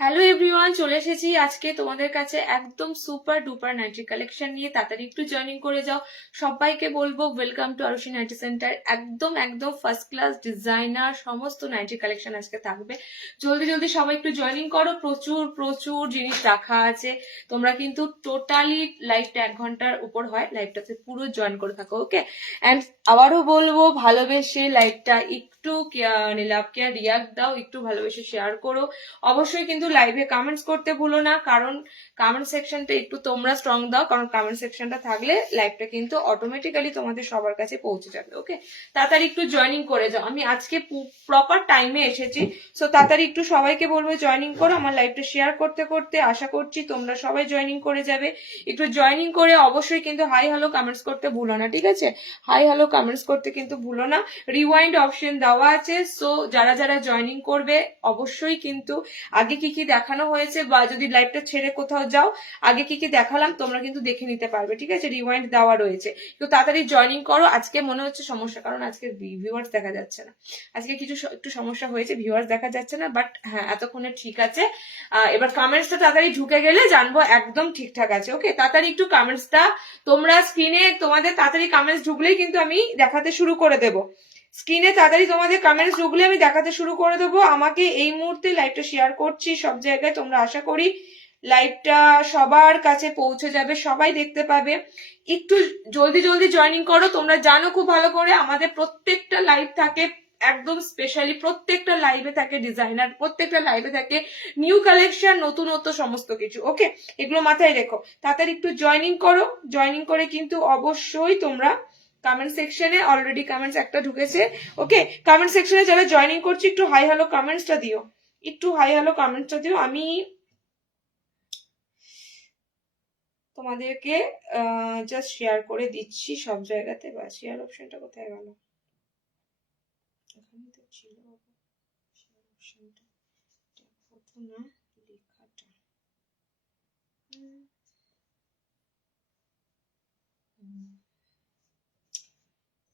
Hello everyone, চলে এসেছি আজকে তোমাদের কাছে একদম সুপার ডুপার নাইটি কালেকশন নিয়ে। তাড়াতাড়ি একটু জয়েনিং করে যাও। সবাইকে বলবো welcome to Arushi nighty centre. একদম একদম ফার্স্ট ক্লাস ডিজাইনার সমস্ত নাইটি কালেকশন আজকে থাকবে। জলদি জলদি সবাই একটু জয়েনিং করো। প্রচুর প্রচুর জিনিস রাখা আছে। তোমরা কিন্তু টোটালি লাইভটা 1 ঘন্টার উপর হয়, লাইভটাতে পুরো জয়েন করে থাকো। ওকে, অ্যান্ড আবারও বলবো ভালোবেসে লাইভটা একটু লাভ কেয়ার রিয়াক্ট দাও, একটু ভালোবেসে শেয়ার করো। অবশ্যই কিন্তু লাইভে কমেন্টস করতে ভুলো না, কারণ কমেন্ট সেকশনটা একটু তোমরা স্ট্রং দাও, কারণ কমেন্ট সেকশনটা থাকলে লাইভটা কিন্তু অটোমেটিক্যালি তোমাদের সবার কাছে পৌঁছে যাবে। ওকে, তাড়াতাড়ি একটু জয়েনিং করে যাও। আমি আজকে প্রপার টাইমে এসেছি, সো তাড়াতাড়ি একটু সবাইকে বলবো জয়েনিং করো। আমার লাইভটা শেয়ার করতে করতে আশা করছি তোমরা সবাই জয়েনিং করে যাবে। একটু জয়েনিং করে অবশ্যই কিন্তু হাই হ্যালো কমেন্টস করতে ভুলো না, ঠিক আছে? হাই হ্যালো কমেন্টস করতে কিন্তু ভুলো না। রিওয়াইন্ড অপশন দেওয়া আছে, সো যারা যারা জয়েনিং করবে অবশ্যই কিন্তু আগে কি কি দেখানো হয়েছে, বা যদি লাইভটা ছেড়ে কোথাও যাও আগে কি কি দেখালাম তোমরা কিন্তু দেখে নিতে পারবে, ঠিক আছে? রিওয়াইন্ড দেওয়া রয়েছে। তো তাড়াতাড়ি জয়েনিং করো। আজকে মনে হচ্ছে সমস্যা, কারণ আজকে ভিউয়ার্স দেখা যাচ্ছে না। আজকে কিছু একটু সমস্যা হয়েছে, ভিউয়ার্স দেখা যাচ্ছে না, বাট হ্যাঁ এতক্ষণে ঠিক আছে। এবার কমেন্টসটা তাড়াতাড়ি ঢুকে গেলে জানবো একদম ঠিকঠাক আছে। ওকে, তাড়াতাড়ি একটু কমেন্টসটা তোমরা স্ক্রিনে, তোমাদের তাড়াতাড়ি কমেন্টস ঢুকলেই কিন্তু আমি দেখাতে শুরু করে দেবো। স্ক্রিনে তাড়াতাড়ি তোমাদের কমেন্টস ঢুকলে আমি দেখাতে শুরু করে দেবো। আমাকে এই মুহূর্তে লাইভটা শেয়ার করছি সব জায়গায়, তোমরা আশা করি লাইভটা সবার কাছে পৌঁছে যাবে, সবাই দেখতে পাবে। একটু জলদি জলদি জয়েনিং করো। তোমরা জানো খুব ভালো করে আমাদের প্রত্যেকটা লাইভ থাকে একদম স্পেশালি, প্রত্যেকটা লাইভে থাকে ডিজাইনার, প্রত্যেকটা লাইভে থাকে নিউ কালেকশন, নতুনত্ব সমস্ত কিছু। ওকে, এগুলো মাথায় রেখো। তাড়াতাড়ি একটু জয়েনিং করো। জয়েনিং করে কিন্তু অবশ্যই তোমরা কমেন্ট সেকশনে, অলরেডি কমেন্টস একটা ঢুকেছে। ওকে, কমেন্ট সেকশনে যারা জয়েনিং করছে একটু হাই হ্যালো কমেন্টসটা দিও, একটু হাই হ্যালো কমেন্টসটা দিও। আমি তোমাদেরকে জাস্ট শেয়ার করে দিচ্ছি সব জায়গাতে। বা শেয়ার অপশনটা কোথায় গেল? এখানে তো ছিল শেয়ার অপশনটা, ফটো না লেখাটা।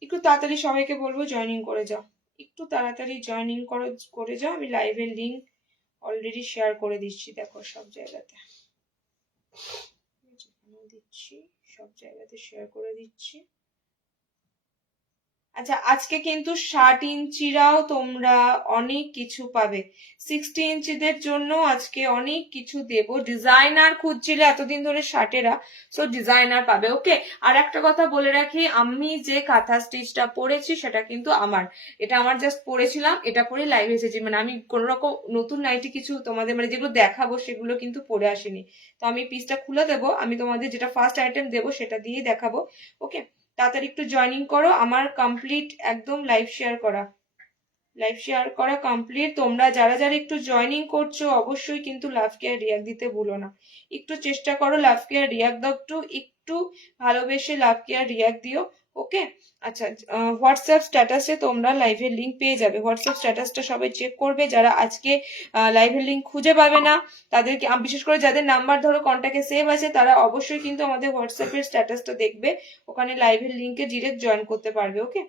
একটু তাড়াতাড়ি সবাইকে বলবো জয়েনিং করে যাও, একটু তাড়াতাড়ি জয়েনিং করে যাও। আমি লাইভের লিংক অলরেডি শেয়ার করে দিচ্ছি, দেখো সব জায়গাতে দিচ্ছি, সব জায়গাতে শেয়ার করে দিচ্ছি। আচ্ছা, আজকে কিন্তু 60 ইঞ্চিরাও তোমরা অনেক কিছু পাবে। 60 ইঞ্চিদের জন্য আজকে অনেক কিছু দেব। ডিজাইনার খুঁজছিলে এতদিন ধরে 60-এরা, সো ডিজাইনার পাবে। ওকে, আর একটা কথা বলে রাখি, আমি যে কাঁথা স্টিচটা পরেছি সেটা কিন্তু আমার, এটা আমার জাস্ট পরেছিলাম, এটা পরে লাইভে এসেছি। মানে আমি কোন রকম নতুন নাইটি কিছু তোমাদের, মানে যেগুলো দেখাবো সেগুলো কিন্তু পরে আসিনি। তো আমি পিসটা খুলে দেবো, আমি তোমাদের যেটা ফার্স্ট আইটেম দেবো সেটা দিয়েই দেখাবো। ওকে, তাড়াতাড়ি একটু জয়েনিং করো। আমার কমপ্লিট একদম লাইভ শেয়ার করা কমপ্লিট। তোমরা যারা যারা একটু জয়েনিং করছো অবশ্যই কিন্তু লাভ কেয়ার রিয়াক্ট দিতে ভুলো না। একটু চেষ্টা করো লাভ কেয়ার রিয়াক্ট দাও, একটু ভালোবেসে লাভ কেয়ার রিয়াক্ট দিও। ওকে, আচ্ছা, হোয়াটসঅ্যাপ স্ট্যাটাসে তোমরা লাইভের লিঙ্ক পেয়ে যাবে। হোয়াটসঅ্যাপ স্ট্যাটাসটা সবাই চেক করবে। যারা আজকে লাইভের লিঙ্ক খুঁজে পাবে না তাদেরকে, বিশেষ করে যাদের নাম্বার ধরো কন্ট্যাক্টে সেভ আছে, তারা অবশ্যই কিন্তু আমাদের হোয়াটসঅ্যাপের স্ট্যাটাসটা দেখবে, ওখানে লাইভের লিঙ্কে ডিরেক্ট জয়েন করতে পারবে। ওকে,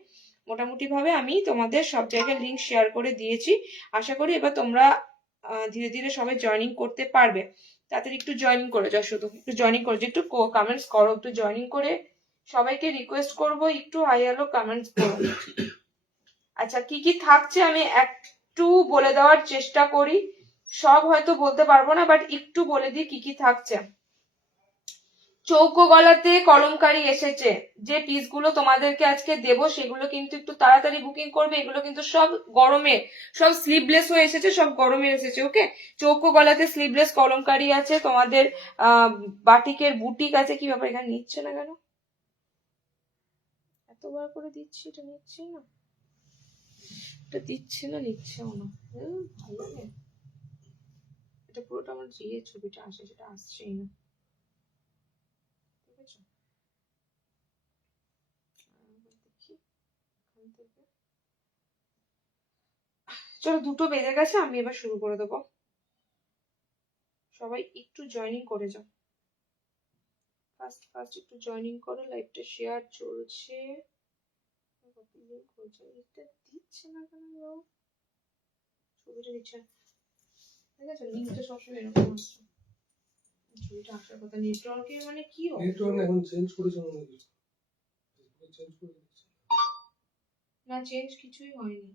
মোটামুটি ভাবে আমি তোমাদের সব জায়গায় লিঙ্ক শেয়ার করে দিয়েছি। আশা করি এবার তোমরা ধীরে ধীরে সবাই জয়েনিং করতে পারবে। তাড়াতাড়ি একটু জয়েনিং করে যাও, শুধু একটু জয়েনিং করে যাও, একটু কমেন্টস করো, একটু জয়েনিং করে সবাইকে রিকোয়েস্ট করবো একটু হাই হ্যালো কমেন্টস করো। আচ্ছা, কি কি থাকছে আমি একটু বলে দেওয়ার চেষ্টা করি। সব হয়তো বলতে পারবো না, বাট একটু বলে দিই কি কি থাকছে। চৌকো গলাতে কলমকারি এসেছে। যে পিসগুলো তোমাদেরকে আজকে দেবো সেগুলো কিন্তু একটু তাড়াতাড়ি বুকিং করবে। এগুলো কিন্তু সব গরমের, সব স্লিভলেস হয়ে এসেছে, সব গরমের এসেছে। ওকে, চৌকো গলাতে স্লিভলেস কলমকারি আছে তোমাদের। বাটিকের বুটিক আছে। কি ব্যাপার, এখানে নিচ্ছে না কেন? এতবার করে দিচ্ছি, এটা নিচ্ছি না, এটা দিচ্ছে না, নিচ্ছেও না। ভালো লাগে, এটা পুরোটা আমার যে ছবিটা আসে সেটা আসছেই না। ঠিক আছে, দেখি এখান থেকে। চলো, 2টো বেজে গেছে, আমি এবার শুরু করে দেবো। সবাই একটু জয়েনিং করে যাও, ফার্স্ট একটু জয়েনিং করো। লাইভটা শেয়ার চলছে, দিচ্ছে না কেন? ছবিটা দিচ্ছে। ঠিক আছে, লিঙ্কটা সবসময় এরকম আসছে, ছবিটা আসার কথা। নেটওয়ার্কের মানে কি নেটওয়ার্ক এখন চেঞ্জ করেছে মনে হয়, চেঞ্জ করে দিয়েছে। না চেঞ্জ কিছুই হয়নি,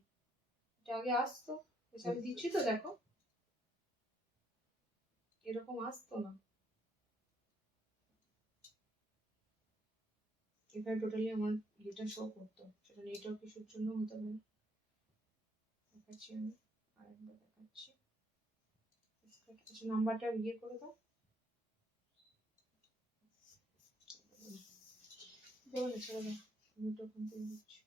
এটা আগে আসতো, আমি দিচ্ছি তো দেখো এরকম আসতো না, এখানে টোটালি আমার এটা শো করতো, সেটা নেটওয়ার্ক ইস্যুর জন্য হতে পারে। দেখাচ্ছি আমি আরেকবার দেখাচ্ছি, আচ্ছা নাম্বারটা ইয়ে করে দাও, দেবো না ছেড়ে দাও, নেটওয়ার্ক কন্টিনিউ হচ্ছে।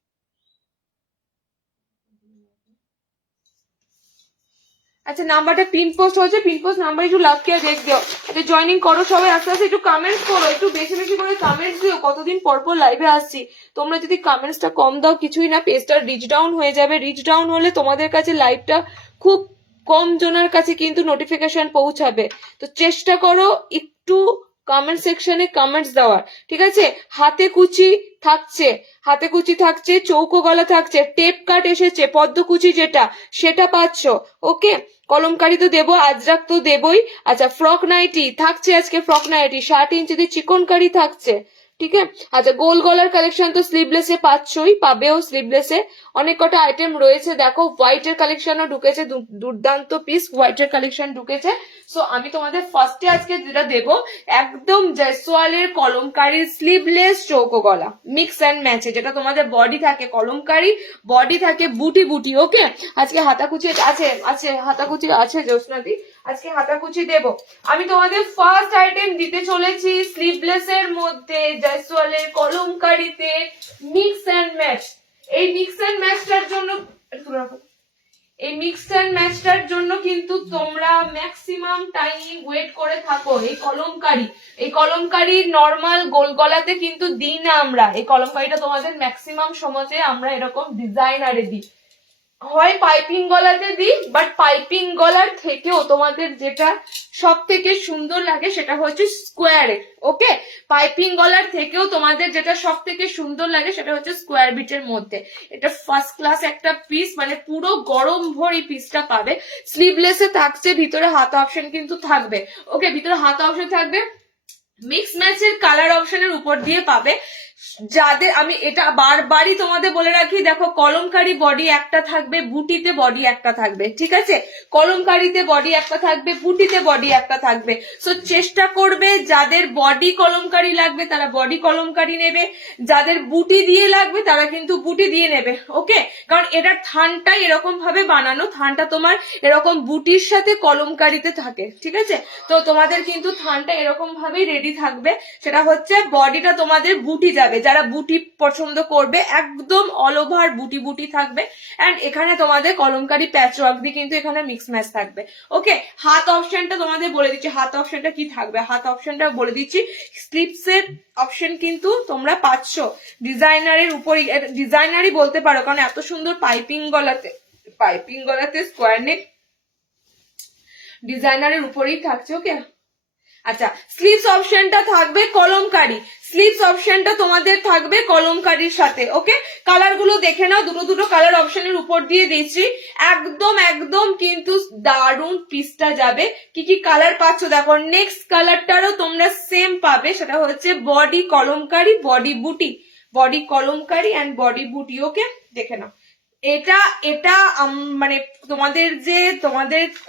আচ্ছা নাম্বারটা পিন পোস্ট হয়েছে, পিন পোস্ট নাম্বার একটু লাভ কে দেখ দিও, তো জয়েনিং করো সবাই আস্তে আস্তে, একটু কমেন্টস করো, একটু বেশি বেশি করে কমেন্টস দিও, কতদিন পর পর লাইভে আসছি, তোমরা যদি কমেন্টসটা কম দাও কিছুই না, পেজটা রিচ ডাউন হয়ে যাবে, রিচ ডাউন হলে তোমাদের কাছে লাইভটা খুব কম জনের কাছে কিন্তু নোটিফিকেশন পৌঁছাবে, তো চেষ্টা করো একটু কমেন্ট সেকশনে কমেন্টস দেওয়ার, ঠিক আছে। হাতে কুচি থাকছে, হাতে কুচি থাকছে, চৌকো গলা থাকছে, টেপ কাট এসেছে, পদ্মকুচি যেটা সেটা পাচ্ছ, ওকে। কলমকারি তো দেবো, আজরাক তো দেবই। আচ্ছা ফ্রক নাইটি থাকছে আজকে, ফ্রক নাইটি 60 ইঞ্চিতে চিকনকারি থাকছে, ঠিক আছে। আচ্ছা গোল গলার কালেকশন তো স্লিভলেসে পাচ্ছই, পাবেও স্লিভলেসে, অনেক কটা আইটেম রয়েছে দেখো, হোয়াইটের কালেকশনও ঢুকেছে, দুর্দান্ত পিস হোয়াইটের কালেকশন ঢুকেছে। সো আমি তোমাদের ফার্স্টে আজকে যেটা দেবো একদম জয়সওয়ালের কলমকারি স্লিভলেস চৌকো গলা মিক্স অ্যান্ড ম্যাচে, যেটা তোমাদের বডি থাকে কলমকারি, বডি থাকে বুটি বুটি, ওকে। আজকে হাতাকুচি আছে, আছে হাতাকুচি আছে জ্যোৎস্নাদি, আজকে হাতাকুচি দেবো। আমি তোমাদের ফার্স্ট আইটেম দিতে চলেছি স্লিভলেস এর মধ্যে জয়সওয়ালের কলমকারিতে মিক্স অ্যান্ড ম্যাচ। এই মিক্স অ্যান্ড ম্যাচটার জন্য এই মিক্স অ্যান্ড ম্যাচটার জন্য কিন্তু তোমরা ম্যাক্সিমাম টাইম ওয়েট করে থাকো। এই কলমকারি নর্মাল গোল গলাতে কিন্তু দিই না আমরা, এই কলমকারিটা তোমাদের ম্যাক্সিমাম সময়তে আমরা এরকম ডিজাইনারে দিই, হয় পাইপিং গলাতে দিই, বাট পাইপিং গলার থেকেও তোমাদের যেটা সব থেকে সুন্দর লাগে সেটা হচ্ছে স্কোয়ারে, ওকে। পাইপিং গলার থেকেও তোমাদের যেটা সব থেকে সুন্দর লাগে সেটা হচ্ছে স্কোয়ার বিটের মধ্যে, এটা ফার্স্ট ক্লাস একটা পিস, মানে পুরো গরম ভর এই পিসটা পাবে। স্লিভলেসে থাকছে, ভিতরে হাত অপশন কিন্তু থাকবে, ওকে, ভিতরে হাত অপশন থাকবে, মিক্স ম্যাচের কালার অপশনের উপর দিয়ে পাবে। যাদের আমি এটা বারবারই তোমাদের বলে রাখি, দেখো কলমকারি বডি একটা থাকবে, বুটিতে বডি একটা থাকবে, ঠিক আছে, কলমকারিতে বডি একটা থাকবে, বুটিতে বডি একটা থাকবে। সো চেষ্টা করবে যাদের বডি কলমকারি লাগবে তারা বডি কলমকারি নেবে, যাদের বুটি দিয়ে লাগবে তারা কিন্তু বুটি দিয়ে নেবে, ওকে। কারণ এটার থানটাই এরকম ভাবে বানানো, থানটা তোমার এরকম বুটির সাথে কলমকারিতে থাকে, ঠিক আছে। তো তোমাদের কিন্তু থানটা এরকম ভাবেই রেডি থাকবে, সেটা হচ্ছে বডিটা তোমাদের বুটি যাবে, যারা বুটি পছন্দ করবে একদম অল ওভার বুটি বুটি থাকবে, এন্ড এখানে তোমাদের কলমকারি প্যাচওয়ার্ক দিয়ে কিন্তু এখানে মিক্স ম্যাচ থাকবে, ওকে। হাত অপশনটা তোমাদের বলে দিচ্ছি, হাত অপশনটা কি থাকবে, হাত অপশনটা বলে দিচ্ছি, স্লিপসের অপশন কিন্তু তোমরা পাচ্ছ ডিজাইনারের উপরই, ডিজাইনারই বলতে পারো, কারণ এত সুন্দর পাইপিং গলাতে স্কোয়ার নেক ডিজাইনারের উপরেই থাকছে, ওকে। আচ্ছা স্লিভস অপশনটা থাকবে কলমকারি, স্লিভস অপশনটা তোমাদের থাকবে কলমকারির সাথে, ওকে। কালার গুলো দেখে নাও, দুটো দুটো কালার অপশনের উপর দিয়ে দিচ্ছি, একদম একদম কিন্তু দারুণ পিসটা যাবে। কি কি কালার পাচ্ছ দেখো, নেক্সট কালারটারও তোমরা সেম পাবে, সেটা হচ্ছে বডি কলমকারি, বডি বুটি, বডি কলমকারি অ্যান্ড বডি বুটি, ওকে। দেখে নাও এটা এটা মানে তোমাদের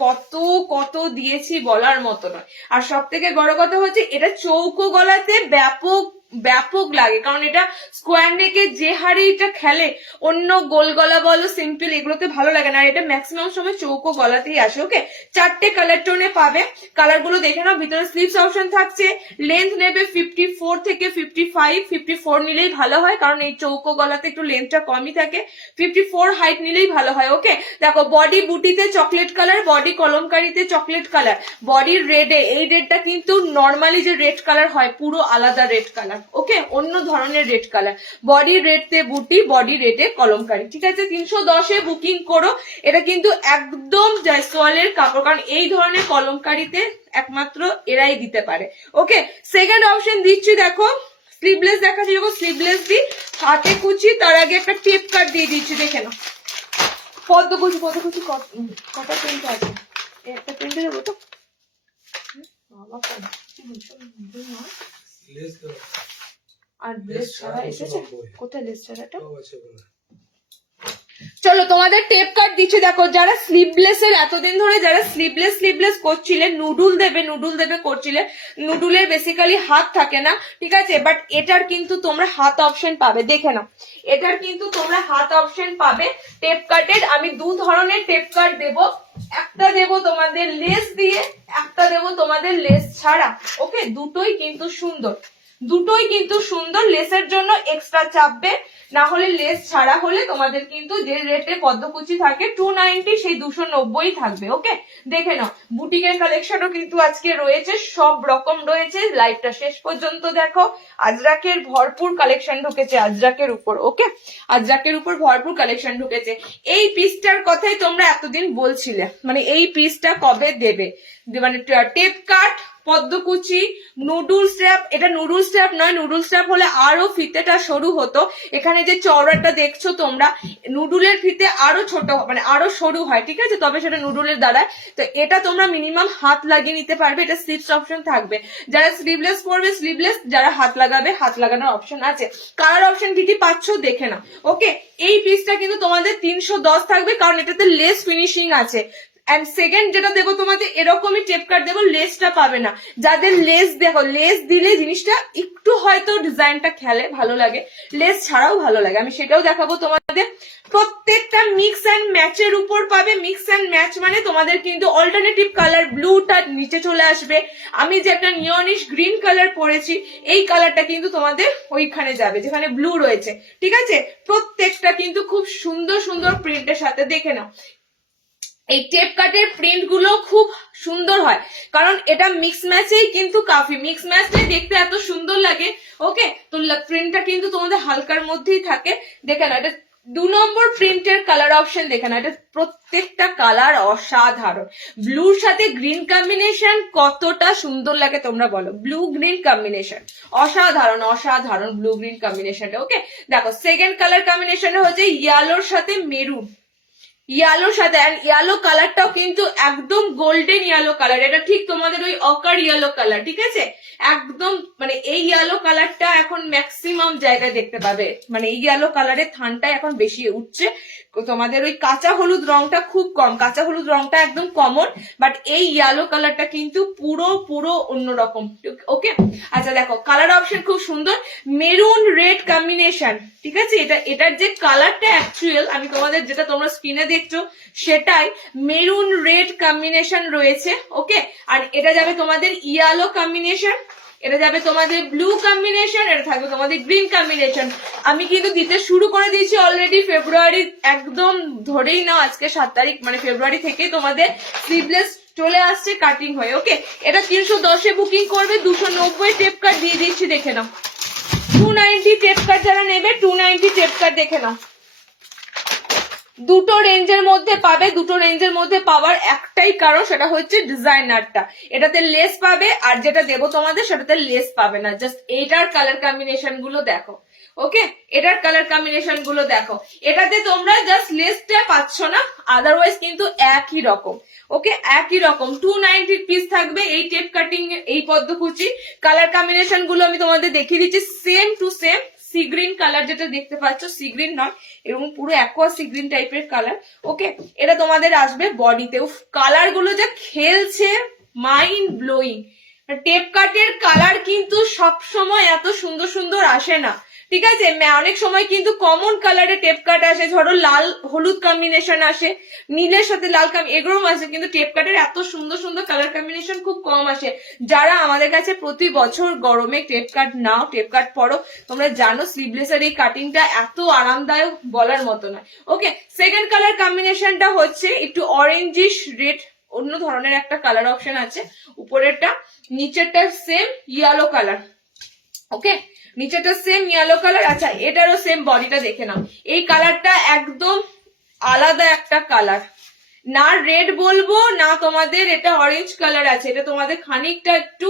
কত কত দিয়েছি বলার মতো নয়। আর সব থেকে বড় কথা হচ্ছে এটা চৌকো গলাতে ব্যাপক ব্যাপক লাগে, কারণ এটা স্কোয়ার নেকে যে হারে এটা খেলে, অন্য গোল গলা বলো সিম্পল এগুলোতে ভালো লাগে না, আর এটা ম্যাক্সিমাম সময় চৌকো গলাতেই আসে, ওকে। চারটে কালার টোনে পাবে, কালার গুলো দেখে নাও। ভিতরে স্লিভস অপশন থাকছে, লেন্থ নেবে 54 থেকে 55, 54 নিলেই ভালো হয়, কারণ এই চৌকো গলাতে একটু লেন্থটা কমই থাকে, 54 হাইট নিলেই ভালো হয়, ওকে। দেখো বডি বুটিতে চকলেট কালার, বডি কলমকারিতে চকলেট কালার, বডির রেডে, এই রেডটা কিন্তু নর্মালি যে রেড কালার হয় পুরো আলাদা রেড কালার, ওকে, অন্য ধরনের রেড কালার, বডি রেডতে বুটি, বডি রেডে কলমকারি, ঠিক আছে। 310-এ বুকিং করো, এটা কিন্তু একদম জয়সওয়ালের কাপড়, কারণ এই ধরনের কলমকারিতে একমাত্র এরাই দিতে পারে, ওকে। সেকেন্ড অপশন দিচ্ছি, দেখো স্লিভলেস দেখাচ্ছি, যখন স্লিভলেস দিই হাতে কুচি, তার আগে একটা টেপ কাট দিয়ে দিচ্ছি, দেখে নাও। পদ্মকুচি কটা প্রিন্ট আছে, একটা প্রিন্টে দেবো তো বাবা কি বলছো লেস দেওয়া আর লেস ছাড়া এসেছে কোথায় লেস ছাড়াটা সব আছে বলে চলো তোমাদের টেপ কাট দিচ্ছে দেখো যারা স্লিভলেস এর এতদিন ধরে যারা স্লিভলেস করছিলেন নুডুল দেবে করছিলে নুডুলের বেসিক্যালি হাত থাকে না ঠিক আছে বাট এটার কিন্তু তোমরা হাত অপশন পাবে দেখে নাও এটার কিন্তু তোমরা হাত অপশন পাবে টেপ কাটের আমি দু ধরনের টেপ কাট দেবো একটা দেবো তোমাদের লেস দিয়ে একটা দেবো তোমাদের লেস ছাড়া ওকে দুটোই কিন্তু সুন্দর লেসের জন্য এক্সট্রা চাপবে না হলে লেস ছাড়া হলে তোমাদের কিন্তু যে রেটে পদ্মকুচি থাকে 290 সেই 290 থাকবে ওকে দেখে নাও বুটিকের কালেকশনও কিন্তু আজকে রয়েছে সব রকম রয়েছে লাইভটা শেষ পর্যন্ত দেখো আজরাকের ভরপুর কালেকশন ঢুকেছে আজরাকের উপর ওকে আজরাকের উপর ভরপুর কালেকশন ঢুকেছে এই পিসটার কথাই তোমরা এতদিন বলছিলে মানে এই পিসটা কবে দেবে মানে টেপ কাট পদ্মকুচি নুডুল স্ট্র্যাপ এটা নুডুল স্ট্র্যাপ নয় নুডুল স্ট্র্যাপ হলে আরো ফিতেটা সরু হতো এখানে যে চওড়াটা দেখছো তোমরা নুডুলের ফিতে আরো ছোট মানে আরো সরু হয় ঠিক আছে তবে সেটা নুডুলের দ্বারায় তো এটা তোমরা মিনিমাম হাত লাগিয়ে নিতে পারবে এটা স্লিভস অপশন থাকবে যারা স্লিভলেস পরবে স্লিভলেস যারা হাত লাগাবে হাত লাগানোর অপশন আছে কালার অপশন কি কি পাচ্ছ দেখে নাও ওকে এই পিসটা কিন্তু তোমাদের 310 থাকবে কারণ এটাতে লেস ফিনিশিং আছে এন্ড সেকেন্ড যেটা দেবো তোমাদের এরকমই টেপ কাট দেবো লেসটা পাবে না যাদের লেস দেখো লেস দিলে জিনিসটা একটু হয়তো ডিজাইনটা খেলে ভালো লাগে লেস ছাড়াও ভালো লাগে আমি সেটাও দেখাবো তোমাদের প্রত্যেকটা মিক্স অ্যান্ড ম্যাচের উপর পাবে মিক্স অ্যান্ড ম্যাচ মানে তোমাদের কিন্তু অল্টারনেটিভ কালার ব্লুটা নিচে চলে আসবে আমি যে একটা নিয়নিশ গ্রিন কালার পরেছি এই কালারটা কিন্তু তোমাদের ওইখানে যাবে যেখানে ব্লু রয়েছে ঠিক আছে প্রত্যেকটা কিন্তু খুব সুন্দর প্রিন্টের সাথে দেখে নাও এই টেপ কাটের প্রিন্ট গুলো খুব সুন্দর হয় কারণ এটা মিক্স ম্যাচেই কিন্তু কাফি মিক্স ম্যাচটাই দেখতে এত সুন্দর লাগে ওকে তো প্রিন্টটা কিন্তু তোমাদের হালকার মধ্যেই থাকে দেখে না এটা 2 নম্বর প্রিন্টের কালার অপশন দেখে না এটা প্রত্যেকটা কালার অসাধারণ ব্লুর সাথে গ্রিন কম্বিনেশন কতটা সুন্দর লাগে তোমরা বলো ব্লু গ্রিন কম্বিনেশন অসাধারণ ব্লু গ্রিন কম্বিনেশনটা ওকে দেখো সেকেন্ড কালার কম্বিনেশন হচ্ছে ইয়েলোর সাথে মেরুন ইয়ালোর সাথে আর ইয়েলো কালারটাও কিন্তু একদম গোল্ডেন ইয়েলো কালার এটা ঠিক তোমাদের ওই অকার ইয়েলো কালার ঠিক আছে একদম মানে এই ইয়েলো কালারটা এখন ম্যাক্সিমাম জায়গায় দেখতে পাবে মানে এই ইয়েলো কালারের থানটা এখন বেশি উঠছে তোমাদের ওই কাঁচা হলুদ রংটা খুব কম কাঁচা হলুদ রংটা একদম কমন বাট এই ইয়েলো কালারটা কিন্তু পুরো অন্যরকম ওকে আচ্ছা দেখো কালার অপশন খুব সুন্দর মেরুন রেড কম্বিনেশন ঠিক আছে এটার যে কালারটা অ্যাকচুয়াল আমি তোমাদের যেটা তোমরা স্ক্রিনে দেখছো সেটাই মেরুন রেড কম্বিনেশন রয়েছে ওকে আর এটা যাবে তোমাদের ইয়েলো কম্বিনেশন এটা যাবে তোমাদের ব্লু কম্বিনেশন এটা থাকবে তোমাদের গ্রিন কম্বিনেশন আমি কিন্তু দিতে শুরু করে দিয়েছি অলরেডি ফেব্রুয়ারি একদম ধরেই নাও আজকে 7 তারিখ মানে ফেব্রুয়ারি থেকে তোমাদের স্লিভলেস চলে আসছে কাটিং হয়ে ওকে এটা 310 এ বুকিং করবে 290 টেপ কাট দিয়ে দিচ্ছি দেখে নাও 290 টেপ কাট যারা নেবে 290 টেপ কাট দেখে নাও দুটো রেঞ্জের মধ্যে পাবে দুটো রেঞ্জের মধ্যে পাওয়ার একটাই কারণ সেটা হচ্ছে ডিজাইনারটা এটাতে লেস পাবে আর যেটা দেবো তোমাদের সেটাতে লেস পাবে না জাস্ট এইটার কালার কম্বিনেশন গুলো দেখো ওকে এটার কালার কম্বিনেশন গুলো দেখো এটাতে তোমরা জাস্ট লেসটা পাচ্ছ না আদারওয়াইজ কিন্তু একই রকম ওকে একই রকম 290 পিস থাকবে এই টেপ কাটিং এই পদ্মকুচি কালার কম্বিনেশন গুলো আমি তোমাদের দেখিয়ে দিচ্ছি same to same sea green colour যেটা দেখতে পাচ্ছ সি গ্রিন নয় এবং পুরো অ্যাকোয়া সি গ্রিন টাইপের কালার ওকে এটা তোমাদের আসবে বডিতে কালার গুলো যা খেলছে মাইন্ড ব্লোয়িং টেপ কাটের কালার কিন্তু সব সময় এত সুন্দর আসে না ঠিক আছে অনেক সময় কিন্তু কমন কালারে টেপ কাট আসে ধরো লাল হলুদ কম্বিনেশন আসে নীলের সাথে লাল এগুলো আসে কিন্তু টেপ কাটের এত সুন্দর কালার কম্বিনেশন খুব কম আসে যারা আমাদের কাছে প্রতি বছর গরমে টেপ কাট নাও টেপ কাট পরো তোমরা জানো স্লিভলেসের এই কাটিংটা এত আরামদায়ক বলার মতো নয় ওকে সেকেন্ড কালার কম্বিনেশনটা হচ্ছে একটু অরেঞ্জিশ রেড অন্য ধরনের একটা কালার অপশন আছে উপরেরটা নিচেরটা সেম ইয়েলো কালার ওকে নিচেটা সেম ইয়েলো কালার আচ্ছা এটারও সেম বডিটা দেখে নাও এই কালারটা একদম আলাদা একটা কালার না রেড বলবো না তোমাদের এটা অরেঞ্জ কালার আছে, এটা তোমাদের খানিকটা একটু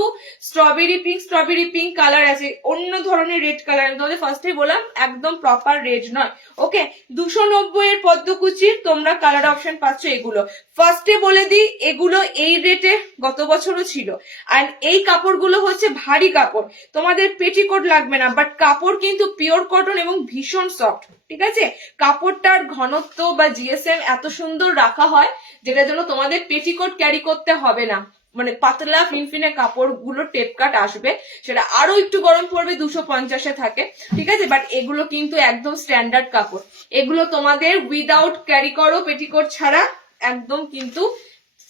স্ট্রবেরি পিঙ্ক কালার আছে, অন্য ধরনের রেড কালার। তোমাদের ফার্স্টে বললাম একদম প্রপার রেড নয়। ওকে, 290 এর পদ্মকুচির তোমরা কালার অপশন পাচ্ছ এগুলো। ফার্স্টে বলে দিই, এগুলো এই রেটে গত বছরও ছিল। আর এই কাপড়গুলো হচ্ছে ভারী কাপড়, তোমাদের পেটিকোট লাগবে না, বাট কাপড় কিন্তু পিওর কটন এবং ভীষণ সফট। ঠিক আছে, কাপড়টার ঘনত্ব বা জিএসএম এত সুন্দর রাখা হয় যেটার জন্য তোমাদের পেটিকোট ক্যারি করতে হবে না, মানে পাতলা ফিনফিনে কাপড় গুলো টেপ কাট আসবে, সেটা আরো একটু গরম পড়বে, 250-এ থাকে। ঠিক আছে, বাট এগুলো কিন্তু একদম স্ট্যান্ডার্ড কাপড়, এগুলো তোমাদের উইদাউট ক্যারি করো পেটিকোট ছাড়া, একদম কিন্তু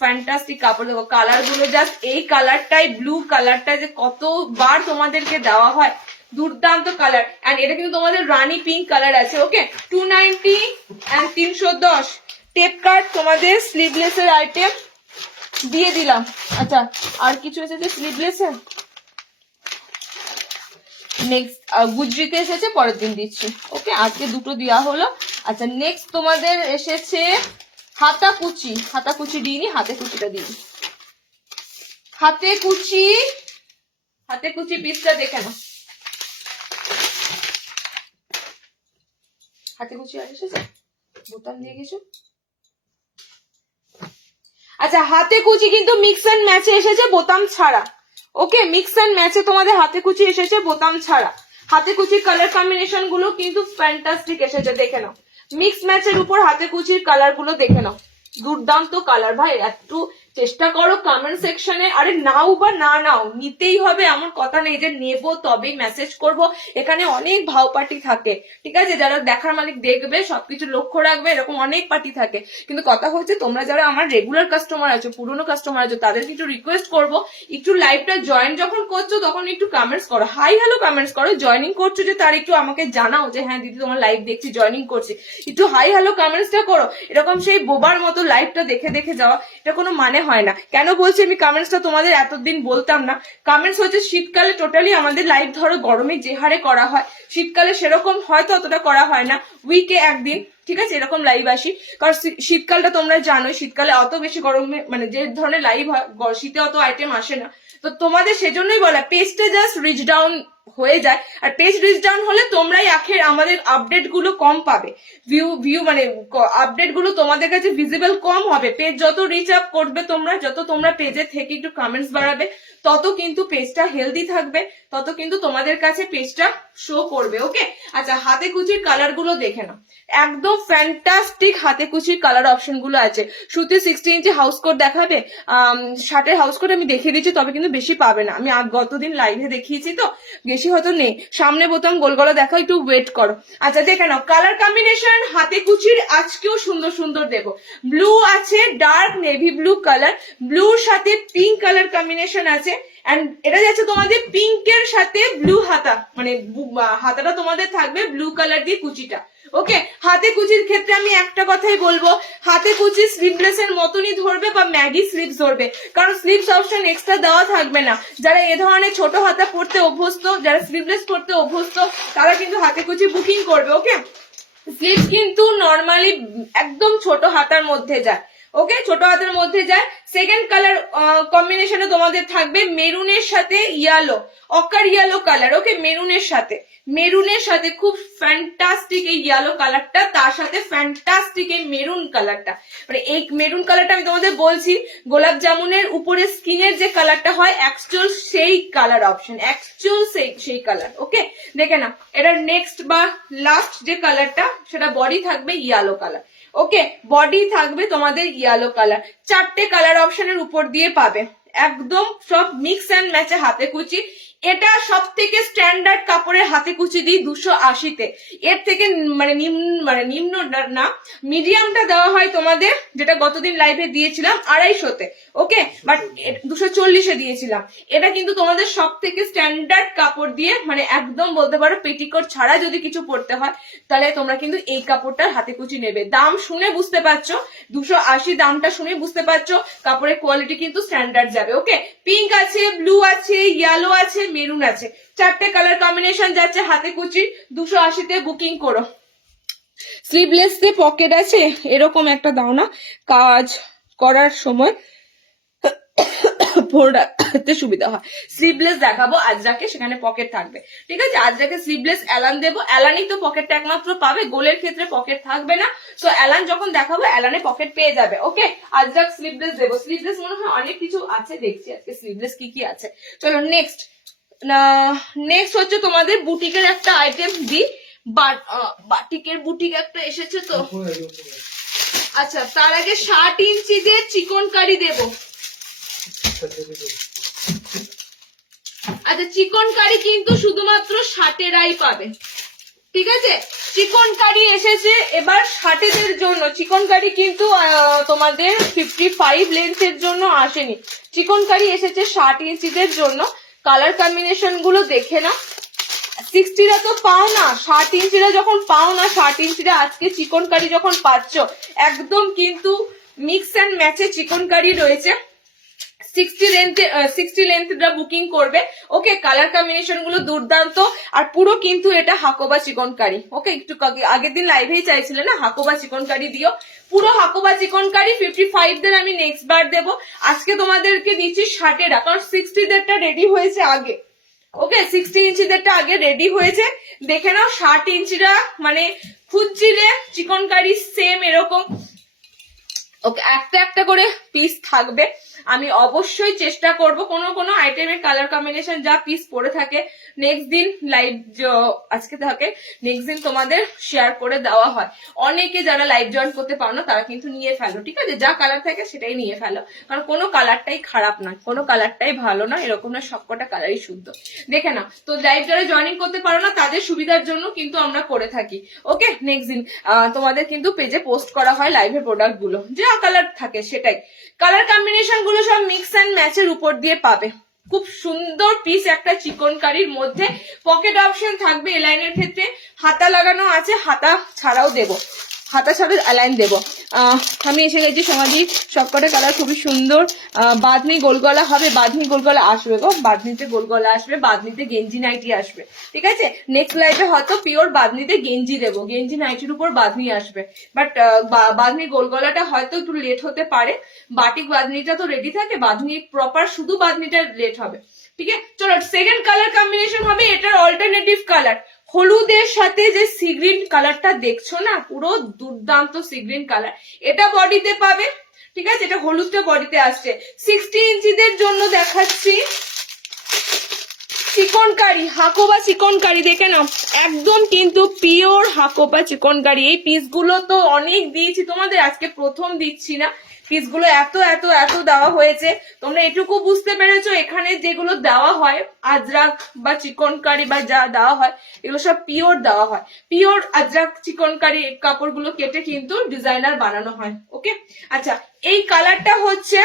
ফ্যান্টাস্টিক কাপড়। দেখো কালার গুলো জাস্ট, এই কালারটাই ব্লু কালারটা যে কতবার তোমাদেরকে দেওয়া হয়, দুর্দান্ত কালার। এন্ড এটা কিন্তু তোমাদের রানী পিঙ্ক কালার আছে। ওকে, 290 এন্ড 310 টেপ কাট তোমাদের স্লিভলেস এর আইটেম দিয়ে দিলাম। আচ্ছা, আর কিছু এসেছে স্লিভলেস এর, নেক্সট গুজরিতে এসেছে, পরের দিন দিচ্ছি। ওকে, আজকে দুটো দেওয়া হলো। আচ্ছা, নেক্সট তোমাদের এসেছে হাতা কুচি দিইনি, হাতে কুচিটা দিই। হাতে কুচি পিসটা দেখে নাও, হাতে কুচি আর এসেছে, বোতাম দিয়ে গেছো। আচ্ছা, হাতে কুচি কিন্তু মিক্স এন্ড ম্যাচে এসেছে, বোতাম ছাড়া। ওকে, মিক্স এন্ড ম্যাচে তোমাদের হাতে কুচি এসেছে, বোতাম ছাড়া। হাতে কুচির কালার কম্বিনেশন গুলো কিন্তু ফ্যান্টাস্টিক এসেছে, দেখে নাও। মিক্স ম্যাচের উপর হাতে কুচির কালার গুলো দেখে নাও, দুর্দান্ত কালার। ভাই একটু চেষ্টা করো কমেন্ট সেকশনে, আরে নাও বা না নাও, নিতেই হবে এমন কথা নেই যে নেবো তবেই মেসেজ করব। এখানে অনেক ভাও পার্টি থাকে, ঠিক আছে, যারা দেখার মালিক দেখবে, সবকিছু লক্ষ্য রাখবে, এরকম অনেক পার্টি থাকে। কিন্তু কথা হচ্ছে তোমরা যারা আমার রেগুলার কাস্টমার আছো, পুরনো কাস্টমার আছো, তাদেরকে একটু রিকোয়েস্ট করবো, একটু লাইভটা জয়েন যখন করছো তখন একটু কমেন্টস করো, হাই হ্যালো কমেন্টস করো। জয়েনিং করছো যে তার একটু আমাকে জানাও যে হ্যাঁ দিদি তোমার লাইভ দেখছি, জয়েনিং করছি, একটু হাই হ্যালো কমেন্টসটা করো। এরকম সেই বোবার মতো লাইভটা দেখে যাওয়া, এটা কোনো মানে হয় না। কেন বলছি আমি কমেন্টসটা, তোমাদের এতদিন বলতাম না। কমেন্টস হচ্ছে শীতকালে টোটালি আমাদের লাইভ ধরো গরমে যে হারে করা হয়, শীতকালে সেরকম হয়তো অতটা করা হয় না, উইকে একদিন, ঠিক আছে, এরকম লাইভ আসি। কারণ শীতকালটা তোমরা জানোই, শীতকালে অত বেশি গরমে মানে যে ধরনের লাইভ হয়, শীতে অত আইটেম আসে না। তো তোমাদের সেজন্যই বলা, পেজটা জাস্ট রিচ ডাউন হয়ে যায়, আর পেজ রিচ ডাউন হলে তোমরাই আখের আমাদের আপডেট গুলো কম পাবে, ভিউ মানে আপডেট গুলো তোমাদের কাছে ভিজিবল কম হবে। পেজ যত রিচ আপ করবে তোমরা, যত তোমরা পেজে থেকে একটু কমেন্টস বাড়াবে, তত কিন্তু পেজটা হেলদি থাকবে, তত কিন্তু তোমাদের কাছে পেজটা শো করবে। ওকে, আচ্ছা, হাতে কুচির কালার গুলো দেখে নাও, একদম ফ্যান্টাস্টিক হাতে কুচির কালার অপশন গুলো আছে। সুতির 60 ইঞ্চি হাউস কোট দেখাবে, শার্টের হাউস কোট আমি দেখিয়ে দিচ্ছি, তবে কিন্তু বেশি পাবে না, আমি গতদিন লাইভে দেখিয়েছি তো, বেশি হয়তো নেই। সামনে বোতাম গোল গলা দেখা, একটু ওয়েট করো। আচ্ছা, দেখে নাও কালার কম্বিনেশন হাতে কুচির আজকেও সুন্দর সুন্দর দেবো। ব্লু আছে, ডার্ক নেভি ব্লু কালার, ব্লুর সাথে পিঙ্ক কালার কম্বিনেশন আছে। এন্ড এটা যাচ্ছে তোমাদের পিঙ্কের সাথে ব্লু হাতা, মানে হাতাটা তোমাদের থাকবে ব্লু কালার দিয়ে কুচিটা। ওকে, হাতে কুচির ক্ষেত্রে আমি একটা কথাই বলবো, হাতে কুচি স্লিভলেস এর মতনই ধরবে বা ম্যাগি স্লিভস ধরবে, কারণ স্লিভস অপশন এক্সট্রা দেওয়া থাকবে না। যারা এ ধরনের ছোট হাতা পড়তে অভ্যস্ত, যারা স্লিভলেস পড়তে অভ্যস্ত, তারা কিন্তু হাতে কুচি বুকিং করবে। ওকে, স্লিভস কিন্তু নর্মালি একদম ছোট হাতার মধ্যে যায়। ওকে, ছোট হাতের মধ্যে যায়। সেকেন্ড কালার কম্বিনেশনে তোমাদের থাকবে মেরুনের সাথে ইয়েলো, অকার ইয়েলো কালার। ওকে, মেরুনের সাথে খুব ফ্যান্টাস্টিক এই ইয়েলো কালারটা, তার সাথে ফ্যান্টাস্টিক এই মেরুন কালারটা। মানে এই মেরুন কালারটা আমি তোমাদের বলছি, গোলাপ জামুনের উপরে স্কিনের যে কালারটা হয় অ্যাকচুয়াল সেই কালার অপশন, অ্যাকচুয়াল সেই কালার। ওকে, দেখে না, এটার নেক্সট বা লাস্ট যে কালারটা, সেটা বডি থাকবে ইয়েলো কালার। ওকে, বডি থাকবে তোমাদের ইয়েলো কালার। 4টে কালার অপশনের উপর দিয়ে পাবে, একদম সব মিক্স অ্যান্ড ম্যাচে হাতে কুচি। এটা সব থেকে স্ট্যান্ডার্ড কাপড়ের হাতে কুচি দিই 280-তে, এর থেকে মানে নিম্ন না, মিডিয়ামটা দেওয়া হয় তোমাদের, যেটা গতদিন লাইভে দিয়েছিলাম 250-তে। ওকে, বাট 240-এ দিয়েছিলাম। এটা কিন্তু তোমাদের সব থেকে স্ট্যান্ডার্ড কাপড় দিয়ে, মানে একদম বলতে পারো পেটিকোট ছাড়া যদি কিছু পড়তে হয়, তাহলে তোমরা কিন্তু এই কাপড়টার হাতে কুচি নেবে। দাম শুনে বুঝতে পারছো, 280 দামটা শুনে বুঝতে পারছো, কাপড়ের কোয়ালিটি কিন্তু স্ট্যান্ডার্ড যাবে। ওকে, পিঙ্ক আছে, ব্লু আছে, ইয়েলো আছে, মেরুন আছে, 4টে কালার কম্বিনেশন যাচ্ছে হাতে কুচি। 280-তে বুকিং করো। স্লিভলেসে পকেট আছে এরকম একটা দাও না, কাজ করার সময় পড়তে সুবিধা হয়। স্লিভলেস দেখাবো আজরাকে, সেখানে পকেট থাকবে, ঠিক আছে। আজরাকে স্লিভলেস অ্যালান দেবো, অ্যালানই তো পকেটটা একমাত্র পাবে, গোলের ক্ষেত্রে পকেট থাকবে না। তো অ্যালান যখন দেখাবো অ্যালানে পকেট পেয়ে যাবে। ওকে, আজরাক স্লিভলেস দেবো। স্লিভলেস মনে হয় অনেক কিছু আছে, দেখছি আজকে স্লিভলেস কি কি আছে। চলো নেক্সট। নেক্সট হচ্ছে তোমাদের বুটিকের একটা আইটেম দি, বাটিকের বুটিক একটা এসেছে তো। আচ্ছা, তার আগে 60 ইঞ্চিদের চিকনকারি দেবো। আচ্ছা, চিকনকারি কিন্তু শুধুমাত্র 60-এরাই পাবে, ঠিক আছে। চিকনকারি এসেছে এবার 60-দের জন্য। চিকনকারি কিন্তু তোমাদের 55 লেন্থের জন্য আসেনি, চিকনকারি এসেছে 60 ইঞ্চিদের জন্য। কালার কম্বিনেশন গুলো দেখে না। 60রা তো পাও না, 60 ইঞ্চিরা যখন পাও না, 60 ইঞ্চিরা আজকে চিকনকারি যখন পাচ্ছ, একদম কিন্তু মিক্স অ্যান্ড ম্যাচে চিকনকারি রয়েছে। 60 লেন্থটা বুকিং করবে। ওকে, কালার কম্বিনেশন গুলো দুর্দান্ত, আর পুরো কিন্তু এটা হাকোবা চিকনকারি। ওকে, একটু আগের দিন লাইভেই চাইছিলে না হাকোবা চিকনকারি দিও, পুরো হাকোবা চিকনকারি। 55দের আমি নেক্সট বার দেবো, আজকে তোমাদেরকে দিচ্ছি 60-এরা, কারণ 60-দেরটা রেডি হয়েছে আগে। ওকে, 60 ইঞ্চিদেরটা আগে রেডি হয়েছে, দেখে নাও। 60 ইঞ্চিরা মানে খুঁজছিলে চিকনকারি সেম এরকম। ওকে, একটা একটা করে পিস থাকবে। আমি অবশ্যই চেষ্টা করব কোনো কোনো আইটেমের কালার কম্বিনেশন যা পিস পড়ে থাকে নেক্সট দিন লাইভ আজকে থাকে, নেক্সট দিন তোমাদের শেয়ার করে দেওয়া হয়। অনেকে যারা লাইভ জয়েন করতে পারো না তারা কিন্তু নিয়ে ফেলো, ঠিক আছে। যা কালার থাকে সেটাই নিয়ে ফেলো, কারণ কোনো কালারটাই খারাপ না, কোনো কালারটাই ভালো না, এরকম না সবকটা কালারই শুদ্ধ। দেখে না তো, লাইভ যারা জয়েনিং করতে পারো না তাদের সুবিধার জন্য কিন্তু আমরা করে থাকি। ওকে, নেক্সট দিন তোমাদের কিন্তু পেজে পোস্ট করা হয় লাইভের প্রোডাক্ট গুলো, যা কালার থাকে সেটাই। কালার কম্বিনেশন গুলো সব মিক্স অ্যান্ড ম্যাচের উপর দিয়ে পাবে। খুব সুন্দর পিস একটা চিকনকারির মধ্যে, পকেট অপশন থাকবে এলাইনের ক্ষেত্রে, হাতা লাগানো আছে, হাতা ছাড়াও দেবো, হাতা ছাড়া অ্যালাইন দেবো। আমি এসে গেছি সমাধি, সবকটা কালার খুবই সুন্দর। বাঁধনি গোলগলা হবে, বাঁধনি গোলগলা আসবে গো, বাঁধনিতে গোলগলা আসবে, বাঁধনিতে গেঞ্জি নাইটি আসবে, ঠিক আছে। নেক্সট লাইভে হয়তো পিওর বাঁধনিতে গেঞ্জি দেবো, গেঞ্জি নাইটির উপর বাঁধনি আসবে, বাট বাঁধনি গোলগলাটা হয়তো একটু লেট হতে পারে। বাটিক বাঁধনিটা তো রেডি থাকে, বাঁধনি প্রপার শুধু বাঁধনিটা লেট হবে, ঠিক আছে। চলো, সেকেন্ড কালার কম্বিনেশন হবে এটার অল্টারনেটিভ কালার, হলুদের সাথে যে সি গ্রিন কালারটা দেখছো না, পুরো দুর্দান্ত সি গ্রিন কালার, এটা বডিতে পাবে, ঠিক আছে। এটা হলুদটা বডিতে আসছে। 60 ইঞ্চিদের জন্য দেখাচ্ছি চিকনকারি, হাকোবা চিকনকারি, দেখে নাও একদম কিন্তু পিওর হাকোবা চিকনকারি। এই পিসগুলো তো অনেক দিয়েছি তোমাদের, আজকে প্রথম দিচ্ছি না, পিসগুলো এত এত এত দেওয়া হয়েছে। তোমরা এটুকু বুঝতে পেরেছো, এখানে যেগুলো দেওয়া হয় আজরাক বা চিকনকারি বা যা দেওয়া হয় এগুলো সব পিওর দেওয়া হয়, পিওর আজরাক চিকনকারি কাপড়গুলো কেটে কিন্তু ডিজাইনার বানানো হয়। ওকে, আচ্ছা, এই কালারটা হচ্ছে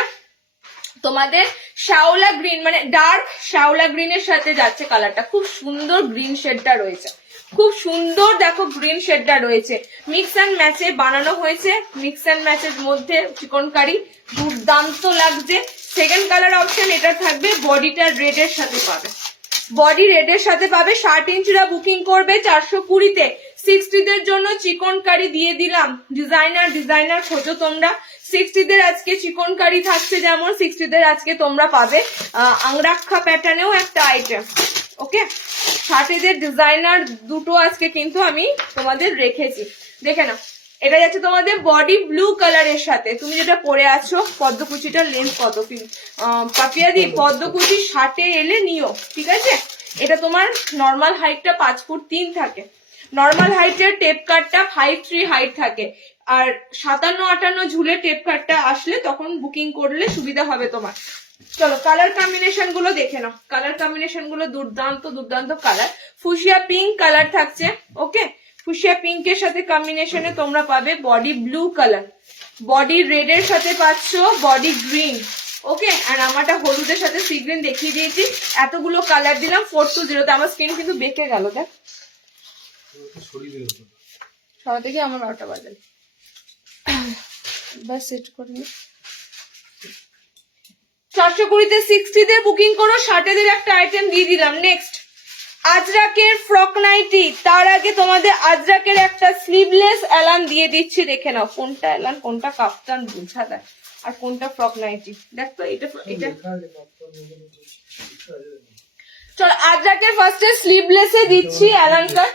তোমাদের শ্যাওলা গ্রিন, মানে ডার্ক শ্যাওলা গ্রিনের সাথে যাচ্ছে কালারটা, খুব সুন্দর গ্রিন শেডটা রয়েছে, খুব সুন্দর দেখো গ্রিন শেডটা রয়েছে, মিক্স অ্যান্ড ম্যাচে বানানো হয়েছে, মিক্স অ্যান্ড ম্যাচের মধ্যে চিকনকারি দুর্দান্ত লাগছে। সেকেন্ড কালার অপশন এটা থাকবে, বডিটা রেডের সাথে পাবে, বডি রেডের সাথে পাবে। 60 ইঞ্চিরা বুকিং করবে 420-তে। 60-দের জন্য চিকনকারি দিয়ে দিলাম, ডিজাইনার ডিজাইনার খোঁজো তোমরা। 60-দের আজকে চিকনকারি থাকছে, যেমন 60-দের আজকে তোমরা পাবে আংরাক্ষা প্যাটার্নেও একটা আইটেম। ওকে, 60-দের ডিজাইনার দুটো আজকে কিন্তু আমি তোমাদের রেখেছি, দেখে নাও। এটা যাচ্ছে তোমাদের বডি ব্লু কালারের সাথে, তুমি যেটা পরে আছো পদ্মকুচিটার লেন্থ কত পাপিয়া দি, পদ্মকুচি 60-এ এলে নিও, ঠিক আছে। এটা তোমার নর্মাল হাইটটা 5 ফুট 3 থাকে, নর্মাল হাইটের টেপ কাটটা 5'3" হাইট থাকে, আর 57-58 ঝুলে টেপ কাটটা আসলে তখন বুকিং করলে সুবিধা হবে তোমার। চলো, কালার কম্বিনেশন গুলো দেখে নাও, কালার কম্বিনেশন গুলো দুর্দান্ত দুর্দান্ত কালার। ফুশিয়া পিঙ্ক কালার থাকছে, ওকে, ফুশিয়া পিঙ্কের সাথে কম্বিনেশনে তোমরা পাবে body blue colour, body red এর সাথে পাচ্ছ বডি গ্রিন। ওকে, আর আমারটা হলুদের সাথে সি গ্রিন দেখিয়ে দিয়েছি, এতগুলো কালার দিলাম 420-তে। আমার স্কিন কিন্তু বেঁকে গেল, দেখ সবাই থেকে আমার 12টা বাজে, বাস সেট করে নি। 420-তে 60-দের বুকিং করো, 60-দের একটা আইটেম দিয়ে দিলাম। নেক্সট আজরাকের ফ্রক নাইটি, তার আগে তোমাদের আজরাকের একটা স্লিভলেস অ্যালান দিয়ে দিচ্ছি, দেখে নাও কোনটা অ্যালান কোনটা কাফতান বোঝা যায় আর কোনটা ফ্রক নাইটি। দেখো এটা এটা চলো আজরাকের ফার্স্টে স্লিভলেসে দিচ্ছি অ্যালান কাট।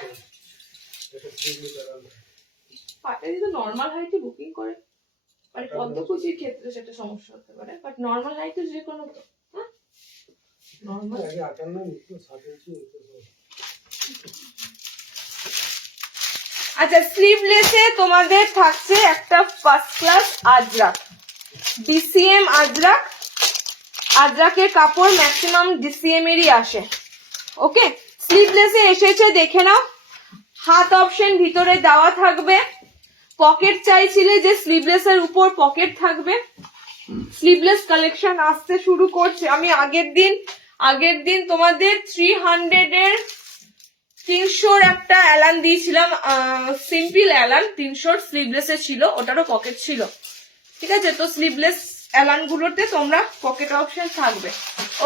পাটা যদি নর্মাল হাইটে বুকিং করে মানে পদ্মকুচির ক্ষেত্রে সেটা সমস্যা হতে পারে, বাট নর্মাল হাইটে যে কোনো তো হ্যাঁ নর্মাল। আচ্ছা স্লিভলেসে তোমাদের থাকছে একটা first class ajrakh, DCM ajrakh. আজরাকের কাপড় ম্যাক্সিমাম ডিসিএম এরই আসে। ওকে স্লিভলেসে এসেছে দেখে নাও, হাত অপশন ভিতরে দেওয়া থাকবে। পকেট চাইছিলে যে স্লিভলেসের উপর পকেট থাকবে। স্লিভলেস কালেকশন আসতে শুরু করছে। আমি আগের দিন তোমাদের 300 এর 300 একটা অ্যালান দিয়েছিলাম, সিম্পল অ্যালান 300 স্লিভলেসে ছিল, ওটারও পকেট ছিল। ঠিক আছে, তো স্লিভলেস অ্যালান গুলোতে তোমরা পকেট অপশন থাকবে।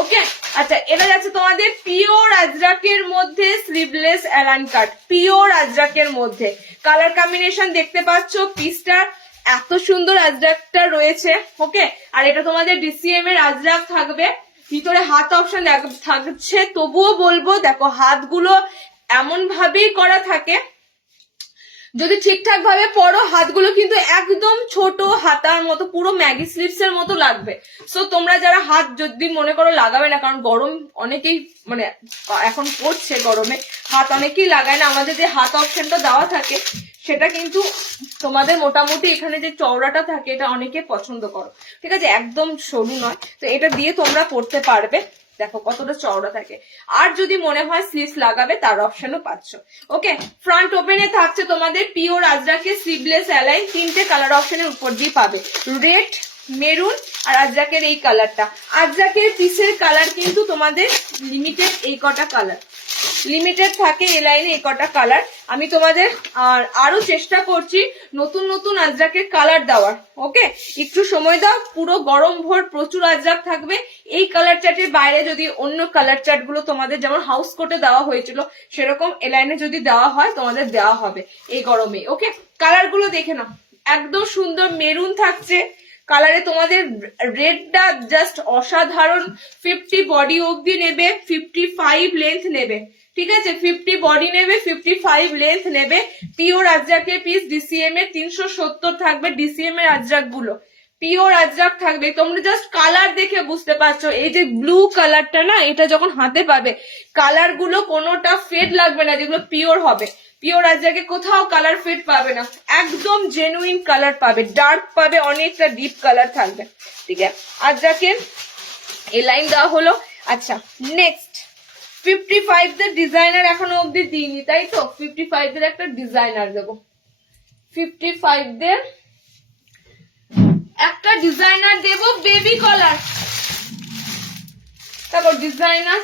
ওকে আচ্ছা এটা যাচ্ছে তোমাদের পিওর আজরাকের মধ্যে স্লিভলেস অ্যালান কাট, পিওর আজরাকের মধ্যে। কালার কম্বিনেশন দেখতে পাচ্ছ, পিসটা এত সুন্দর আজরাকটা রয়েছে। ওকে আর এটা তোমাদের ডিসিএম এর আজরাক থাকবে। ভিতরে হাত অপশন থাকছে, তবুও বলবো দেখো হাতগুলো এমন ভাবেই করা থাকে, যদি ঠিকঠাক ভাবে পরো হাতগুলো কিন্তু একদম ছোট হাতার মতো, পুরো ম্যাগি স্লিভস এর মতো লাগবে। সো তোমরা যারা হাত যদি মনে করো লাগাবে না, কারণ গরম অনেকেই মানে এখন পড়ছে গরমে, হাত অনেকেই লাগায় না। আমাদের যে হাত অপশনটা দেওয়া থাকে সেটা কিন্তু তোমাদের মোটামুটি এখানে যে চওড়াটা থাকে এটা অনেকে পছন্দ করো। ঠিক আছে, একদম সরু নয়, তো এটা দিয়ে তোমরা পড়তে পারবে। দেখো কতটা চওড়া থাকে। আর যদি মনে হয় স্লিভস লাগাবে তার অপশনও পাচ্ছ। ওকে ফ্রন্ট ওপেনে থাকছে তোমাদের পিওর আজরাকের স্লিভলেস অ্যালাইন, 3টে কালার অপশনের উপর দিয়ে পাবে, রেড, মেরুন আর আজরাকের এই কালারটা। আজরাকের পিসের কালার কিন্তু তোমাদের লিমিটেড, এই কটা কালার লিমিটেড থাকে এই লাইনে, এই কটা কালার। আমি তোমাদের আরো চেষ্টা করছি নতুন নতুন আজরাকের কালার দেওয়ার। ওকে একটু সময় দাও, পুরো গরম ভোর প্রচুর আজরাক থাকবে। এই কালার চার্টের বাইরে যদি অন্য কালার চার্ট গুলো তোমাদের যেমন হাউস কোটে দেওয়া হয়েছিল সেরকম এ লাইনে যদি দেওয়া হয় তোমাদের দেওয়া হবে এই গরমে। ওকে কালার গুলো দেখে নাও, একদম সুন্দর মেরুন থাকছে কালারে, তোমাদের রেডটা জাস্ট অসাধারণ। 50 বডি অবধি নেবে, 55 লেন্থ নেবে। ঠিক আছে 50 বডি নেবে, 55 লেন্থ নেবে। পিওর আজরাকের পিস, ডিসিএম এর 370 থাকবে। ডিসিএম এর আজরাক গুলো পিওর আজরাক থাকবে। তোমরা জাস্ট কালার দেখে বুঝতে পারছো, এই যে ব্লু কালারটা না, এটা যখন হাতে পাবে কালার গুলো কোনোটা ফেড লাগবে না, যেগুলো পিওর হবে। পিওর আজরাকে কোথাও কালার ফেড পাবে না, একদম জেনুইন কালার পাবে, ডার্ক পাবে, অনেকটা ডিপ কালার থাকবে। ঠিক আছে আজরাকের এই লাইন দেওয়া হলো। আচ্ছা নেক্সট 55 দের ডিজাইনার এখনো অবধি দিইনি, তাই তো 55 দের একটা ডিজাইনার দেবো। 55 দের একটা ডিজাইনার দেবো, বেবি কলার। তারপর ডিজাইনার,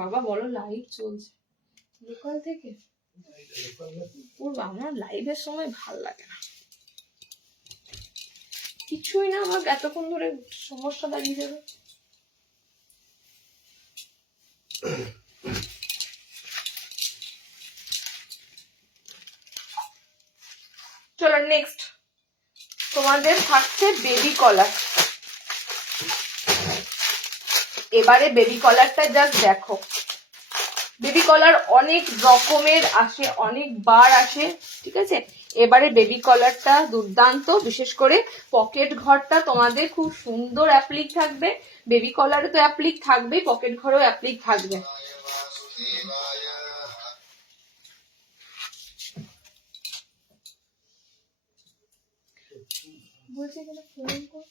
বাবা বলো লাইভ চলছে লোকাল থেকে, আমার লাইভের সময় ভাল লাগে না, কিছুই না আমার এতক্ষণ ধরে সমস্যা দাঁড়িয়ে যাবে। চলো নেক্সট তোমাদের থাকছে বেবি কলার। এবারে বেবি কলারটা জাস্ট দেখো, বেবি কলার অনেক রকমের আসে, অনেকবার আসে। ঠিক আছে এবারে বেবি কলারটা দুর্দান্ত, বিশেষ করে পকেট ঘরটা তোমাদের খুব সুন্দর অ্যাপ্লিক থাকবে। বেবি কলারে তো অ্যাপ্লিক থাকবেই, পকেট ঘরেও অ্যাপ্লিক থাকবে। বলছি এখানে ফোন কর।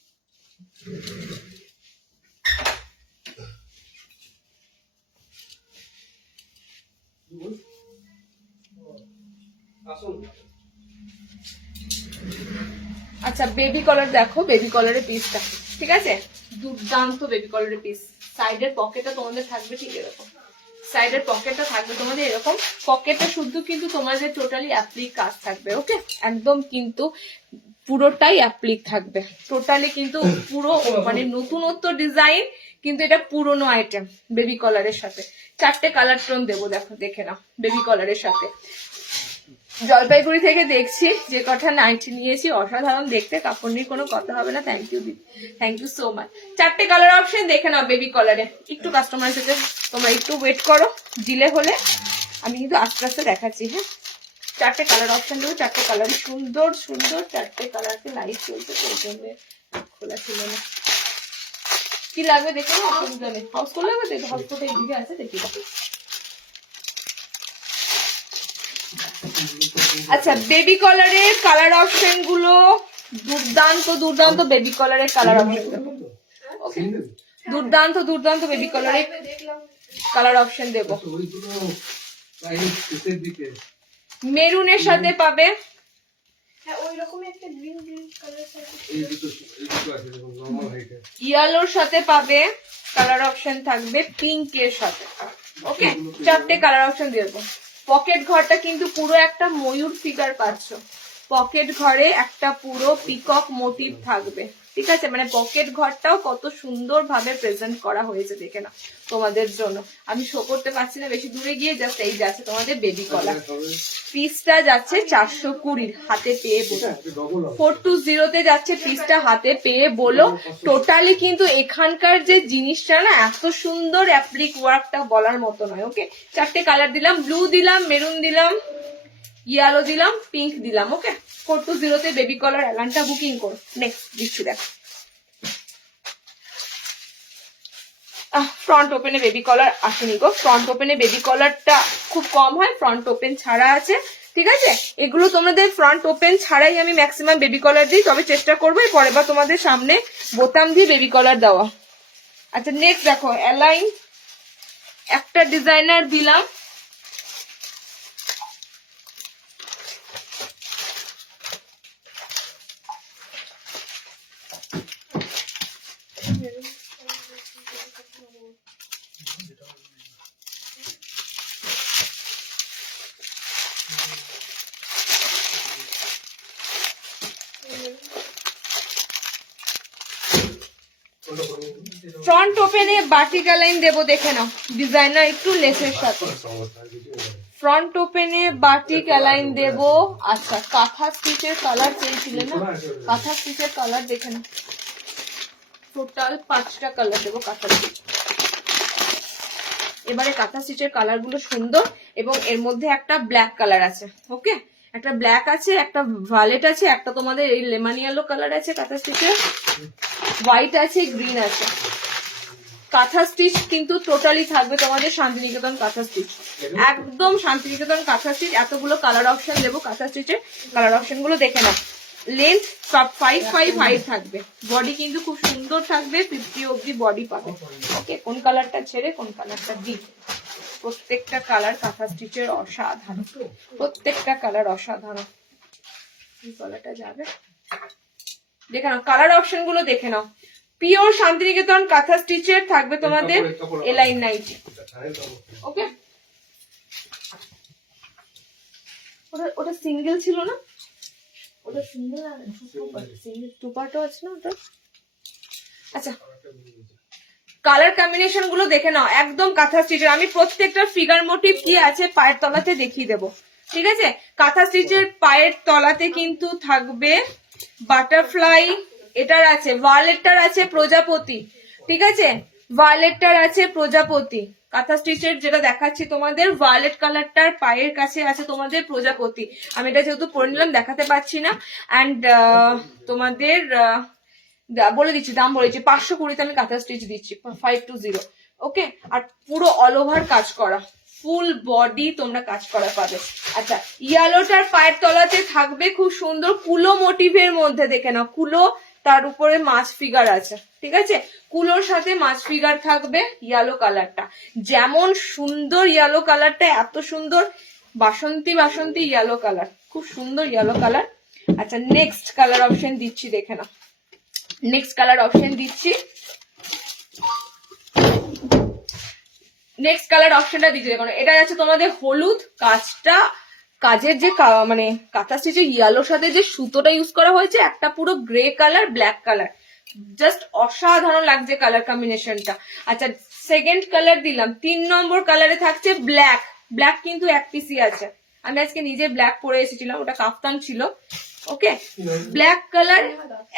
আচ্ছা বেবি কলার দেখো, বেবি কলারের পিসটা ঠিক আছে দুর্দান্ত বেবি কলারের পিস। সাইডের পকেটটা তোমাদের থাকবে ঠিক এরকম, সাইডের পকেটটা থাকবে তোমাদের এরকম, পকেটটা শুধু কিন্তু তোমাদের টোটালি অ্যাপ্লিক কাজ থাকবে। ওকে একদম কিন্তু পুরোটাই অ্যাপ্লিক থাকবে টোটালি, কিন্তু পুরো মানে নতুনত্ব ডিজাইন, কিন্তু এটা পুরনো আইটেম। বেবি কলারের সাথে 4টে কালার টোন দেবো, দেখো দেখে নাও বেবি কলারের সাথে। জলপাইগুড়ি থেকে দেখছি, যে কটা নাইটি নিয়েছি অসাধারণ দেখতে, কাপড় নিয়ে কোনো কথা হবে না। থ্যাংক ইউ দিদি, থ্যাংক ইউ সো মাচ। 4টে কালার অপশন দেখে নাও বেবি কলারে। একটু কাস্টমারের সাথে তোমরা একটু ওয়েট করো, ডিলে হলে আমি কিন্তু আস্তে আস্তে দেখাচ্ছি। হ্যাঁ, 4টে কালার অপশন দেবো, 4টে কালার সুন্দর সুন্দর, 4টে কালারকে লাইট চলছে, তো ওই জন্য খোলা ছিল না। কি লাগবে দেখে নাও, অসুবিধা নেই। হাউস কোট লাগবে, দেখো হাউস কোট এইদিকে আছে, দেখি। আচ্ছা, বেবি কলারের কালার অপশন গুলো দুর্দান্ত দুর্দান্ত বেবি কলারের কালার অপশন দেবো। দুর্দান্ত দুর্দান্ত বেবি কলারের কালার অপশন দেবো। মেরুনের সাথে পাবে, ইয়েলোর সাথে পাবে, কালার অপশন থাকবে পিঙ্কের সাথে। ওকে, 4টে কালার অপশন দিয়ে দেবো। পকেট ঘরটা কিন্তু পুরো একটা ময়ূর ফিগার পাচ্ছ, পকেট ঘরে একটা পুরো পিকক মোটিভ থাকবে, ঠিক আছে? মানে পকেট ঘরটাও কত সুন্দর ভাবে প্রেজেন্ট করা হয়েছে, দেখে না তোমাদের জন্য। আমি শো করতে পারছি না বেশি দূরে গিয়ে, জাস্ট এই যাচ্ছে তোমাদের বেবি কলার। পিসটা যাচ্ছে 420 হাতে পেয়ে বলো, 420 যাচ্ছে পিসটা হাতে পেয়ে বলো। টোটালি কিন্তু এখানকার যে জিনিসটা না এত সুন্দর অ্যাপ্লিক ওয়ার্কটা বলার মতো নয়। ওকে, 4টে কালার দিলাম, ব্লু দিলাম, মেরুন দিলাম, ইয়েলো দিলাম, পিঙ্ক দিলাম। ওকে, 420 বেবি কলার অ্যালানটা বুকিং করো। নেক্সট দিচ্ছি দেখ, ফ্রন্ট ওপেনে বেবি কলার আসেনি গো। ফ্রন্ট ওপেনে বেবি কলারটা খুব কম হয়, ফ্রন্ট ওপেন ছাড়া আছে, ঠিক আছে? এগুলো তোমাদের ফ্রন্ট ওপেন ছাড়াই আমি ম্যাক্সিমাম বেবি কলার দিই, তবে চেষ্টা করবো পরের বার তোমাদের সামনে বোতাম দিয়ে বেবি কলার দেওয়া। আচ্ছা, নেক্সট দেখো, অ্যালাইন একটা ডিজাইনার দিলাম, ফ্রন্ট ওপেনে বাটিক অ্যালাইন দেবো, দেখে নাও ডিজাইনার একটু লেসের সাথে। ফ্রন্ট ওপেনে বাটিক অ্যালাইন দেবো। আচ্ছা, কাঁথা স্টিচের কালার চেয়েছিলে না, কাঁথা স্টিচের কালার দেখে নাও, টোটাল 5টা কালার দেবো কাঁথা স্টিচ। এবারে কাঁথা স্টিচের কালার গুলো সুন্দর, এবং এর মধ্যে একটা ব্ল্যাক কালার আছে। ওকে, একটা ব্ল্যাক আছে, একটা ভায়োলেট আছে, একটা তোমাদের এই লেমন ইয়েলো কালার আছে কাঁথা স্টিচের, হোয়াইট আছে, গ্রিন আছে। কাঁথা স্টিচ কিন্তু টোটালি থাকবে তোমাদের শান্তিনিকেতন কাঁথা স্টিচ, একদম শান্তিনিকেতন কাঁথা স্টিচ। এতগুলো কালার অপশন দেবো কাঁথা স্টিচের, কালার অপশন গুলো দেখে নাও। লেন্থ সব 5 হাইট থাকবে, বডি কিন্তু খুব সুন্দর থাকবে, 50 অব্দি বডি পাবে। ওকে, কোন কালারটা ছেড়ে কোন কালারটা দিই, প্রত্যেকটা কালার কাঁথা স্টিচের অসাধারণ, প্রত্যেকটা কালার অসাধারণ। এই কালারটা যাবে, দেখে নাও কালার অপশন গুলো দেখে নাও। পিওর শান্তিনিকেতন কাঁথা স্টিচের থাকবে তোমাদের এলাইন নাইটি। ওকে, ওটা সিঙ্গেল ছিল না, ওটা সিঙ্গেল আর সিঙ্গেল টু পার্টও আছে না ওটা। আচ্ছা, কালার কম্বিনেশন গুলো দেখে নাও, একদম কাঁথা স্টিচের। আমি প্রত্যেকটা ফিগার মোটিভ কি আছে পায়ের তলাতে দেখিয়ে দেবো, ঠিক আছে? কাঁথা স্টিচের পায়ের তলাতে কিন্তু থাকবে বাটারফ্লাই, এটার আছে ভায়োলেটটার আছে প্রজাপতি, ঠিক আছে? ভায়োলেটটার আছে প্রজাপতি। কাঁথা স্টিচের যেটা দেখাচ্ছি তোমাদের, ভায়োলেট কালারটার পায়ের কাছে আছে তোমাদের প্রজাপতি। আমি এটা যেহেতু পরে নিলাম দেখাতে পাচ্ছি না। অ্যান্ড তোমাদের বলে দিচ্ছি, দাম বলেছি 520 আমি কাঁথা স্টিচ দিচ্ছি, 520। ওকে, আর পুরো অল ওভার কাজ করা, ফুল বডি তোমরা কাজ করা পাবে। আচ্ছা, ইয়েলোটার পায়ের তলাতে থাকবে খুব সুন্দর কুলো মোটিভের মধ্যে, দেখে নাও কুলো, তার উপরে মাছ ফিগার আছে, ঠিক আছে? কুলোর সাথে মাছ ফিগার থাকবে। ইয়েলো কালারটা যেমন সুন্দর, ইয়েলো কালারটা এত সুন্দর, বাসন্তী বাসন্তী ইয়েলো কালার, খুব সুন্দর ইয়েলো কালার। আচ্ছা, নেক্সট কালার অপশন দিচ্ছি, দেখে নাও নেক্সট কালার অপশন দিচ্ছি, নেক্সট কালার অপশনটা দিচ্ছি। দেখো, এটা যাচ্ছে তোমাদের হলুদ, কাজটা কাজের যে মানে কাঁথা স্টিচে ইয়েলোর সাথে যে সুতোটা ইউজ করা হয়েছে, একটা পুরো grey colour black colour, just অসাধারণ লাগছে কালার কম্বিনেশনটা। আচ্ছা, সেকেন্ড কালার দিলাম। 3 নম্বর কালারে থাকছে ব্ল্যাক। ব্ল্যাক কিন্তু এক পিসই আছে, আমি আজকে নিজে ব্ল্যাক পরে এসেছিলাম, ওটা কাফতান ছিল। ওকে, ব্ল্যাক কালার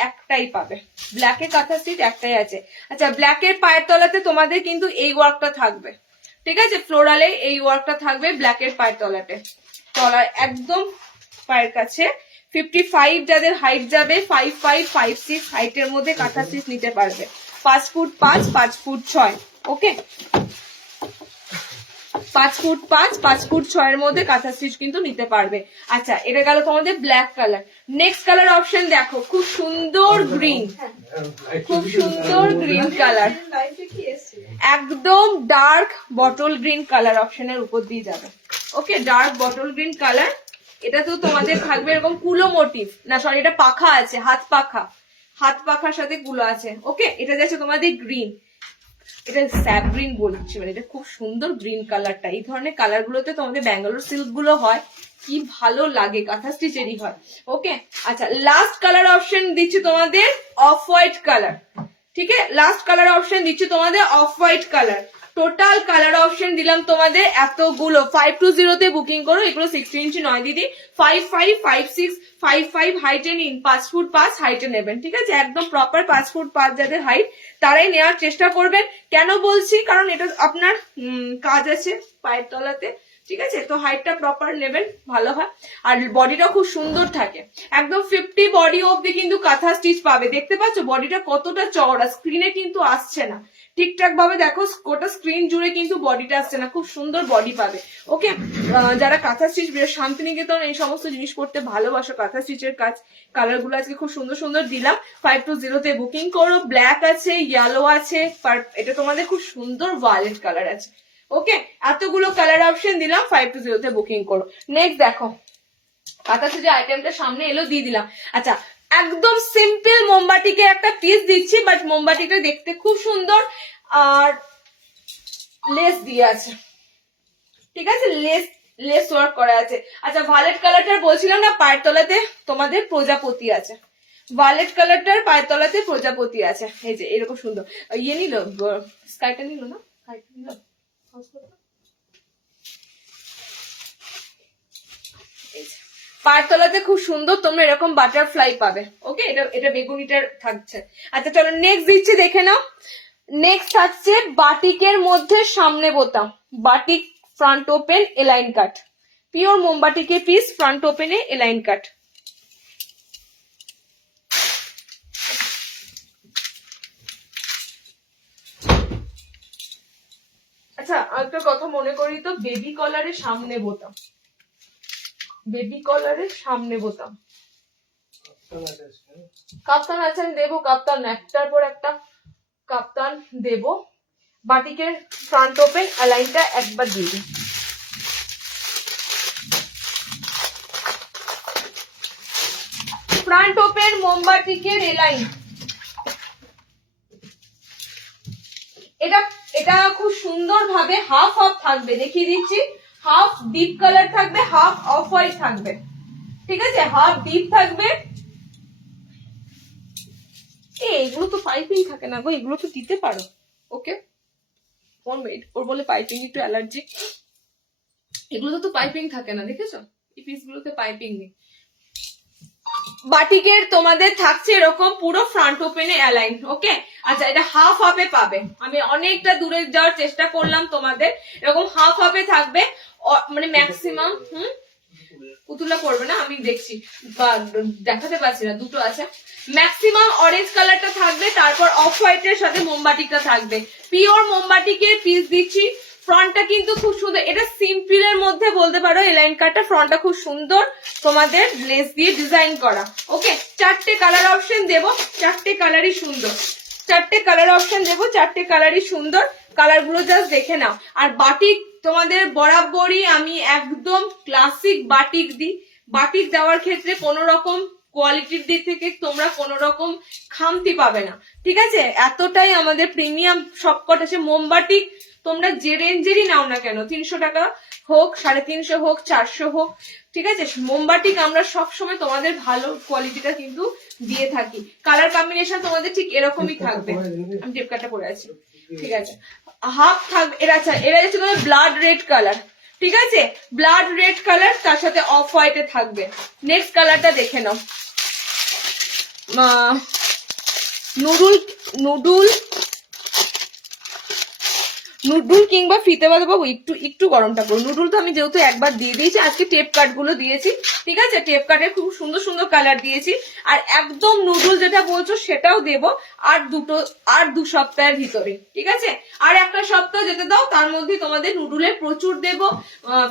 একটাই পাবে, ব্ল্যাকের কাঁথা স্টিচ একটাই আছে। আচ্ছা, ব্ল্যাকের পায়ের তলাতে তোমাদের কিন্তু এই ওয়ার্কটা থাকবে, ঠিক আছে, ফ্লোরালে এই ওয়ার্কটা থাকবে ব্ল্যাকের পায়ের তলাতে, তলার একদম পায়ের কাছে। 55 যাদের হাইট যাবে, 55, 56 হাইটের মধ্যে কাঁথা স্টিচ নিতে পারবে। 5 ফুট 5, 5 ফুট 6। ওকে, 5 ফুট 5, 5 ফুট 6 এর মধ্যে কাঁথা স্টিচ কিন্তু নিতে পারবে। আচ্ছা, এটা গেল তোমাদের black colour. Next colour option দেখো, খুব সুন্দর গ্রিন, খুব সুন্দর গ্রিন কালার, একদম ডার্ক বটল গ্রিন কালার অপশনের উপর দিয়ে যাবে। ওকে, ডার্ক বটল গ্রিন কালার। এটা তো তোমাদের থাকবে এরকম কুলো মোটিভ, না সরি, এটা পাখা আছে, হাত পাখা, হাত পাখার সাথে কুলো আছে। ওকে, এটা যাচ্ছে তোমাদের গ্রিন, এটা স্যাপ গ্রিন বলছি, মানে এটা খুব সুন্দর গ্রিন কালারটা। এই ধরনের কালার গুলোতে তোমাদের ব্যাঙ্গালোর সিল্ক গুলো হয়, কি ভালো লাগে, কাঁথা স্টিচেরই হয়। ওকে, আচ্ছা, লাস্ট কালার অপশন দিচ্ছি তোমাদের অফ হোয়াইট কালার। ঠিক আছে, লাস্ট কালার অপশন দিচ্ছি তোমাদের off white colour. Total colour option দিলাম তোমাদের এতগুলো। 520 তে বুকিং করো, এগুলো 16 ইঞ্চি নয় দিদি, 55, 56, 55 হাইটে নিন, 5 ফুট 5 হাইটে নেবেন, ঠিক আছে, একদম প্রপার 5 ফুট 5 যাদের হাইট তারাই নেওয়ার চেষ্টা করবেন। কেন বলছি, কারণ এটা আপনার কাজ আছে পায়ের তলাতে, ঠিক আছে, তো হাইটটা প্রপার নেবেন, ভালো হয়। আর বডিটা খুব সুন্দর থাকে, একদম 50 বডি অব্দি কিন্তু কাঁথা স্টিচ পাবে। দেখতে পাচ্ছ বডিটা কতটা চওড়া, স্ক্রিনে কিন্তু আসছে না ঠিকঠাক ভাবে, দেখো গোটা স্ক্রিন জুড়ে কিন্তু বডিটা আসছে না, খুব সুন্দর বডি পাবে। ওকে, যারা কাঁথা স্টিচ, শান্তিনিকেতন এই সমস্ত জিনিস করতে ভালোবাসো, কাঁথা স্টিচের কাজ, কালার গুলো আজকে খুব সুন্দর সুন্দর দিলাম। 520 তে বুকিং করো। ব্ল্যাক আছে, ইয়েলো আছে, এটা তোমাদের খুব সুন্দর ভায়োলেট কালার আছে। ওকে, এতগুলো কালার অপশন দিলাম, 520 তে বুকিং করো। নেক্সট দেখো, কাঁথা স্টিচের আইটেমটা সামনে এলো, দিয়ে দিলাম। আচ্ছা, একদম সিম্পল মোমবাটিকে একটা পিস দিচ্ছি, বাট মোমবাটিটা দেখতে খুব সুন্দর, আর লেস দিয়ে আছে, ঠিক আছে, লেস ওয়ার্ক করা আছে। আচ্ছা, ভায়োলেট কালারটার বলছিলাম না, পায়ের তলাতে তোমাদের প্রজাপতি আছে, ভায়োলেট কালারটার পায়ের তলাতে প্রজাপতি আছে। এই যে এরকম সুন্দর, ইয়ে নিল, স্কাইটা নিল না, স্কাইটা নিল, পায়ের তলাতে খুব সুন্দর তোমরা এরকম বাটারফ্লাই পাবে। ওকে, এটা বেগুনিটার থাকছে। আচ্ছা চলো, নেক্সট দিচ্ছি, দেখে নাও। নেক্সট থাকছে বাটিকের মধ্যে সামনে বোতাম, বাটিক ফ্রন্ট ওপেন এলাইন কাট, পিওর মোমবাটিকের পিস, ফ্রন্ট ওপেনে এলাইন কাট। আচ্ছা, একটা কথা মনে করি তো, বেবি কলারের সামনে বোতাম, বেবি কলারের সামনে বোতাম, কাপ্তান আছে, আমি দেবো কাপ্তান, একটার পর একটা কাপ্তান দেবো। বাটিকের ফ্রন্ট ওপেন অ্যালাইনটা একবার দিয়ে দিই। ফ্রন্ট ওপেন মোমবাটিকের এলাইন, এটা খুব সুন্দর ভাবে হাফ হাফ থাকবে, দেখিয়ে দিচ্ছি। হাফ ডিপ কালার থাকবে, হাফ অফ হোয়াইট থাকবে, ঠিক আছে, হাফ ডিপ থাকবে। এগুলো তো পাইপিং থাকে না গো, এগুলো তো দিতে পারো। ওকে, ওর বলে পাইপিং একটু অ্যালার্জি, এগুলো তো পাইপিং থাকে না, দেখেছো, এই পিস গুলোতে পাইপিং নেই। বাটিকের তোমাদের থাকছে এরকম পুরো ফ্রন্ট ওপেনে অ্যালাইন। ওকে, আচ্ছা, এটা হাফ হাফে পাবে, আমি অনেকটা দূরে যাওয়ার চেষ্টা করলাম তোমাদের, এরকম হাফ হাফে থাকবে, মানে ম্যাক্সিমাম পুতুলা করবে না, আমি দেখছি দেখাতে পারছি না, দুটো আছে। ম্যাক্সিমাম অরেঞ্জ কালারটা থাকবে, তারপর অফ হোয়াইটের সাথে মোমবাটিকটা থাকবে, পিওর মোমবাটিকের পিস দিচ্ছি। ফ্রন্টটা কিন্তু খুব সুন্দর, এটা সিম্পলের মধ্যে বলতে পারো এলাইন কাটটা, ফ্রন্টটা খুব সুন্দর তোমাদের লেস দিয়ে ডিজাইন করা। ওকে, 4টে কালার অপশন দেবো, 4টে কালারই সুন্দর, 4টে কালার অপশন দেবো, 4টে কালারই সুন্দর, কালার গুলো জাস্ট দেখে নাও। আর বাটিক তোমাদের বরাবরই আমি একদম ক্লাসিক বাটিক দিই, বাটিক দেওয়ার ক্ষেত্রে কোনো রকম কোয়ালিটির দিক থেকে তোমরা কোনো রকম খামতি পাবে না, ঠিক আছে? এতটাই আমাদের প্রিমিয়াম সবকটা আছে। মোমবাটি তোমরা যে রেঞ্জেরই নাও না কেন, 300 টাকা হোক, 350 হোক, 400 হোক, ঠিক আছে, মোমবাটিক আমরা সবসময় তোমাদের ভালো কোয়ালিটিটা কিন্তু দিয়ে থাকি। কালার কম্বিনেশন তোমাদের ঠিক এরকমই থাকবে। আমি টেপ কাটটা পরে আছি, ঠিক আছে। হাফ থাকবে এরা যাচ্ছে তোমাদের ব্লাড রেড কালার, ঠিক আছে, ব্লাড রেড কালার, তার সাথে অফ হোয়াইটে থাকবে। নেক্সট কালারটা দেখে নাও, নুডুল নুডুল নুডুল কিংবা ফিতে বাঁধা বাবু, একটু গরমটা করো। নুডুল তো আমি যেহেতু একবার দিয়ে দিয়েছি, আজকে টেপ কাট গুলো দিয়েছি, ঠিক আছে, টেপ কাটের খুব সুন্দর সুন্দর কালার দিয়েছি। আর একদম নুডুল যেটা বলছো সেটাও দেবো আর 2 সপ্তাহের ভিতরে, ঠিক আছে। আর একটা সপ্তাহ যেতে দাও, তার মধ্যে তোমাদের নুডুলের প্রচুর দেবো।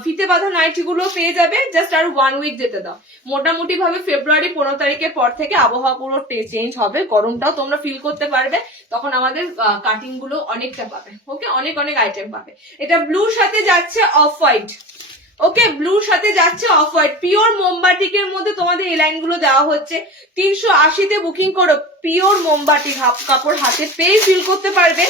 ফিতে বাঁধা নাইটি গুলো পেয়ে যাবে, জাস্ট আর 1 উইক যেতে দাও। মোটামুটি ভাবে ফেব্রুয়ারি 15 তারিখের পর থেকে আবহাওয়া পুরো চেঞ্জ হবে, গরমটাও তোমরা ফিল করতে পারবে, তখন আমাদের কাটিং গুলো অনেকটা পাবে। ওকে, অনেক অনেক আইটেম পাবে। এটা ব্লুর সাথে যাচ্ছে অফ হোয়াইট, ওকে, ব্লুর সাথে যাচ্ছে অফ হোয়াইট। পিওর মোমবাটিকের মধ্যে তোমাদের এই লাইন গুলো দেওয়া হচ্ছে। 380-তে বুকিং করো, পিওর মোমবাটিক কাপড় হাতে পেয়ে ফিল করতে পারবে।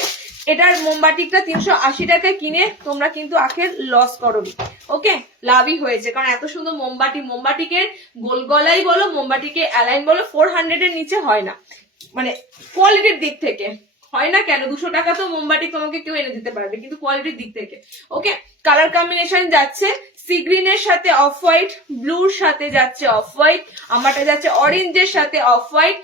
এটার মোমবাটিকটা 380 টাকায় কিনে তোমরা কিন্তু আখের লস করোনি, ওকে, লাভই হয়েছে। কারণ এত সুন্দর মোমবাটিকের গোল গলাই বলো, মোমবাটিকে অ্যালাইন বলো, 400 এর নিচে হয় না, মানে কোয়ালিটির দিক থেকে হয় না কেন। 200 টাকা তো মোমবাটি তোমাকে কেউ এনে দিতে পারবে, কিন্তু কোয়ালিটির দিক থেকে, ওকে। কালার কম্বিনেশন যাচ্ছে সি গ্রিনের সাথে অফ হোয়াইট, ব্লুর সাথে যাচ্ছে অফ হোয়াইট, আমারটা যাচ্ছে অরেঞ্জের সাথে অফ হোয়াইট,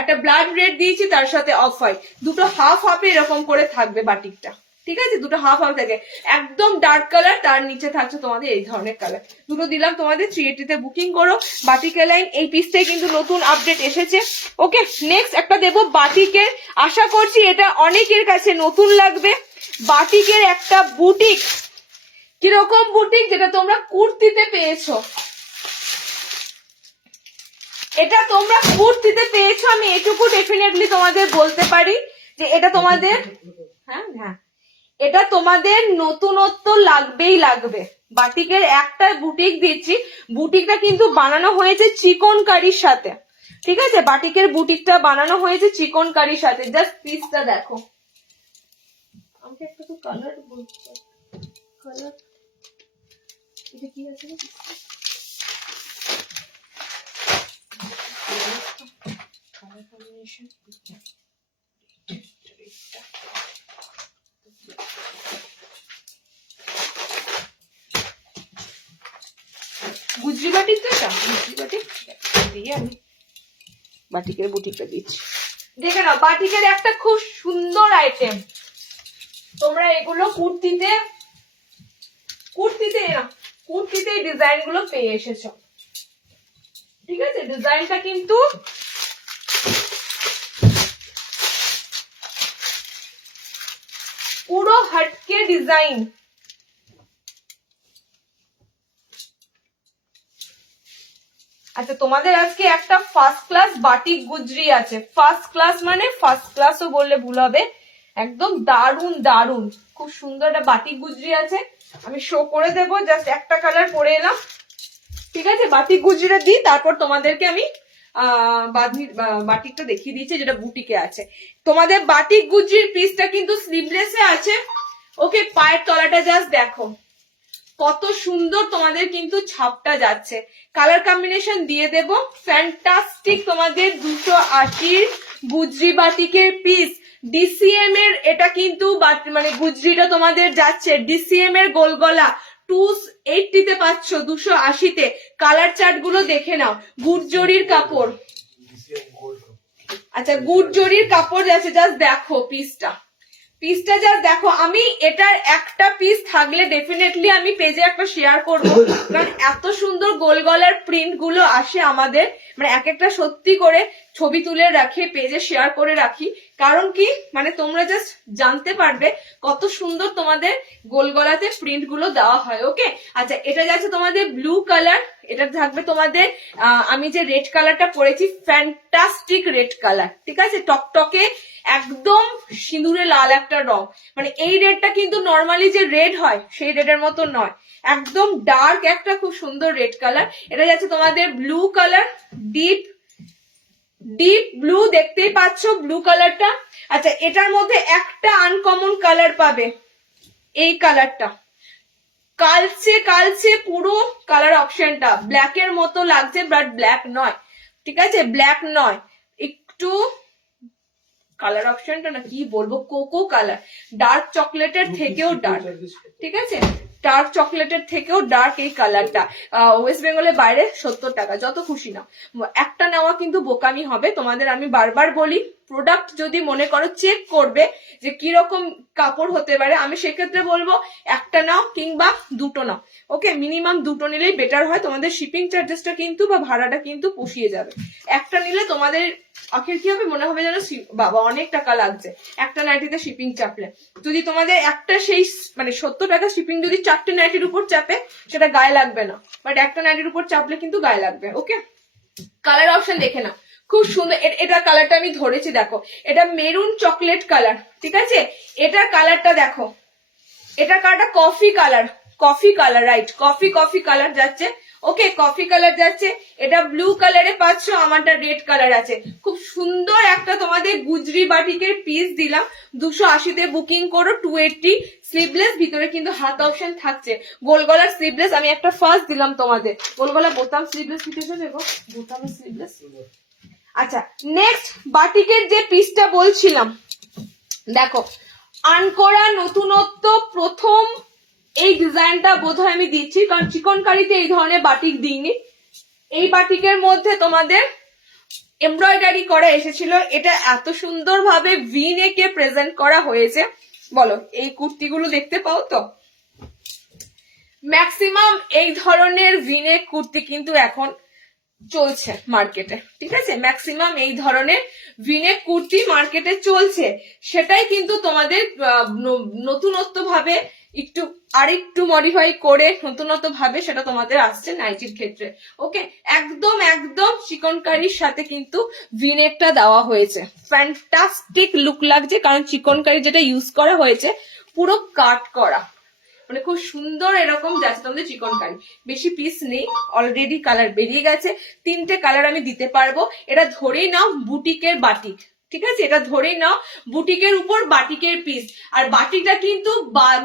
একটা ব্লাড রেড দিয়েছি তার সাথে অফ হোয়াইট। দুটো হাফ হাফে এরকম করে থাকবে বাটিকটা, ঠিক আছে, দুটো হাফ হাফ থাকে। একদম ডার্ক কালার, তার নিচে থাকছে তোমাদের এই ধরনের কালার। দুটো দিলাম তোমাদের। 380-তে বুকিং করো। বাটিকের লাইন এই পিসটাই কিন্তু নতুন আপডেট এসেছে, ওকে। নেক্সট একটা দেবো বাটিকের, আশা করছি এটা অনেকের কাছে নতুন লাগবে। বাটিকের একটা বুটিক, কিরকম বুটিক, যেটা তোমরা কুর্তিতে পেয়েছো, এটা তোমরা কুর্তিতে পেয়েছো, আমি এটুকু ডেফিনেটলি তোমাদের বলতে পারি যে এটা তোমাদের, হ্যাঁ হ্যাঁ, এটা তোমাদের নতুনত্ব লাগবেই লাগবে। বাটিকের একটা বুটিক দিচ্ছি, বুটিকটা কিন্তু বানানো হয়েছে চিকনকারির সাথে, ঠিক আছে, বাটিকের বুটিকটা বানানো হয়েছে চিকনকারির সাথে। জাস্ট পিসটা দেখো, আমাকে একটা তো কালার বলছে, কালার এটা কি আছে, কালার কম্বিনেশন গুজরি বাটিক, তো এটা গুজরি বাটিক দিয়ে আমি বাটিকের বুটিকটা দিচ্ছি। দেখে নাও, বাটিকের একটা খুব সুন্দর আইটেম। তোমরা এগুলো কুর্তিতে এই ডিজাইন গুলো পেয়ে এসেছো, ঠিক আছে। ডিজাইনটা কিন্তু পুরো হটকে ডিজাইন, আচ্ছা তোমাদের আজকে একটা ফার্স্ট ক্লাস বাটিক গুজরি আছে। ফার্স্ট ক্লাস মানে ফার্স্ট ক্লাসও বললে ভুল হবে, একদম দারুন দারুন, খুব সুন্দর একটা বাটিক গুজরি আছে। আমি শো করে দেবো, জাস্ট একটা কালার পরে এলাম, ঠিক আছে। বাটিক গুজরিটা দিই, তারপর তোমাদেরকে আমি বাটিকটা দেখিয়ে দিয়েছি যেটা বুটিকে আছে। তোমাদের বাটিক গুজরির পিসটা কিন্তু স্লিভলেসে আছে, ওকে। পায়ের তলাটা জাস্ট দেখো কত সুন্দর তোমাদের কিন্তু ছাপটা যাচ্ছে। কালার কম্বিনেশন দিয়ে দেব, ফ্যান্টাস্টিক তোমাদের 280 গুজরি বাটিকের পিস। ডিসিএম এর এটা কিন্তু মানে গুজরিটা তোমাদের যাচ্ছে ডিসিএম এর গোল গলা, 280-তে পাচ্ছ, 280-তে। কালার চার্ট গুলো দেখে নাও, গুড জরির কাপড়, আচ্ছা গুড জরির কাপড় যাচ্ছে, জাস্ট দেখো পিসটা জাস্ট দেখো। আমি এটার একটা পিস থাকলে ডেফিনেটলি আমি পেজে একটা শেয়ার করবো, কারণ এত সুন্দর গোল গলার প্রিন্ট গুলো আসে আমাদের, মানে এক একটা সত্যি করে ছবি তুলে রাখি, পেজে শেয়ার করে রাখি। কারণ কি, মানে তোমরা জাস্ট জানতে পারবে কত সুন্দর তোমাদের গোল গলাতে প্রিন্ট গুলো দেওয়া হয়, ওকে। আচ্ছা এটা যাচ্ছে তোমাদের ব্লু কালার, এটা থাকবে তোমাদের আমি যে রেড কালারটা পরেছি, ফ্যান্টাস্টিক রেড কালার, ঠিক আছে, টকটকে একদম সিঁদুরে লাল একটা রং। মানে এই রেডটা কিন্তু নর্মালি যে রেড হয় সেই রেডের মতো নয়, একদম ডার্ক একটা খুব সুন্দর রেড কালার। এটা যাচ্ছে তোমাদের blue colour, deep deep blue দেখতেই পাচ্ছ ব্লু কালারটা। আচ্ছা এটার মধ্যে একটা আনকমন কালার পাবে, এই কালারটা কালচে কালচে পুরো কালার অপশনটা ব্ল্যাকের মতো লাগছে, বাট ব্ল্যাক নয়, ঠিক আছে, ব্ল্যাক নয়, একটু কালার অপশনটা না কি বলবো, কোকো কালার, ডার্ক চকলেটের থেকেও ডার্ক, ঠিক আছে, ডার্ক চকলেটের থেকেও ডার্ক এই কালারটা। ওয়েস্ট বেঙ্গলের বাইরে 70 টাকা, যত খুশি না, একটা নেওয়া কিন্তু বোকামি হবে তোমাদের। আমি বারবার বলি প্রোডাক্ট যদি মনে করো চেক করবে যে কিরকম কাপড় হতে পারে, আমি সেক্ষেত্রে বলবো একটা নাও কিংবা দুটো নাও, ওকে, মিনিমাম দুটো নিলেই বেটার হয়, তোমাদের শিপিং চার্জেসটা কিন্তু বা ভাড়াটা কিন্তু পুষিয়ে যাবে। একটা নিলে তোমাদের আখের কি হবে, মনে হবে যেন বাবা অনেক টাকা লাগছে একটা নাইটিতে শিপিং চাপলে। যদি তোমাদের একটা সেই মানে 70 টাকা শিপিং যদি 4টে নাইটির উপর চাপে সেটা গায়ে লাগবে না, বাট একটা নাইটির উপর চাপলে কিন্তু গায়ে লাগবে। ওকে, কালার অপশন দেখে নাও, খুব সুন্দর। এটা কালারটা আমি ধরেছি, দেখো এটা মেরুন চকলেট কালার, ঠিক আছে, এটার কালারটা দেখো, এটা কালারটা coffee colour, coffee colour, right, coffee colour যাচ্ছে, ওকে, কফি কালার যাচ্ছে। এটা ব্লু কালারে পাচ্ছ, আমারটা রেড কালার আছে। খুব সুন্দর একটা তোমাদের গুজরি বাটিকের পিস দিলাম, 280-তে বুকিং করো, 280, স্লিভলেস, ভিতরে কিন্তু হাত অপশন থাকছে, গোল গলার স্লিভলেস, আমি একটা ফার্স্ট দিলাম তোমাদের, গোল গলা বোতাম স্লিভলেস ভিতরে দেবো, বোতামের স্লিভলেস। আচ্ছা নেক্সট বাটিকের যে পিসটা বলছিলাম, দেখো আনকোরা নতুনত্ব, প্রথম এই ডিজাইনটা বোধহয় আমি দিচ্ছি, কারণ চিকনকারিতে এই ধরনের বাটিক দিইনি। এই বাটিকের মধ্যে তোমাদের এমব্রয়ডারি করা এসেছিল, এটা এত সুন্দর ভাবে ভি নেকে প্রেজেন্ট করা হয়েছে, বলো এই কুর্তিগুলো দেখতে পাও তো, ম্যাক্সিমাম এই ধরনের ভি নেক কুর্তি কিন্তু এখন চলছে মার্কেটে, ঠিক আছে, ম্যাক্সিমাম এই ধরনের ভিনেক কুর্তি মার্কেটে চলছে, সেটাই কিন্তু তোমাদের নতুনত্ব ভাবে একটু আরেকটু মডিফাই করে নতুনত্ব ভাবে সেটা তোমাদের আসছে নাইটির ক্ষেত্রে। ওকে, একদম একদম চিকনকারির সাথে কিন্তু ভিনেকটা দেওয়া হয়েছে, ফ্যান্টাস্টিক লুক লাগছে, কারণ চিকনকারি যেটা ইউজ করা হয়েছে পুরো কাট করা, মানে খুব সুন্দর এরকম যাচ্ছে তোমাদের চিকনকারি। বেশি পিস নেই, অলরেডি কালার বেরিয়ে গেছে, 3টে কালার আমি দিতে পারবো। এটা ধরেই নাও বুটিকের বাটিক, ঠিক আছে, এটা ধরেই নাও বুটিকের উপর বাটিকের পিস, আর বাটিকটা কিন্তু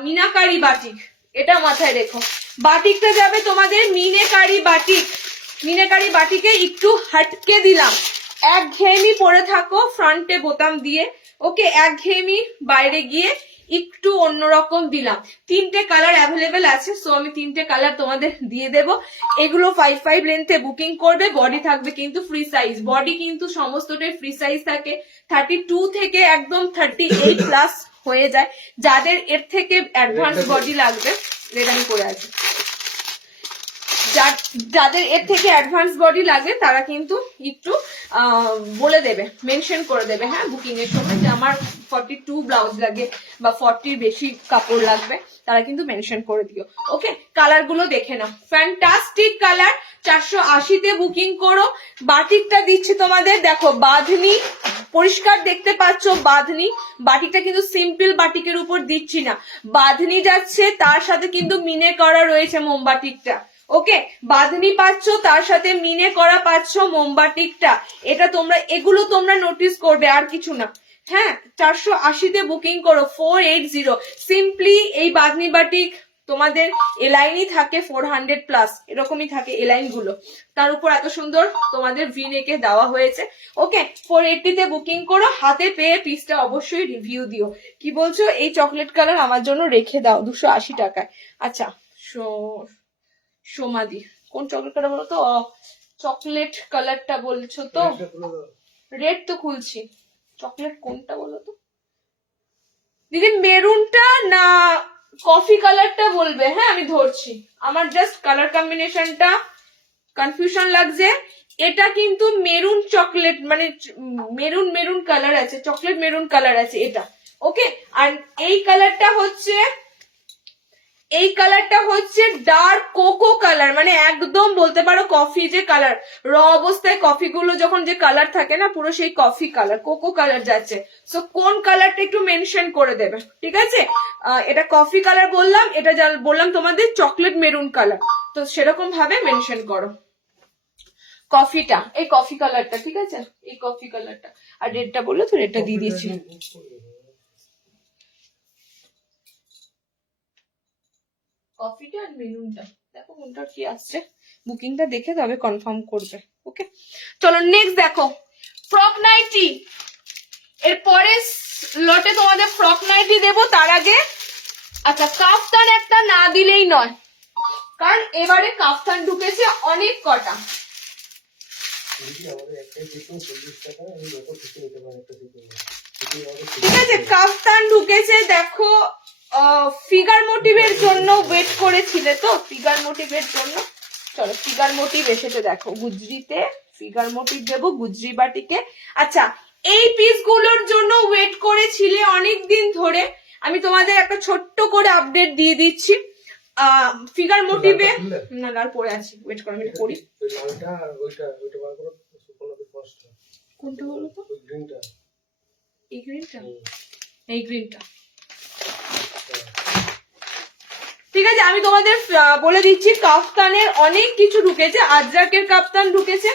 মিনাকারি বাটিক, এটা মাথায় রেখো, বাটিকটা যাবে তোমাদের মিনেকারি বাটিক, মিনেকারি বাটিকে একটু হাটকে দিলাম, একঘেয়েমি পরে থাকো ফ্রন্টে বোতাম দিয়ে, ওকে, একঘেয়েমি বাইরে গিয়ে একটু অন্যরকম দিলাম। 3টে কালার অ্যাভেলেবেল আছে, সো আমি 3টে কালার তোমাদের দিয়ে দেব। এগুলো 5 লেন্থে বুকিং করবে, বডি থাকবে কিন্তু ফ্রি সাইজ, বডি কিন্তু সমস্তটাই ফ্রি সাইজ থাকে, 32 থেকে একদম 38 প্লাস হয়ে যায়। যাদের এর থেকে অ্যাডভান্স বডি লাগবে, যেটা আমি করে আছি, যাদের এর থেকে অ্যাডভান্স বডি লাগে তারা কিন্তু একটু বলে দেবে, মেনশন করে দেবে, হ্যাঁ, বুকিং এর সময় যে আমার 42 ব্লাউজ লাগে বা 40 বেশি কাপড় লাগবে, তারা কিন্তু মেনশন করে দিও। ওকে, কালার গুলো দেখে নাও, ফ্যান্টাস্টিক কালার, 480-তে বুকিং করো। বাটিকটা দিচ্ছি তোমাদের, দেখো বাঁধনি পরিষ্কার দেখতে পাচ্ছ, বাঁধনি, বাটিকটা কিন্তু সিম্পল বাটিকের উপর দিচ্ছি না, বাঁধনি যাচ্ছে, তার সাথে কিন্তু মিনে করা রয়েছে মোমবাটিকটা, ওকে, বাঁধনি পাচ্ছ, তার সাথে মিনে করা পাচ্ছ মোমবাটিকটা, এটা তোমরা এগুলো তোমরা নোটিস করবে, আর কিছু না। হ্যাঁ, 480-তে বুকিং করো, 480, সিম্পলি এই বাঁধনি বাটিক তোমাদের এলাইনই থাকে 400 প্লাস, এরকমই থাকে এলাইন গুলো, তার উপর এত সুন্দর তোমাদের ভি নেকে দেওয়া হয়েছে। ওকে, 480-তে বুকিং করো, হাতে পেয়ে পিসটা অবশ্যই রিভিউ দিও। কি বলছো, এই চকলেট কালার আমার জন্য রেখে দাও 280 টাকায়। আচ্ছা সোমাদি, কোন চকলেট কালার বলো তো, চকলেট কালারটা বলছো তো, রেড তো খুলছি, চকলেট কোনটা বলো তো দিদি, মেরুনটা না কফি কালারটা বলবে, হ্যাঁ আমি ধরছি, আমার জাস্ট কালার কম্বিনেশনটা কনফিউশন লাগছে। এটা কিন্তু মেরুন চকলেট, মানে মেরুন মেরুন কালার আছে, চকলেট মেরুন কালার আছে এটা, ওকে, আর এই কালারটা হচ্ছে ডার্ক কোকো কালার, মানে একদম বলতে পারো কফি যে কালার, র অবস্থায় কফি গুলো যখন যে কালার থাকে না, পুরো সেই কফি কালার, কোকো কালার যাচ্ছে। সো কোন কালারটা একটু মেনশন করে দেবে, ঠিক আছে, এটা কফি কালার বললাম, এটা বললাম তোমাদের চকলেট মেরুন কালার, তো সেরকম ভাবে মেনশন করো। কফিটা, এই কফি কালারটা, ঠিক আছে, এই কফি কালারটা, আর রেডটা বললো তো রেডটা দিয়ে দিয়েছি। কফিটা আর মেরুনটা, দেখো কোনটা কি আসছে, বুকিংটা দেখে তবে কনফার্ম করবে। ওকে, চলো নেক্সট দেখো, ফ্রক নাইটি। এরপরে লটে তোমাদের ফ্রক নাইটি দেবো, তার আগে আচ্ছা কাফতান একটা না দিলেই নয়, কারণ এবারে কাফতান ঢুকেছে অনেক কটা। ঠিক আছে, কাফতান ঢুকেছে, দেখো ফিগার মোটিভের জন্য ওয়েট করেছিলে তো, ফিগার মোটিভের জন্য, চলো ফিগার মোটিভ এসেছে, দেখো গুজরিতে ফিগার মোটিভ দেবো, গুজরি বাটিকে। আচ্ছা এই পিসগুলোর জন্য ওয়েট করেছিলে অনেক দিন ধরে, আমি তোমাদের একটা ছোট্ট করে আপডেট দিয়ে দিচ্ছি। ফিগার মোটিভে না লাল পরে আছি, ওয়েট করো আমি পড়ি। কোনটা বলো তো? এই গ্রিনটা, এই গ্রিনটা। ঠিক আছে, আমি তোমাদের বলে দিচ্ছি, কাফতানের অনেক কিছু ঢুকেছে, আজরাকের কাফতান ঢুকেছে,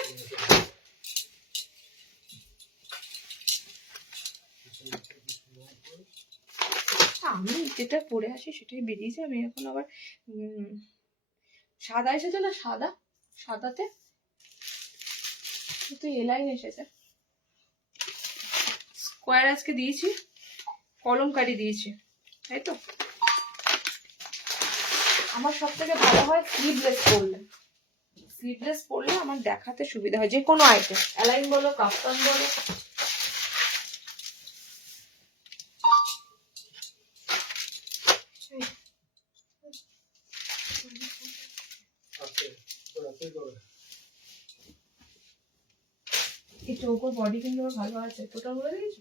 আমি যেটা পরে আসি সেটাই বেরিয়েছে, আমি এখন আবার সাদা এসেছে না, সাদা সাদাতে কিন্তু এলাইন এসেছে, স্কোয়ার আজকে দিয়েছি, কলমকারি দিয়েছি, তাই তো। আমার সব থেকে ভালো হয় স্লিভলেস পরলে, স্লিভলেস পরলে আমার দেখাতে সুবিধা হয়, যে কোনো আইটেম, এলাইন বলো কাফতান বলো। এই চৌকোর বডি কিন্তু আমার ভালো আছে, টোটাল বলে দিয়েছি।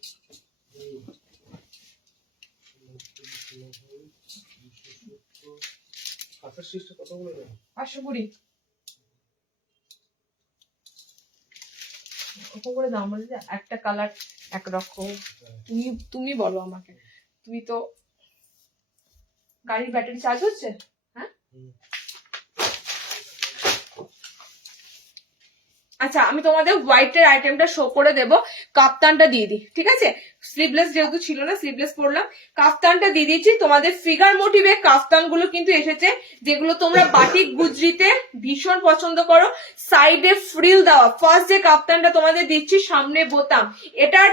520 করে দাম বলে, একটা কালার একরকম, তুমি বলো আমাকে, তুমি তো গাড়ির ব্যাটারি চার্জ হচ্ছে, হ্যাঁ। আচ্ছা আমি তোমাদের হোয়াইটের আইটেমটা শো করে দেবো, কাপ্তানটা দিয়ে দিই, ঠিক আছে, স্লিভলেস যেহেতু ছিল না, স্লিভলেস পরলাম, কাফতানটা দিয়ে দিচ্ছি। তোমাদের ফিগার মোটিভে কাফতান গুলো কিন্তু এসেছে, যেগুলো তোমরা বাটিক গুজরিতে ভীষণ পছন্দ করো, সাইডে ফ্রিল দেওয়া। ফার্স্ট যে কাফতানটা তোমাদের দিচ্ছি, সামনে বোতাম, এটার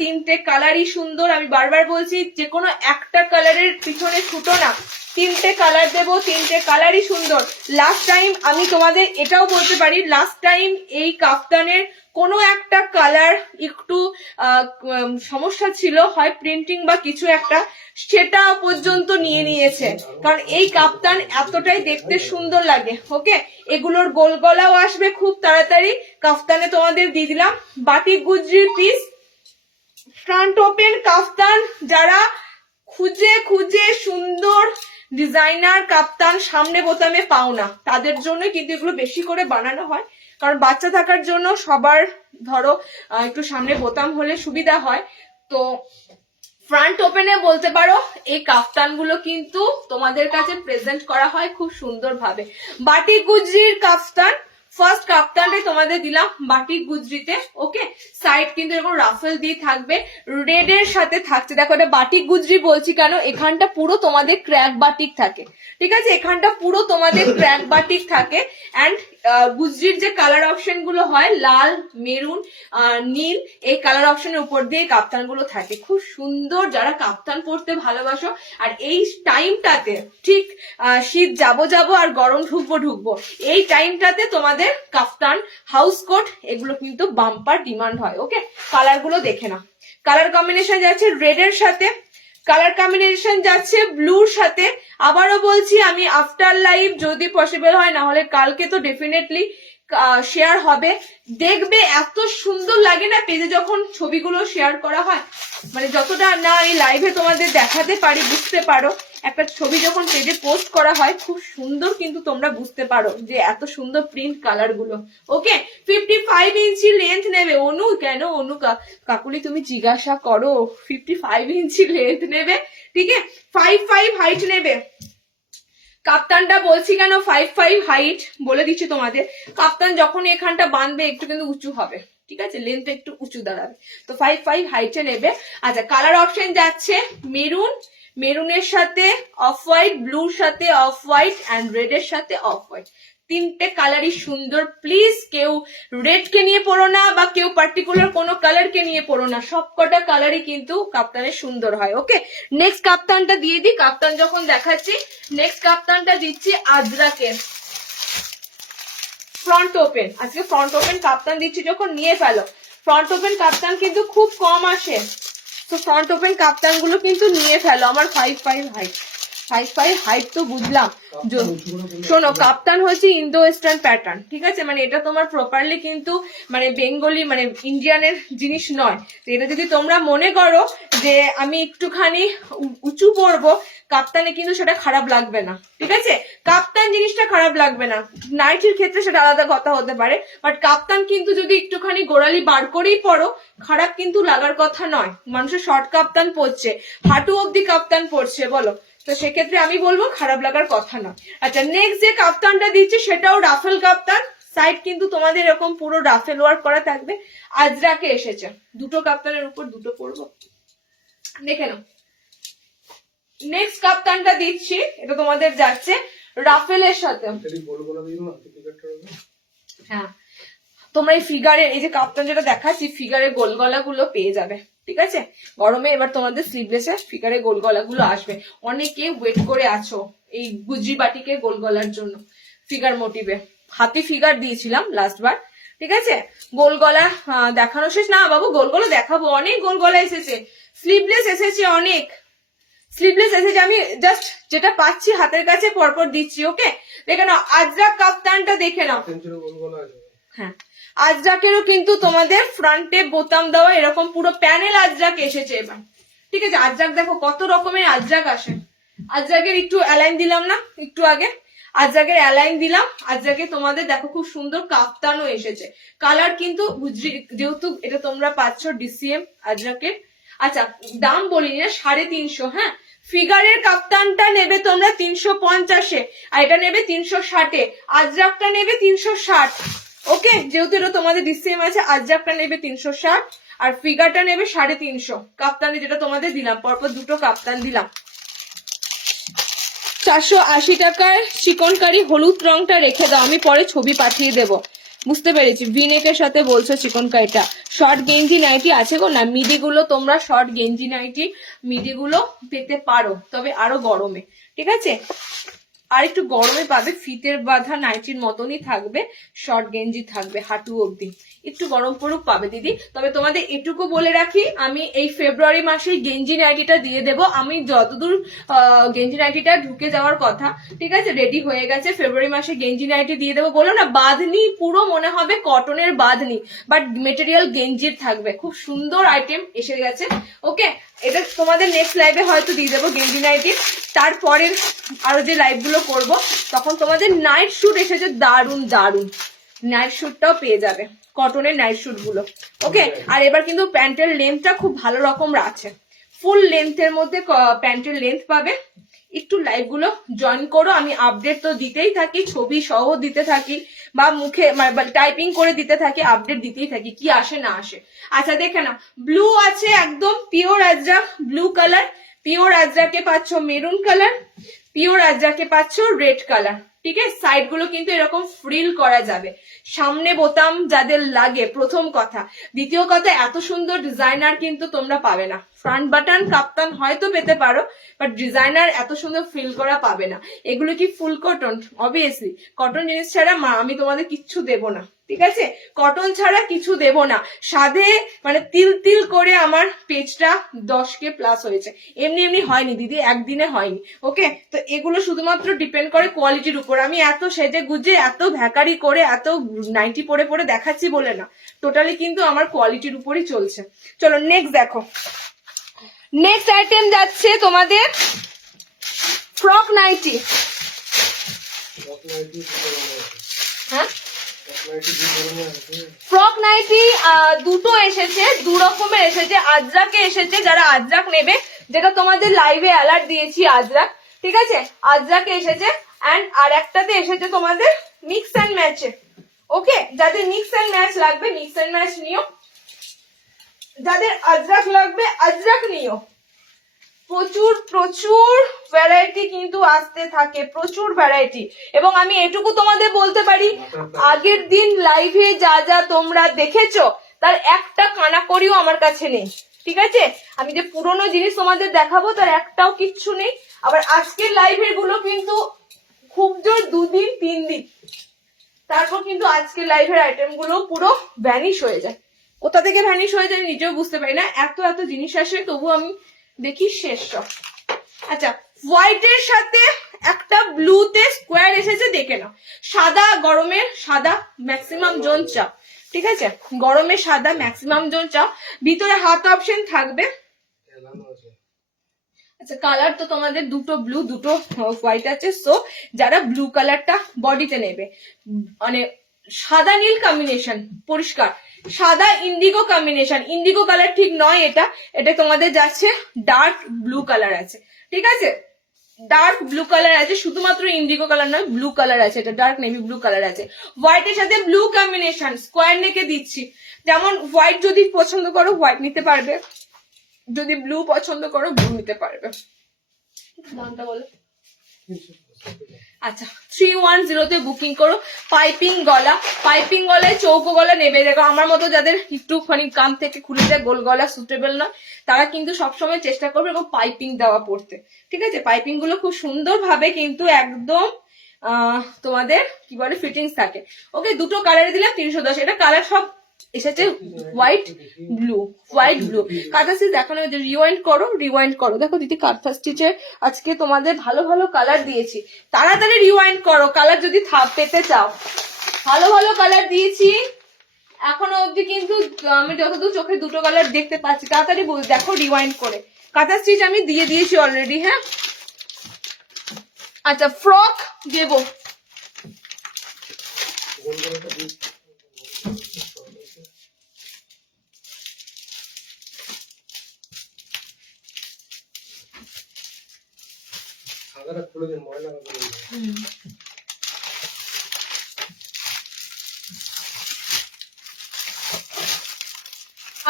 তিনটে কালারই সুন্দর, আমি বারবার বলছি যে কোনো একটা কালারের পিছনে ছুটো না, তিনটে কালার দেবো, তিনটে কালারই সুন্দর। লাস্ট টাইম আমি তোমাদের এটাও বলতে পারি, লাস্ট টাইম এই কাফতানের কোনো একটা কালার একটু সমস্যা ছিল, হয় প্রিন্টিং বা কিছু একটা, সেটা পর্যন্ত নিয়ে নিয়েছে, কারণ এই কাপ্তান এতটাই দেখতে সুন্দর লাগে। ওকে, এগুলোর গোল গলাও আসবে খুব তাড়াতাড়ি। কাফতানে তোমাদের দিয়ে দিলাম বাটিক গুজরির পিস, ফ্রন্ট ওপেন কাফতান। যারা খুঁজে খুঁজে সুন্দর ডিজাইনার কাপ্তান সামনে বোতামে পাও না, তাদের জন্য কিন্তু এগুলো বেশি করে বানানো হয়, কারণ বাচ্চা থাকার জন্য সবার ধরো একটু সামনে বোতাম হলে সুবিধা হয়। তো ফ্রন্ট ওপেনে বলতে পারো এই কাফতান গুলো কিন্তু তোমাদের কাছে প্রেজেন্ট করা হয় খুব সুন্দর ভাবে। বাটিক গুজরির কাফতান, ফার্স্ট কাপ্তানটাই তোমাদের দিলাম বাটিক গুজরিতে। ওকে, সাইড কিন্তু এরকম রাফেল দিয়ে থাকবে, রেড এর সাথে থাকছে। দেখো এটা বাটিক গুজরি বলছি কেন, এখানটা পুরো তোমাদের ক্র্যাক বাটিক থাকে, ঠিক আছে, এখানটা পুরো তোমাদের ক্র্যাক বাটিক থাকে। অ্যান্ড গুজরির যে কালার অপশন গুলো হয়, লাল, মেরুন, নীল, এই কালার অপশনের উপর দিয়ে কাপ্তান গুলো থাকে, খুব সুন্দর। যারা কাপ্তান পরতে ভালোবাসো, আর এই টাইমটাতে ঠিক শীত যাবো আর গরম ঢুকবো, এই টাইমটাতে তোমাদের কাফতান, হাউস কোট, এগুলো কিন্তু বাম্পার ডিমান্ড হয়। ওকে, কালার গুলো দেখে না, কালার কম্বিনেশন যাচ্ছে রেড এর সাথে, কালার কম্বিনেশন যাচ্ছে ব্লুর সাথে। আবারও বলছি, আমি আফটার লাইভ যদি পসিবল হয়, না হলে কালকে তো ডেফিনেটলি শেয়ার হবে, দেখবে এত সুন্দর লাগে না পেজে যখন ছবিগুলো শেয়ার করা হয়, মানে যতটা না এই লাইভে তোমাদের দেখাতে পারি, বুঝতে পারো একটা ছবি যখন পেজে পোস্ট করা হয় খুব সুন্দর, কিন্তু তোমরা বুঝতে পারো যে এত সুন্দর প্রিন্ট কালার গুলো। ওকে, 55 ইঞ্চি লেন্থ নেবে। অনু কেন, অনু কাকুলি তুমি জিজ্ঞাসা করো, 55 ইঞ্চি লেন্থ নেবে, ঠিক আছে, 5'5" হাইট নেবে। কাপ্তানটা বলছি কেন 5'5" হাইট, বলে দিচ্ছি তোমাদের। কাপ্তান যখন এখানটা বাঁধবে একটু কিন্তু উঁচু হবে, ঠিক আছে, লেন্থটা একটু উঁচু দাঁড়াবে, তো 5'5" হাইটে নেবে। আচ্ছা, কালার অপশন যাচ্ছে মেরুন, মেরুনের সাথে অফ হোয়াইট, ব্লুর সাথে অফ হোয়াইট অ্যান্ড রেড এর সাথে অফ হোয়াইট। তিনটে কালারই সুন্দর। প্লিজ কেউ রেড কে নিয়ে পড়ো না বা কেউ পার্টিকুলার কোনো কালার কে নিয়ে পড়ো না, সবকটা কালারই কিন্তু কাপ্তানের সুন্দর হয়। ওকে, নেক্সট কাপ্তানটা দিয়ে দিই। কাপ্তান যখন দেখাচ্ছি, নেক্সট কাপ্তানটা দিচ্ছি আজরাকের ফ্রন্ট ওপেন। আজকে ফ্রন্ট ওপেন কাপ্তান দিচ্ছি, যখন নিয়ে ফেলো। ফ্রন্ট ওপেন কাপ্তান কিন্তু খুব কম আসে, তো ফ্রন্ট ওপেন কাপ্তান গুলো কিন্তু নিয়ে ফেলো। আমার 5'5" হাইট, 5'5" হাইট তো বুঝলাম। শোনো, কাপ্তান হচ্ছে ইন্দো ওয়েস্টার্ন প্যাটার্ন, ঠিক আছে, মানে এটা তোমার প্রপারলি কিন্তু মানে বেঙ্গলি মানে ইন্ডিয়ানের জিনিস নয়। তো এটা যদি তোমরা মনে করো যে আমি একটুখানি উঁচু পড়বো কাপ্তানে, কিন্তু সেটা খারাপ লাগবে না, ঠিক আছে, কাপ্তান জিনিসটা খারাপ লাগবে না। নাইটির ক্ষেত্রে সেটা আলাদা কথা হতে পারে, বাট কাপ্তান কিন্তু যদি একটুখানি গোড়ালি বার করেই পড়ো, খারাপ কিন্তু লাগার কথা নয়। মানুষের শর্ট কাপ্তান পড়ছে, হাঁটু অব্দি কাপ্তান পড়ছে, বলো, তো সেক্ষেত্রে আমি বলবো খারাপ লাগার কথা না। আচ্ছা, নেক্সট যে কাপ্তানটা দিচ্ছি সেটাও রাফেল কাপ্তান, সাইড কিন্তু তোমাদের এরকম পুরো রাফেল ওয়ার্ক করা থাকবে। আজরাকে এসেছে, দুটো কাপ্তানের উপর দুটো পড়বো, দেখে নাও। নেক্সট কাপ্তানটা দিচ্ছি, এটা তোমাদের যাচ্ছে রাফেলের সাথে। হ্যাঁ, তোমরা এই ফিগারে এই যে কাপ্তান যেটা দেখাচ্ছি, ফিগারে গোল গলা গুলো পেয়ে যাবে, ঠিক আছে। গরমে এবার তোমাদের স্লিভলেসে ফিগারে গোল গলা গুলো আসবে। অনেকে ওয়েট করে আছো এই গুজরি বাটিকে গোল গলার জন্য, ফিগার মোটিভে হাতি ফিগার দিয়েছিলাম লাস্ট বার, ঠিক আছে। গোল গলা দেখানো শেষ না বাবু, গোল গলা দেখাবো, অনেক গোল গলা এসেছে, স্লিভলেস এসেছে, অনেক স্লিভলেস এসেছে। আমি জাস্ট যেটা পাচ্ছি হাতের কাছে পরপর দিচ্ছি। ওকে, দেখে নাও আজরাক কাপ্তানটা, দেখে নাও। হ্যাঁ, আজরাকেরও কিন্তু তোমাদের ফ্রন্টে বোতাম দেওয়া এরকম পুরো প্যানেল আজরাক এসেছে এবার, ঠিক আছে। আজরাক দেখো কত রকমের আজরাক আসে। আজরাকের একটু অ্যালাইন দিলাম না একটু আগে, আজরাকের অ্যালাইন দিলাম। আজরাকে তোমাদের দেখো খুব সুন্দর কাপ্তানও এসেছে। কালার কিন্তু গুজরি, যেহেতু এটা তোমরা পাচ্ছ ডিসিএম আজরাকের। আচ্ছা, দাম বলিনি না, 350। হ্যাঁ, ফিগারের কাপ্তানটা নেবে তোমরা 350-এ, আর এটা নেবে 360-এ, আজরাকটা নেবে 360। ওকে, যেহেতু এটা তোমাদের ডিসিএম আছে, আজরাকটা নেবে 360 আর ফিগারটা নেবে 350 কাপ্তানে, যেটা তোমাদের দিলাম, পরপর দুটো কাপ্তান দিলাম। 480 টাকার চিকনকারি হলুদ রংটা রেখে দাও, আমি পরে ছবি পাঠিয়ে দেবো। বুঝতে পেরেছি, ভিনেকের সাথে বলছো চিকনকারিটা। শর্ট গেঞ্জি নাইটি আছে গো, না মিডি গুলো তোমরা শর্ট গেঞ্জি নাইটি মিডি গুলো পেতে পারো, তবে আরো গরমে, ঠিক আছে, আর একটু গরমে পাবে। ফিতের বাঁধা নাইটির মতনই থাকবে, শর্ট গেঞ্জি থাকবে হাঁটু অব্দি, একটু গরম পড়ুক পাবে দিদি। তবে তোমাদের এটুকু বলে রাখি, আমি এই ফেব্রুয়ারি মাসে গেঞ্জি নাইটিটা দিয়ে দেবো। আমি যতদূর গেঞ্জি নাইটিটা ঢুকে যাওয়ার কথা, ঠিক আছে, রেডি হয়ে গেছে, ফেব্রুয়ারি মাসে গেঞ্জি নাইটি দিয়ে দেবো। বলো না বাঁধনি, পুরো মনে হবে কটনের বাঁধনি, বাট মেটেরিয়াল গেঞ্জির থাকবে, খুব সুন্দর আইটেম এসে গেছে। ওকে, এটা তোমাদের নেক্সট লাইভে হয়তো দিয়ে দেবো গেঞ্জি নাইটি। তারপরের আরো যে লাইভ গুলো করবো তখন তোমাদের নাইট শুট এসেছে, দারুন দারুন নাইট শুটটাও পেয়ে যাবে, কটনের নাইট শুট গুলো। ওকে, আর এবার কিন্তু প্যান্টের লেন্থটা খুব ভালো রকম আছে, ফুল লেন্থের মধ্যে প্যান্টের লেন্থ পাবে। একটু লাইভ গুলো জয়েন করো, আমি আপডেট তো দিতেই থাকি, ছবি সহ দিতে থাকি, বা মুখে টাইপিং করে দিতে থাকি, আপডেট দিতেই থাকি, কি আসে না আসে। আচ্ছা, দেখে না, ব্লু আছে একদম pure ajrakh, blue colour, pure আজরাকে পাচ্ছ মেরুন কালার, পিওর আজরাকে পাচ্ছ রেড কালার, ঠিক আছে। সাইড গুলো কিন্তু এরকম ফ্রিল করা যাবে, সামনে বোতাম যাদের লাগে, প্রথম কথা। দ্বিতীয় কথা, এত সুন্দর ডিজাইনার কিন্তু তোমরা পাবে না। ফ্রন্ট বাটন কাপ্তান হয়তো পেতে পারো, বাট ডিজাইনার এত সুন্দর ফিল করা পাবে না। এগুলো কি ফুল কটন? অবভিয়াসলি কটন জিনিস ছাড়া আমি তোমাদের কিচ্ছু দেবো না, ঠিক আছে, কটন ছাড়া কিছু দেব না। সাধে মানে তিল তিল করে আমার পেজটা 10K প্লাস হয়েছে, এমনি এমনি হয়নি দিদি, একদিনে হয়নি। ওকে, তো এগুলো শুধুমাত্র ডিপেন্ড করে কোয়ালিটির উপর। আমি এত সেজে গুজে এত ভ্যাকারি করে এত নাইটি পরে পরে দেখাচ্ছি বলে না, টোটালি কিন্তু আমার কোয়ালিটির উপরই চলছে। চলো নেক্সট দেখো, নেক্সট আইটেম যাচ্ছে তোমাদের ফ্রক নাইটি। হ্যাঁ, ফ্রক নাইটি দুটো এসেছে, দু রকমের এসেছে। আজরাকে এসেছে, যারা আজরাক নেবে, যেটা তোমাদের লাইভে অ্যালার্ট দিয়েছি আজরাক, ঠিক আছে, আজরাকে এসেছে। অ্যান্ড আর একটাতে এসেছে তোমাদের মিক্স অ্যান্ড ম্যাচে। ওকে, যাদের মিক্স অ্যান্ড ম্যাচ লাগবে মিক্স অ্যান্ড ম্যাচ নিও, যাদের আজরাক লাগবে আজরাক নিও। প্রচুর প্রচুর ভ্যারাইটি কিন্তু আসতে থাকে, প্রচুর ভ্যারাইটি। এবং আমি এটুকু তোমাদের বলতে পারি, আগের দিন লাইভে যা যা তোমরা দেখেছো তার একটা কানাকড়িও আমার কাছে নেই, ঠিক আছে? আমি যে পুরোনো জিনিস তোমাদের দেখাবো তার একটাও কিচ্ছু নেই। আবার আজকের লাইভের গুলো কিন্তু খুব জোর 2 দিন 3 দিন, তারপর কিন্তু আজকের লাইভের আইটেম গুলো পুরো ভ্যানিশ হয়ে যায়। কোথা থেকে ভ্যানিশ হয়ে যায় নিজেও বুঝতে পারি না, এত এত জিনিস আসে তবু আমি দেখি শেষ সব। আচ্ছা, হোয়াইটের সাথে একটা ব্লুতে স্কোয়ার এসেছে, দেখে নাও। সাদা, গরমের সাদা ম্যাক্সিমাম জোন চাও, ঠিক আছে? গরমে সাদা ম্যাক্সিমাম জোন চাও, ভিতরে হাত অপশন থাকবে। আচ্ছা, কালার তো তোমাদের দুটো ব্লু দুটো হোয়াইট আছে, সো যারা ব্লু কালারটা বডিতে নেবে, মানে সাদা নীল কম্বিনেশন, পরিষ্কার সাদা ইন্ডিগো কম্বিনেশন, ইন্ডিগো কালার ঠিক নয় এটা, এটা তোমাদের যাচ্ছে ডার্ক ব্লু কালার আছে, ঠিক আছে? ডার্ক ব্লু কালার আছে, শুধুমাত্র ইন্ডিগো কালার নয়, ব্লু কালার আছে, এটা ডার্ক নেভি ব্লু কালার আছে। হোয়াইটের সাথে ব্লু কম্বিনেশন, স্কোয়ার নেকে দিচ্ছি। যেমন হোয়াইট যদি পছন্দ করো হোয়াইট নিতে পারবে, যদি ব্লু পছন্দ করো ব্লু নিতে পারবে। দামটা বলো। আচ্ছা, 310 তে বুকিং করো। পাইপিং গলা, পাইপিং গলায় চৌকো গলা নেবে। দেখো আমার মতো যাদের একটুখানি কান থেকে খুলে যায়, গোল গলা সুটেবল না, তারা কিন্তু সবসময় চেষ্টা করবে এবং পাইপিং দেওয়া পড়তে, ঠিক আছে? পাইপিং গুলো খুব সুন্দর ভাবে কিন্তু একদম তোমাদের কি বলে ফিটিংস থাকে। ওকে, দুটো কালারে দিলাম 310। এটা কালার সব এসেছে হোয়াইট ব্লু, হোয়াইট ব্লু। কাঁথা স্টিচ দেখানো, রিওয়াইন্ড করো, রিওয়াইন্ড করো। দেখো দিদি, কাঁথা স্টিচের আজকে তোমাদের ভালো ভালো কালার দিয়েছি, তাড়াতাড়ি রিওয়াইন্ড করো কালার যদি পেতে চাও। ভালো ভালো কালার দিয়েছি এখনো অবধি, কিন্তু আমি যতদূর চোখে দুটো কালার দেখতে পাচ্ছি। তাড়াতাড়ি দেখো রিওয়াইন্ড করে। কাঁথা স্টিচ আমি দিয়ে দিয়েছি অলরেডি, হ্যাঁ? আচ্ছা, ফ্রক দেবো। খুলে দিন, ময়লা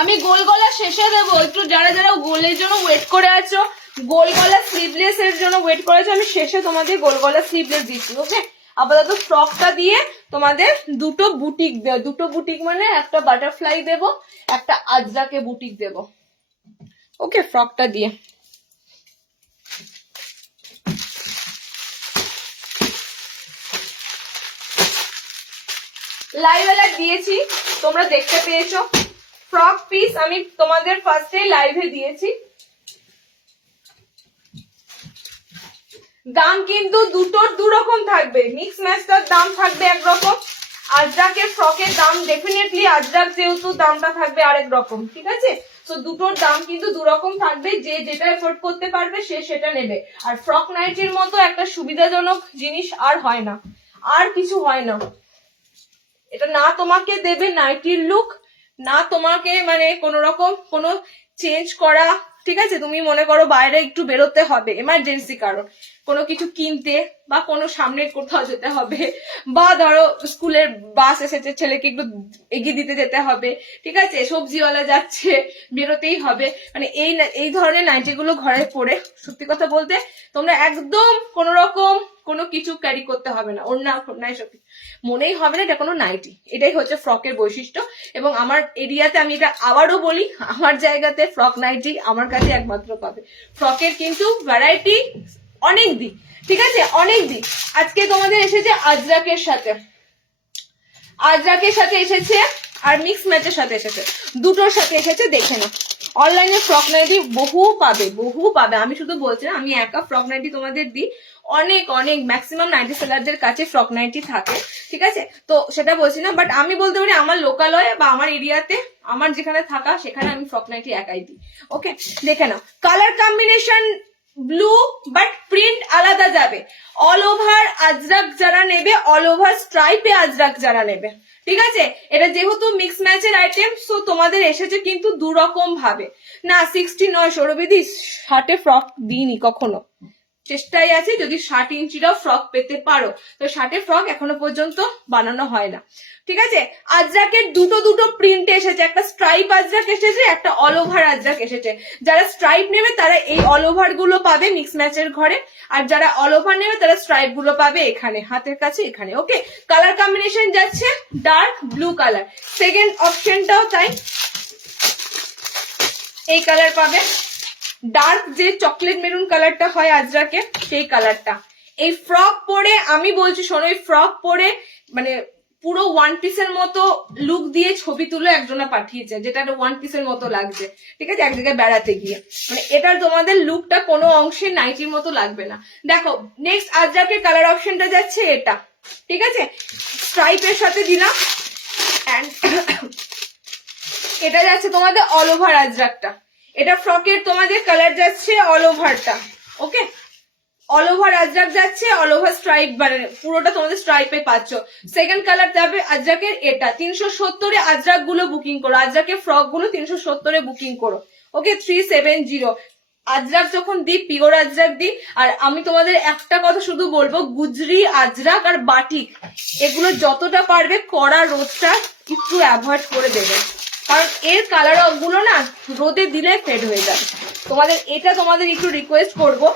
আমি গোল গলা শেষে দেবো, একটু যারা যারা গোলের জন্য ওয়েট করে আছো, গোল গলা স্লিভলেস এর জন্য ওয়েট করেছো, আমি শেষে তোমাদের গোল গলা স্লিভলেস দিচ্ছি। ওকে, আপাতত ফ্রকটা দিয়ে তোমাদের দুটো বুটিক, দুটো বুটিক মানে একটা বাটারফ্লাই দেবো, একটা আজরাকে বুটিক দেবো। ওকে, ফ্রকটা দিয়ে লাইভ অ্যালার্ট দিয়েছি, তোমরা দেখতে পেয়েছো। ফ্রক পিস আমি তোমাদের ফার্স্টে লাইভে দিয়েছি। দাম কিন্তু দুটোর দুরকম থাকবে, মিক্স ম্যাচটার দাম থাকবে একরকম, আজরাকের ফ্রকের দাম ডেফিনেটলি আজরাক যেহেতু দামটা থাকবে আরেক রকম, ঠিক আছে? তো দুটোর দাম কিন্তু দুরকম থাকবে, যে যেটা এফোর্ড করতে পারবে সে সেটা নেবে। আর ফ্রক নাইটির মতো একটা সুবিধাজনক জিনিস আর হয় না, আর কিছু হয় না। এটা না তোমাকে দেবে নাইটির লুক, না তোমাকে মানে কোনো রকম কোনো চেঞ্জ করা, ঠিক আছে? তুমি মনে করো বাইরে একটু বেরোতে হবে এমার্জেন্সি কারণ, কোনো কিছু কিনতে বা কোনো সামনে কোথাও যেতে হবে, বা ধরো স্কুলের বাস এসেছে ছেলেকে একটু এগিয়ে দিতে যেতে হবে, ঠিক আছে? সবজিওয়ালা যাচ্ছে, বেরোতেই হবে, মানে এই ধরনের নাইটিগুলো ঘরে পরে সত্যি কথা বলতে তোমরা একদম কোনো রকম কোনো কিছু ক্যারি করতে হবে না, ওড়না নাই সব মনেই হবে না এটা কোনো নাইটি। এটাই হচ্ছে ফ্রকের বৈশিষ্ট্য। এবং আমার এরিয়াতে আমি এটা আবারও বলি, আমার জায়গাতে ফ্রক নাইটি আমার কাছে একমাত্র পাবে। ফ্রকের কিন্তু ভ্যারাইটি অনেক দিক, ঠিক আছে? অনেক দিক। আজকে তোমাদের এসেছে আজরাকের সাথে, আজরাকের সাথে এসেছে আর মিক্স ম্যাচের সাথে এসেছে, দুটোর সাথে এসেছে, দেখে নাও। অনলাইনে ফ্রক নাইটি বহু পাবে, বহু পাবে। আমি শুধু বলছি না আমি একা ফ্রক নাইটি তোমাদের দিই, অনেক অনেক ম্যাক্সিমাম নাইটি সেলারদের কাছে ফ্রক নাইটি থাকে, ঠিক আছে? তো সেটা বলছি না, বাট আমি বলতে পারি আমার লোকালয়ে বা আমার এরিয়াতে আমার যেখানে থাকা সেখানে আমি ফ্রক নাইটি একাই দিই। ওকে, দেখে নাও। Colour combination blue, but print আলাদা যাবে। অল ওভার আজরাক যারা নেবে, অল ওভার স্ট্রাইপে আজরাক যারা নেবে, ঠিক আছে? এটা যেহেতু মিক্স ম্যাচের আইটেম, সো তোমাদের এসেছে কিন্তু দুরকম ভাবে। না 60 নয়, সৌরবিধি 60 ফ্রক দিইনি কখনো, চেষ্টায় আছি যদি 60 ইঞ্চিরও ফ্রক পেতে পারো। তো 60 ফ্রক এখনো পর্যন্ত বানানো হয় না, ঠিক আছে। আজরাকের দুটো প্রিন্ট এসেছে, একটা স্ট্রাইপ আজরাক এসেছে, একটা অল ওভার আজরাক এসেছে। যারা স্ট্রাইপ নেবে তারা এই অল ওভার গুলো পাবে মিক্স ম্যাচের ঘরে, আর যারা অল ওভার নেবে তারা স্ট্রাইপ গুলো পাবে এখানে হাতের কাছে এখানে। ওকে, কালার কম্বিনেশন যাচ্ছে ডার্ক ব্লু কালার, সেকেন্ড অপশনটাও তাই, এই কালার পাবে। ডার্ক যে চকলেট মেরুন কালারটা হয় আজরাকে, সেই কালারটা। এই ফ্রক পরে আমি বলছি শোনো, এই ফ্রক পরে মানে পুরো ওয়ান পিসের মতো লুক দিয়ে ছবি তুলে একজনা পাঠিয়েছে, যেটা ওয়ান পিসের মতো লাগছে, ঠিক আছে, এক জায়গায় বেড়াতে গিয়ে। মানে এটার তোমাদের লুকটা কোনো অংশে নাইটির মতো লাগবে না। দেখো নেক্সট আজরাকের কালার অপশনটা যাচ্ছে এটা, ঠিক আছে, স্ট্রাইপের সাথে দিলাম। অ্যান্ড এটা যাচ্ছে তোমাদের অল ওভার আজরাকটা, এটা ফ্রকের তোমাদের কালার যাচ্ছে অল ওভারটা। ওকে, অল ওভার আজরাক যাচ্ছে, অল ওভার স্ট্রাইপ, মানে পুরোটা তোমাদের স্ট্রাইপে পাচ্ছ। সেকেন্ড কালার যাবে আজরাকের এটা। 370-এ আজরাক গুলো বুকিং করো, আজরাকের ফ্রক গুলো 370-এ বুকিং করো। ওকে, 370 আজরাক যখন দিই, পিওর আজরাক দিই। আর আমি তোমাদের একটা কথা শুধু বলবো, গুজরি আজরাক আর বাটিক এগুলো যতটা পারবে কড়া রোদটা একটু অ্যাভয়েড করে দেবে, কারণ এর কালার গুলো না রোদে দিলে ফেড হয়ে যাবে। এটা তোমাদের একটু রিকোয়েস্ট করবো,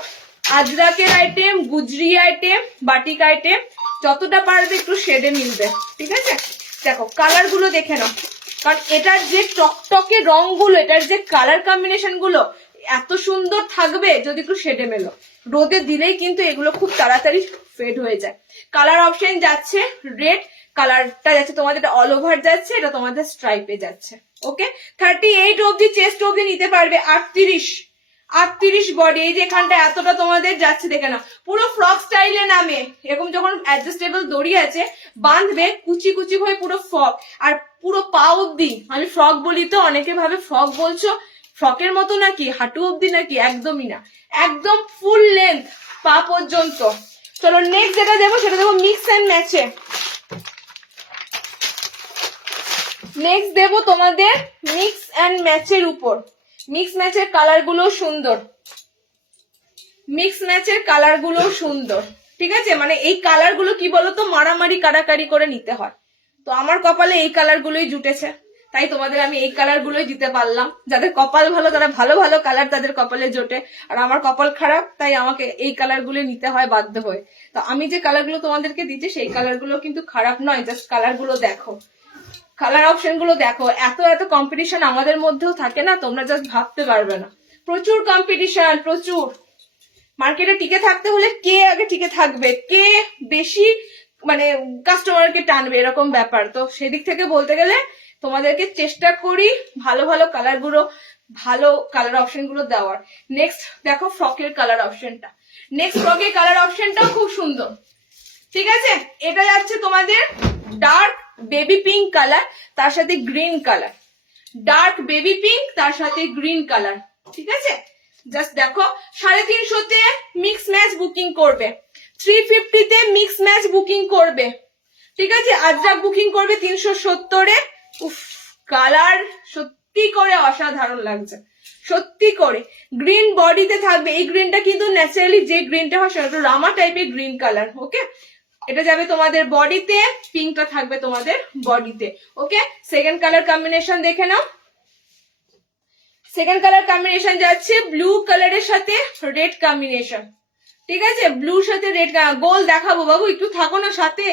আজরাকের আইটেম, গুজরি আইটেম, বাটিক আইটেম যতটা পারবে একটু শেডে মিলবে, ঠিক আছে। দেখো কালার গুলো দেখে নাও, কারণ এটার যে টকটকে রং গুলো, এটার যে কালার কম্বিনেশন গুলো এত সুন্দর থাকবে যদি একটু শেডে মেলো। রোদে দিলেই কিন্তু এগুলো খুব তাড়াতাড়ি ফেড হয়ে যায়। কালার অপশন যাচ্ছে রেড কালারটা যাচ্ছে তোমাদের, এটা অল ওভার যাচ্ছে, এটা তোমাদের স্ট্রাইপে যাচ্ছে। ওকে, 38 অব্দি চেস্ট অব্দি নিতে পারবে, 38 বডি, এই যে এখানটা এতটা তোমাদের যাচ্ছে দেখে না, পুরো ফ্রক স্টাইলে নামে। এরকম যখন অ্যাডজাস্টেবল দড়ি আছে বাঁধবে কুচি কুচি হয়ে পুরো ফ্রক, আর পুরো পা অব্দি, আমি ফ্রক বলি তো অনেকে ভাবে ফ্রক বলছো ফ্রকের মতো নাকি, হাঁটু অব্দি নাকি, একদমই না, একদম ফুল লেন্থ পা পর্যন্ত। চলো নেক্সট যেটা দেবো সেটা দেবো মিক্স এন্ড ম্যাচে। নেক্সট দেবো তোমাদের মিক্স এন্ড ম্যাচের উপর। মিক্স ম্যাচের কালার গুলো সুন্দর, মিক্স ম্যাচের কালার গুলো সুন্দর, ঠিক আছে। মানে এই কালার গুলো কি বলতো, মারামারি কাড়াকাড়ি করে নিতে হয়। তো আমার কপালে এই কালার গুলোই জুটেছে, তাই তোমাদের আমি এই কালার গুলোই দিতে পারলাম। যাদের কপাল ভালো তারা ভালো ভালো কালার তাদের কপালে জোটে, আর আমার কপাল খারাপ তাই আমাকে এই কালার গুলো নিতে হয় বাধ্য হয়ে। তো আমি যে কালার গুলো তোমাদেরকে দিচ্ছি সেই কালার গুলো কিন্তু খারাপ নয়, জাস্ট কালার গুলো দেখো, কালার অপশন গুলো দেখো। এত কম্পিটিশন আমাদের মধ্যেও থাকে না, তোমরা জাস্ট ভাবতে পারবে না। প্রচুর কম্পিটিশন, প্রচুর। মার্কেটে টিকে থাকতে হলে কে আগে টিকে থাকবে, কে বেশি মানে কাস্টমারকে টানবে, এরকম ব্যাপার। তো সেদিক থেকে বলতে গেলে তোমাদেরকে চেষ্টা করি ভালো ভালো কালার গুলো, ভালো কালার অপশন গুলো দেওয়ার। নেক্সট দেখো ফ্রকের কালার অপশনটা, নেক্সট ফ্রকের কালার অপশনটাও খুব সুন্দর, ঠিক আছে। এটা যাচ্ছে তোমাদের ডার্ক বেবি পিঙ্ক কালার, তার সাথে green colour, dark baby pink তার সাথে গ্রিন কালার, ঠিক আছে। জাস্ট দেখো 350-তে মিক্স ম্যাচ বুকিং করবে, 350-তে মিক্স ম্যাচ বুকিং করবে, ঠিক আছে। আজরাক বুকিং করবে 370-এ। উফ, কালার সত্যি করে অসাধারণ লাগছে, সত্যি করে। গ্রিন বডিতে থাকবে, এই গ্রিনটা কিন্তু ন্যাচারালি যে গ্রিনটা হয় সেটা রামা টাইপের গ্রিন কালার। ওকে, এটা যাবে তোমাদের বডিতে, পিঙ্কটা থাকবে তোমাদের বডিতে। ওকে, সেকেন্ড কালার কম্বিনেশন দেখে নাও। সেকেন্ড কালার কম্বিনেশন যাচ্ছে ব্লু কালারের সাথে রেড কম্বিনেশন, ঠিক আছে। ব্লুর সাথে রেড। গোল দেখাবো বাবু, একটু থাকো না সাথে,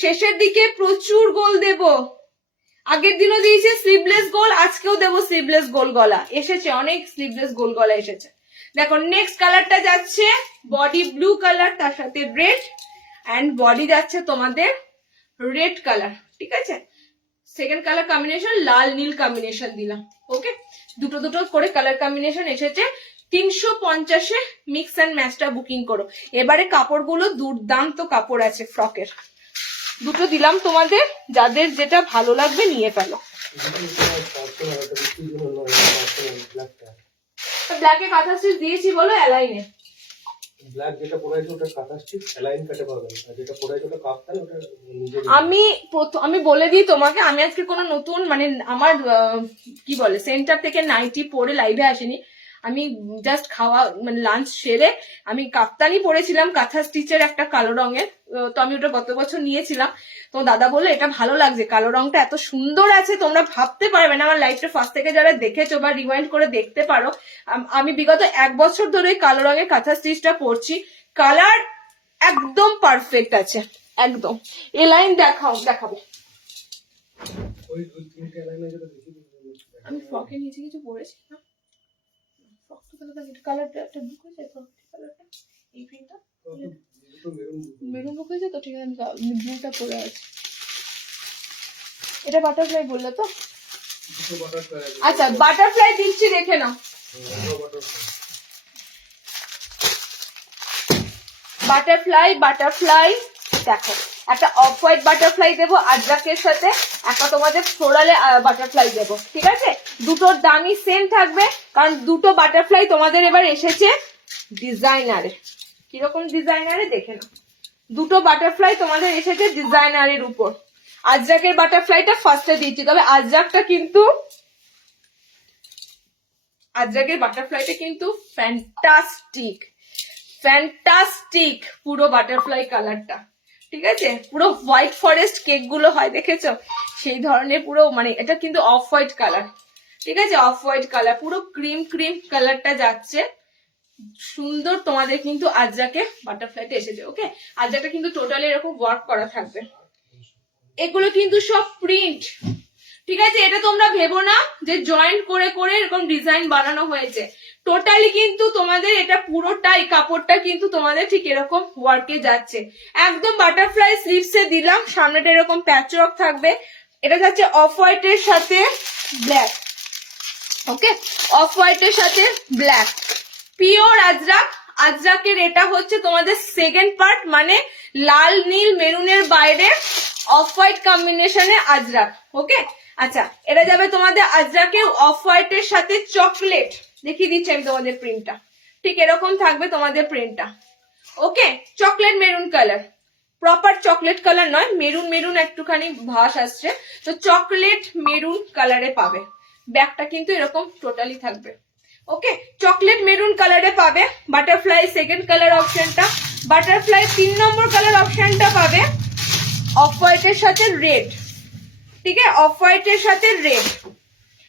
শেষের দিকে প্রচুর গোল দেব। আগের দিনও দিয়েছে স্লিভলেস গোল, আজকেও দেবো স্লিভলেস গোল গলা এসেছে, অনেক স্লিভলেস গোল গলা এসেছে। দেখো নেক্সট কালারটা যাচ্ছে বডি ব্লু কালার, তার সাথে রেড, অ্যান্ড বডি যাচ্ছে তোমাদের রেড কালার, ঠিক আছে। সেকেন্ড কালার কম্বিনেশন লাল নীল কম্বিনেশন দিলাম। ওকে, দুটো করে কালার কম্বিনেশন এসেছে। 350-এ মিক্স অ্যান্ড ম্যাচটা বুকিং করো। এবারে কাপড়গুলো দুর্দান্ত কাপড় আছে ফ্রকের, দুটো দিলাম তোমাদের, যাদের যেটা ভালো লাগবে নিয়ে ফেলো। ব্ল্যাকে কাঁথা স্টিচ দিয়েছি বলো অ্যালাইনে। ব্ল্যাক যেটা পরে আছে ওটা কাঁথা স্টিচ, অ্যালাইন কাটে পাবেন, আর যেটা পরে আছে ওটা কাপ্তান, ওটা নিজে। আমি বলে দিই তোমাকে, আমি আজকে কোনো নতুন মানে আমার কি বলে সেন্টার থেকে নাইটি পরে লাইভে আসিনি। আমি জাস্ট খাওয়া মানে লাঞ্চ সেরে আমি কাপ্তানি পরেছিলাম কাঁথা স্টিচের একটা কালো রঙের, তো আমি ওটা গত বছর নিয়েছিলাম। তো দাদা বললো এটা ভালো লাগছে, কালো রংটা এত সুন্দর আছে তোমরা ভাবতে পারবে না। আমার লাইফটা ফার্স্ট থেকে যারা দেখেছো বা রিওয়াইন্ড করে দেখতে পারো, আমি বিগত 1 বছর ধরে কালো রঙের কাঁথা স্টিচটা পরছি। কালার একদম পারফেক্ট আছে, একদম। এ লাইন দেখাবো। আমি ফ্রকের নিচে কিছু পরেছি না, ফ্রক তো কালারটা একটা বুক হয়েছে, ফ্রক কালারটা এই প্রিন্টটা মেরুন বুক হয়েছে তো, ঠিক আছে আমি ব্লুটা পরে আছি। এটা বাটারফ্লাই বললে তো? আচ্ছা বাটারফ্লাই দিচ্ছি, দেখে নাও। বাটারফ্লাই দেখো, একটা অফ হোয়াইট বাটারফ্লাই দেবো আজরাকের সাথে, একটা তোমাদের ফ্লোরালে বাটারফ্লাই দেবো, ঠিক আছে? দুটোর দামই সেম থাকবে, কারণ দুটো বাটারফ্লাই তোমাদের এবার এসেছে ডিজাইনারে। কিরকম ডিজাইনারে দেখে নাও, দুটো বাটারফ্লাই তোমাদের এসেছে ডিজাইনারের উপর। আজরাকের বাটারফ্লাইটা ফার্স্টে দিচ্ছি, তবে আজরাকের বাটারফ্লাইটা কিন্তু ফ্যান্টাস্টিক পুরো বাটারফ্লাই কালারটা, ঠিক আছে? পুরো হোয়াইট ফরেস্ট কেক গুলো হয় দেখেছো, সেই ধরনের পুরো, মানে এটা কিন্তু অফ হোয়াইট কালার, ঠিক আছে? অফ হোয়াইট কালার, পুরো ক্রিম কালারটা যাচ্ছে সুন্দর। তোমাদের কিন্তু আজরাকে বাটারফ্লাইটা এসেছে, ওকে? আজরাকটা কিন্তু টোটালি এরকম ওয়ার্ক করা থাকবে। এগুলো কিন্তু সব প্রিন্ট, ঠিক আছে? এটা তোমরা ভেবো না যে জয়েন্ট করে করে এরকম ডিজাইন বানানো হয়েছে, টোটালি কিন্তু তোমাদের এটা পুরোটাই কাপড়টা কিন্তু তোমাদের ঠিক এরকম ওয়ার্কে যাচ্ছে। একদম বাটারফ্লাই স্লিভসে দিলাম, সামনেটা এরকম প্যাচওয়ার্ক থাকবে। এটা যাচ্ছে অফ হোয়াইটের সাথে ব্ল্যাক, ওকে? অফ হোয়াইটের সাথে ব্ল্যাক, পিওর আজরাকের এটা হচ্ছে তোমাদের সেকেন্ড পার্ট, মানে লাল নীল মেরুনের বাইরে অফ হোয়াইট কম্বিনেশনে আজরাক, ওকে? আচ্ছা এটা যাবে তোমাদের আজরাকের অফ হোয়াইটের সাথে চকলেট, দেখিয়ে দিচ্ছি আমি তোমাদের প্রিন্টটা, ঠিক এরকম থাকবে তোমাদের প্রিন্টটা, okay? Chocolate maroon colour, proper chocolate colour নয়, মেরুন একটুখানি ভাস আসছে, তো চকলেট মেরুন কালারে পাবে। ব্যাগটা কিন্তু এরকম টোটালি থাকবে, ওকে? চকলেট মেরুন কালারে পাবে বাটারফ্লাই সেকেন্ড কালার অপশনটা। বাটারফ্লাই 3 নম্বর কালার অপশনটা পাবে অফ হোয়াইটের সাথে রেড, ঠিক আছে? অফ হোয়াইটের সাথে রেড,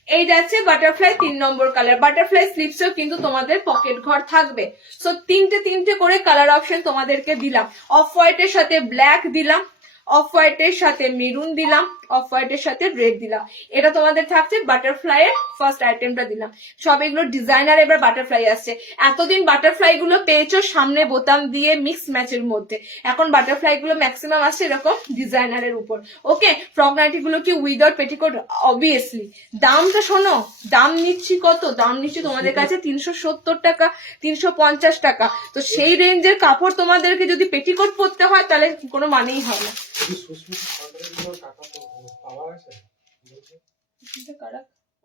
এই যাচ্ছে বাটারফ্লাই 3 নম্বর কালার। বাটারফ্লাই স্লিপসেও কিন্তু তোমাদের পকেট ঘর থাকবে। সো তিনটে করে কালার অপশন তোমাদেরকে দিলাম। অফ হোয়াইটের সাথে ব্ল্যাক দিলাম, অফ হোয়াইটের সাথে মেরুন দিলাম, অফ হোয়াইটের সাথে রেড দিলাম। এটা তোমাদের থাকছে বাটারফ্লাই এর ফার্স্ট আইটেমটা দিলাম। সব এগুলো ডিজাইনার, এবার বাটারফ্লাই আসছে। এতদিন বাটারফ্লাই গুলো পেয়েছো সামনে বোতাম দিয়ে মিক্স ম্যাচের মধ্যে, এখন বাটারফ্লাই গুলো ম্যাক্সিমাম আসছে এরকম ডিজাইনারের উপর, ওকে? ফ্রক নাইটি গুলো কি উইদাউট পেটিকোট? অবভিয়াসলি। দামটা শোনো, দাম নিচ্ছি কত? দাম নিচ্ছি তোমাদের কাছে 370 টাকা, 350 টাকা। তো সেই রেঞ্জের কাপড় তোমাদেরকে যদি পেটিকোট পরতে হয় তাহলে কোনো মানেই হয় না।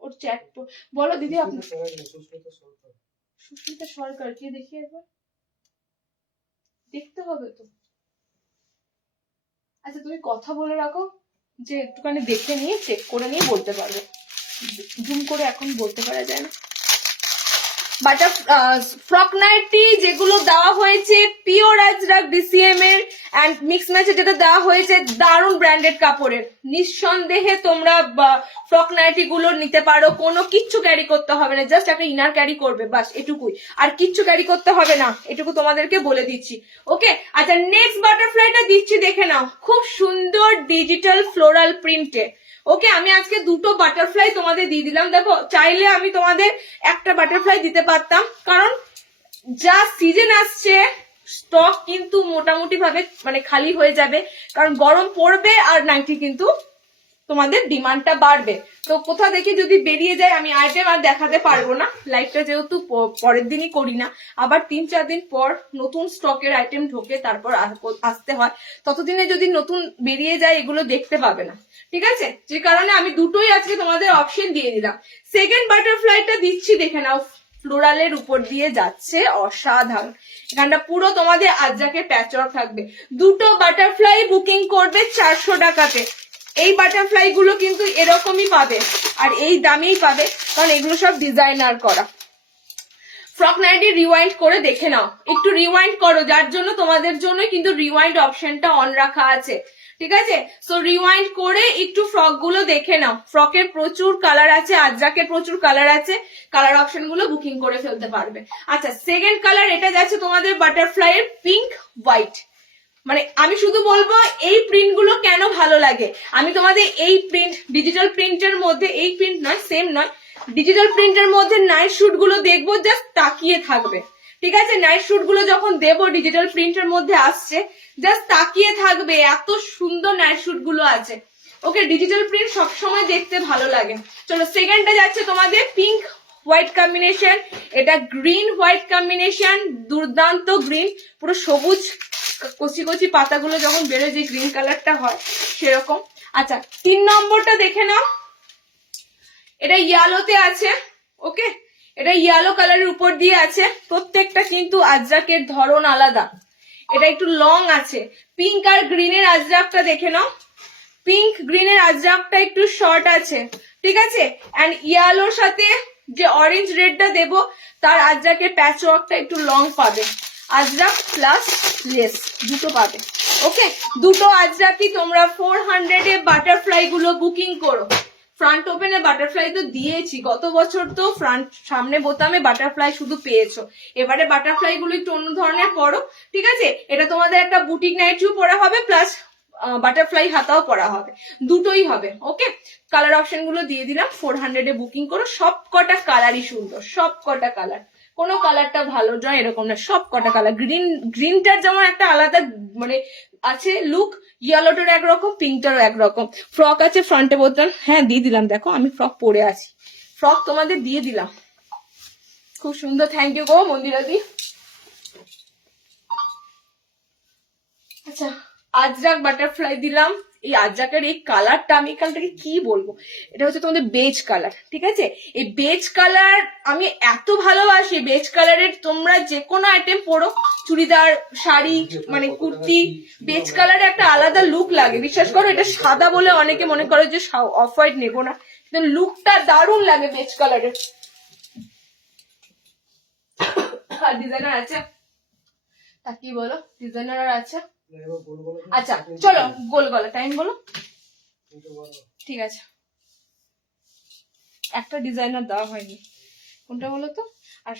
ওর চ্যাট বলো দিদি, আপনার সুস্মিতা সরকার কে? দেখি একবার, দেখতে হবে তো। আচ্ছা তুমি কথা বলে রাখো, যে একটুখানি দেখে নিয়ে চেক করে নিয়ে বলতে পারবে, জুম করে এখন বলতে পারা যায় না। বাটার ফ্রক নাইটি যেগুলো দেওয়া হয়েছে পিওর আজরাক ডিসিএম এর এন্ড মিক্স ম্যাচে যেটা দেওয়া হয়েছে দারুণ ব্র্যান্ডেড কাপড়ের, নিঃসন্দেহে তোমরা ফ্রক নাইটি গুলো নিতে পারো। কোনো কিচ্ছু ক্যারি করতে হবে না, জাস্ট একটা ইনার ক্যারি করবে, বাস এটুকুই, আর কিচ্ছু ক্যারি করতে হবে না, এটুকু তোমাদেরকে বলে দিচ্ছি, ওকে? আচ্ছা নেক্সট বাটারফ্লাইটা দিচ্ছি, দেখে নাও, খুব সুন্দর ডিজিটাল ফ্লোরাল প্রিন্টে, ওকে? আমি আজকে দুটো বাটারফ্লাই তোমাদের দিয়ে দিলাম। দেখো চাইলে আমি তোমাদের একটা বাটারফ্লাই দিতে পারতাম, কারণ যা সিজন আসছে স্টক কিন্তু মোটামুটি ভাবে মানে খালি হয়ে যাবে, কারণ গরম পড়বে আর নাইটি কিন্তু তোমাদের ডিমান্ডটা বাড়বে। তো কোথা দেখি যদি বেরিয়ে যায়, আমি আইটেম আর দেখাতে পারবো না, লাইভটা যেহেতু পরের দিনই করি না, আবার 3-4 দিন পর নতুন স্টকের আইটেম ঢোকে, তারপর আসতে হয়, ততদিনে যদি নতুন বেরিয়ে যায় এগুলো দেখতে পাবে না, ঠিক আছে? যে কারণে আমি দুটোই আজকে তোমাদের অপশন দিয়ে দিলাম। সেকেন্ড বাটারফ্লাইটা দিচ্ছি, দেখে নাও, ফ্লোরালের উপর দিয়ে যাচ্ছে, অসাধারণ। এখানটা পুরো তোমাদের আজরাকের প্যাচওয়ার্ক থাকবে। দুটো বাটারফ্লাই বুকিং করবে 400 টাকাতে। এই বাটারফ্লাই গুলো কিন্তু এরকমই পাবে আর এই দামেই পাবে, কারণ এগুলো সব ডিজাইনার করা। ফ্রক নাইটি রিওয়াইন্ড করে দেখে নাও, একটু রিওয়াইন্ড করো, যার জন্য তোমাদের জন্য কিন্তু রিওয়াইন্ড অপশনটা অন রাখা আছে, ঠিক আছে? সো রিওয়াইন্ড করে একটু ফ্রক গুলো দেখে নাও, ফ্রকের প্রচুর কালার আছে, আজরাকের প্রচুর কালার আছে, কালার অপশন গুলো বুকিং করে ফেলতে পারবে। আচ্ছা, সেকেন্ড কালার এটা যাচ্ছে তোমাদের বাটারফ্লাই এর পিঙ্ক হোয়াইট। মানে আমি শুধু বলবো এই প্রিন্ট গুলো কেন ভালো লাগে, আমি তোমাদের এই প্রিন্ট ডিজিটাল প্রিন্টের মধ্যে, এই প্রিন্ট নয়, সেম নয়, ডিজিটাল প্রিন্টের মধ্যে নাইট শুট গুলো দেখবো, জাস্ট তাকিয়ে থাকবে, ঠিক আছে? নাইট শুট গুলো যখন দেবো ডিজিটাল প্রিন্টের মধ্যে আসছে, জাস্ট তাকিয়ে থাকবে, এত সুন্দর নাইট শুট গুলো আছে। ওকে, ডিজিটাল প্রিন্ট সবসময় দেখতে ভালো লাগে। চলো, সেকেন্ডটা যাচ্ছে তোমাদের পিঙ্ক হোয়াইট কম্বিনেশন, এটা গ্রিন হোয়াইট কম্বিনেশন, দুর্দান্ত গ্রিন, পুরো সবুজ কচি কচি পাতাগুলো যখন বেরোয় যে গ্রিন কালারটা হয় সেরকম। আচ্ছা, 3 নম্বরটা দেখে নাও, এটা ইয়েলোতে আছে। ওকে, এটা ইয়েলো কালারের উপর দিয়ে আছে, প্রত্যেকটা কিন্তু আজরাকের ধরন আলাদা, এটা একটু লং আছে। পিঙ্ক আর গ্রিনের আজরাকটা দেখে নাও, পিঙ্ক গ্রিনের আজরাকটা একটু শর্ট আছে, ঠিক আছে? এন্ড ইয়েলোর সাথে যে অরেঞ্জ রেডটা দেবো তার আজরাকের প্যাচ ওয়ার্কটা একটু লং পাবে, আজরাক প্লাস লেস দুটো পাবে। ওকে, দুটো আজরাকই তোমরা 400 এ বাটারফ্লাই গুলো বুকিং করো। ফ্রন্ট ওপেনে বাটারফ্লাই তো দিয়েছি, গত বছর তো ফ্রন্ট সামনে বোতামে বাটারফ্লাই শুধু পেয়েছো, এবারে বাটারফ্লাই গুলো একটু অন্য ধরনের পরো, ঠিক আছে? এটা তোমাদের একটা বুটিক নাইটিও পরা হবে, প্লাস বাটারফ্লাই হাতাও পরা হবে, দুটোই হবে। ওকে, কালার অপশন গুলো দিয়ে দিলাম, 400 এ বুকিং করো। সব কটা কালারই সুন্দর, সব কটা কালার, কোনো কালারটা ভালো নয় এরকম না, সব কটা কালার। গ্রিনটার যেমন একটা আলাদা মানে আছে লুক, ইয়েলোটার একরকম, পিঙ্কটারও একরকম। ফ্রক আছে ফ্রন্টে বোতাম, হ্যাঁ দিয়ে দিলাম, দেখো আমি ফ্রক পরে আছি, ফ্রক তোমাদের দিয়ে দিলাম, খুব সুন্দর। থ্যাংক ইউ গো মন্দিরাদি। আচ্ছা, আজরাক বাটারফ্লাই দিলাম। এই আজরাকের এই কালারটা, আমি কালারটাকে কি বলবো, এটা হচ্ছে তোমাদের বেজ কালার, ঠিক আছে? এই বেজ কালার আমি এত ভালোবাসি, বেজ কালারের তোমরা যে কোনো আইটেম পরো, চুড়িদার, শাড়ি, মানে কুর্তি, বেজ কালারের একটা আলাদা লুক লাগে, বিশ্বাস করো। এটা সাদা বলে অনেকে মনে করে যে অফ হোয়াইট নেবো না, কিন্তু লুকটা দারুণ লাগে বেজ কালারের। আর ডিজাইনার আছে, তা কি বলো, ডিজাইনার আছে। আচ্ছা চলো, গোল গলা টাইম বলো, ঠিক আছে? একটা ডিজাইনার দেওয়া হয়নি, কোনটা বলো তো? আর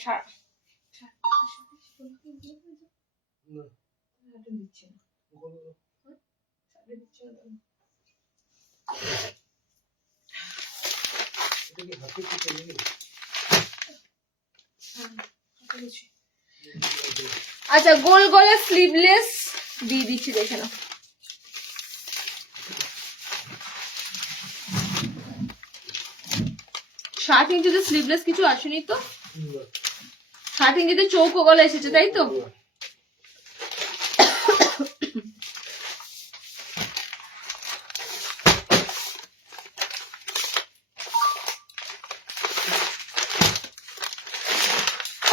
আচ্ছা, গোল গলা স্লিভলেস দিয়ে দিচ্ছি, দেখে নাও। ষাট ইঞ্চিতে স্লিভলেস কিছু আসেনি তো, 60 ইঞ্চিতে চৌকো গলা এসেছে, তাই তো?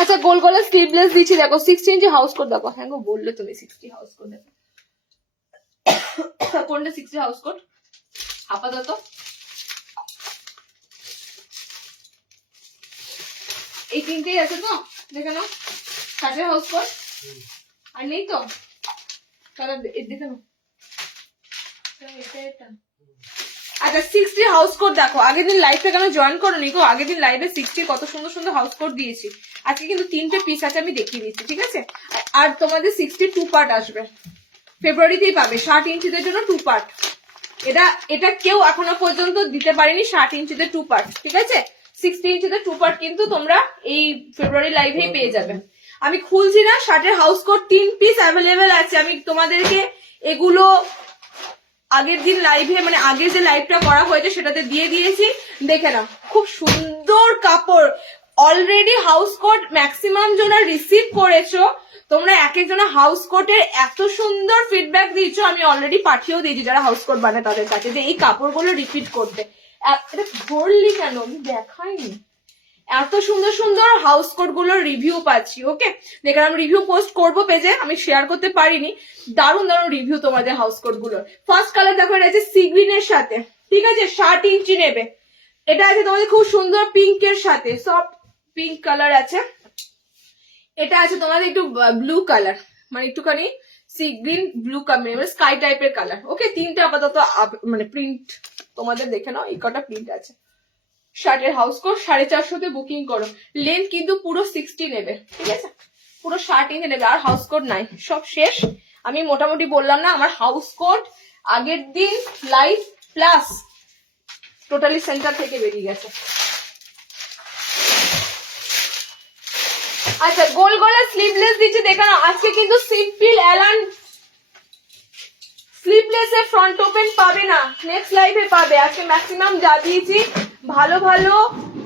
আচ্ছা, গোল গলা স্লিভলেস দিচ্ছি, দেখো 60 ইঞ্চি হাউস কোট দেখো। হ্যাঁ গো, বললে তুমি 60 হাউস কোট দেখো, কোনটা 60 হাউস কোট আপাতত? এই তিনটেই আছে তো, দেখে নাও। 60 হাউস কোট আর নেই তো, তাহলে দেখে নাও। আচ্ছা, 60 হাউস কোট দেখো। আগের দিন লাইভটা কেন জয়েন করোনি গো? আগের দিন লাইভে 60 কত সুন্দর সুন্দর হাউস কোট দিয়েছি। আজকে কিন্তু 3টে পিস আছে, আমি দেখিয়ে দিচ্ছি, ঠিক আছে? আর তোমাদের 60 2 পার্ট আসবে, ফেব্রুয়ারিতেই পাবে। 60 ইঞ্চিদের জন্য 2 পার্ট, এটা কেউ এখনো পর্যন্ত দিতে পারেনি। 60 ইঞ্চিতে 2 পার্ট, ঠিক আছে? 60 ইঞ্চিতে 2 পার্ট কিন্তু তোমরা এই ফেব্রুয়ারি লাইভেই পেয়ে যাবে। আমি খুলছি না, 60 হাউস কোট 3 পিস অ্যাভেলেবেল আছে। আমি তোমাদেরকে এগুলো আগের দিন লাইভে, মানে আগের যে লাইভটা করা হয়েছে সেটাতে দিয়ে দিয়েছি, দেখে নাও। খুব সুন্দর কাপড়, অলরেডি হাউস কোট ম্যাক্সিমাম জনা রিসিভ করেছো তোমরা, এক একজনা হাউস কোটের এত সুন্দর ফিডব্যাক দিয়েছো, আমি অলরেডি পাঠিয়েও দিয়েছি যারা হাউস কোট বানায় তাদের কাছে, যে এই কাপড়গুলো রিপিট করতে। এটা ধরলি কেন, আমি দেখাইনি। এত সুন্দর সুন্দর হাউস কোট গুলোর রিভিউ পাচ্ছি। ওকে, দেখে আমি রিভিউ পোস্ট করবো পেজে, আমি শেয়ার করতে পারিনি। দারুণ দারুণ রিভিউ তোমাদের হাউস কোট গুলোর। ফার্স্ট কালার দেখো, এটা আছে সি গ্রিনের সাথে, ঠিক আছে? 60 ইঞ্চি নেবে। এটা আছে তোমাদের খুব সুন্দর পিঙ্কের সাথে, সফট পিঙ্ক কালার আছে, এটা আছে তোমাদের একটু ব্লু কালার, মানে একটুখানি sea green blue colour, sky টাইপের কালার। ওকে, তিনটে আপাতত মানে প্রিন্ট তোমাদের দেখে নাও, এই কটা প্রিন্ট আছে। শার্টের হাউস কোট 450 বুকিং করো। লেন্থ কিন্তু পুরো 60 নেবে, ঠিক আছে, পুরো 60 ইঞ্চি নেবে, আর হাউস কোট নাই, সব শেষ। আমি মোটামুটি বললাম না, আমার হাউস কোট আগের দিন লাইভ প্লাস টোটালি সেন্টার থেকে বেরিয়ে গেছে। আচ্ছা, গোল গলা স্লিভলেস দিচ্ছি দেখে নাও। আজকে কিন্তু সিম্পল অ্যালান স্লিভলেস এর ফ্রন্ট ওপেন পাবে না, নেক্সট লাইভে পাবে। আজকে ম্যাক্সিমাম যা দিয়েছি ভালো ভালো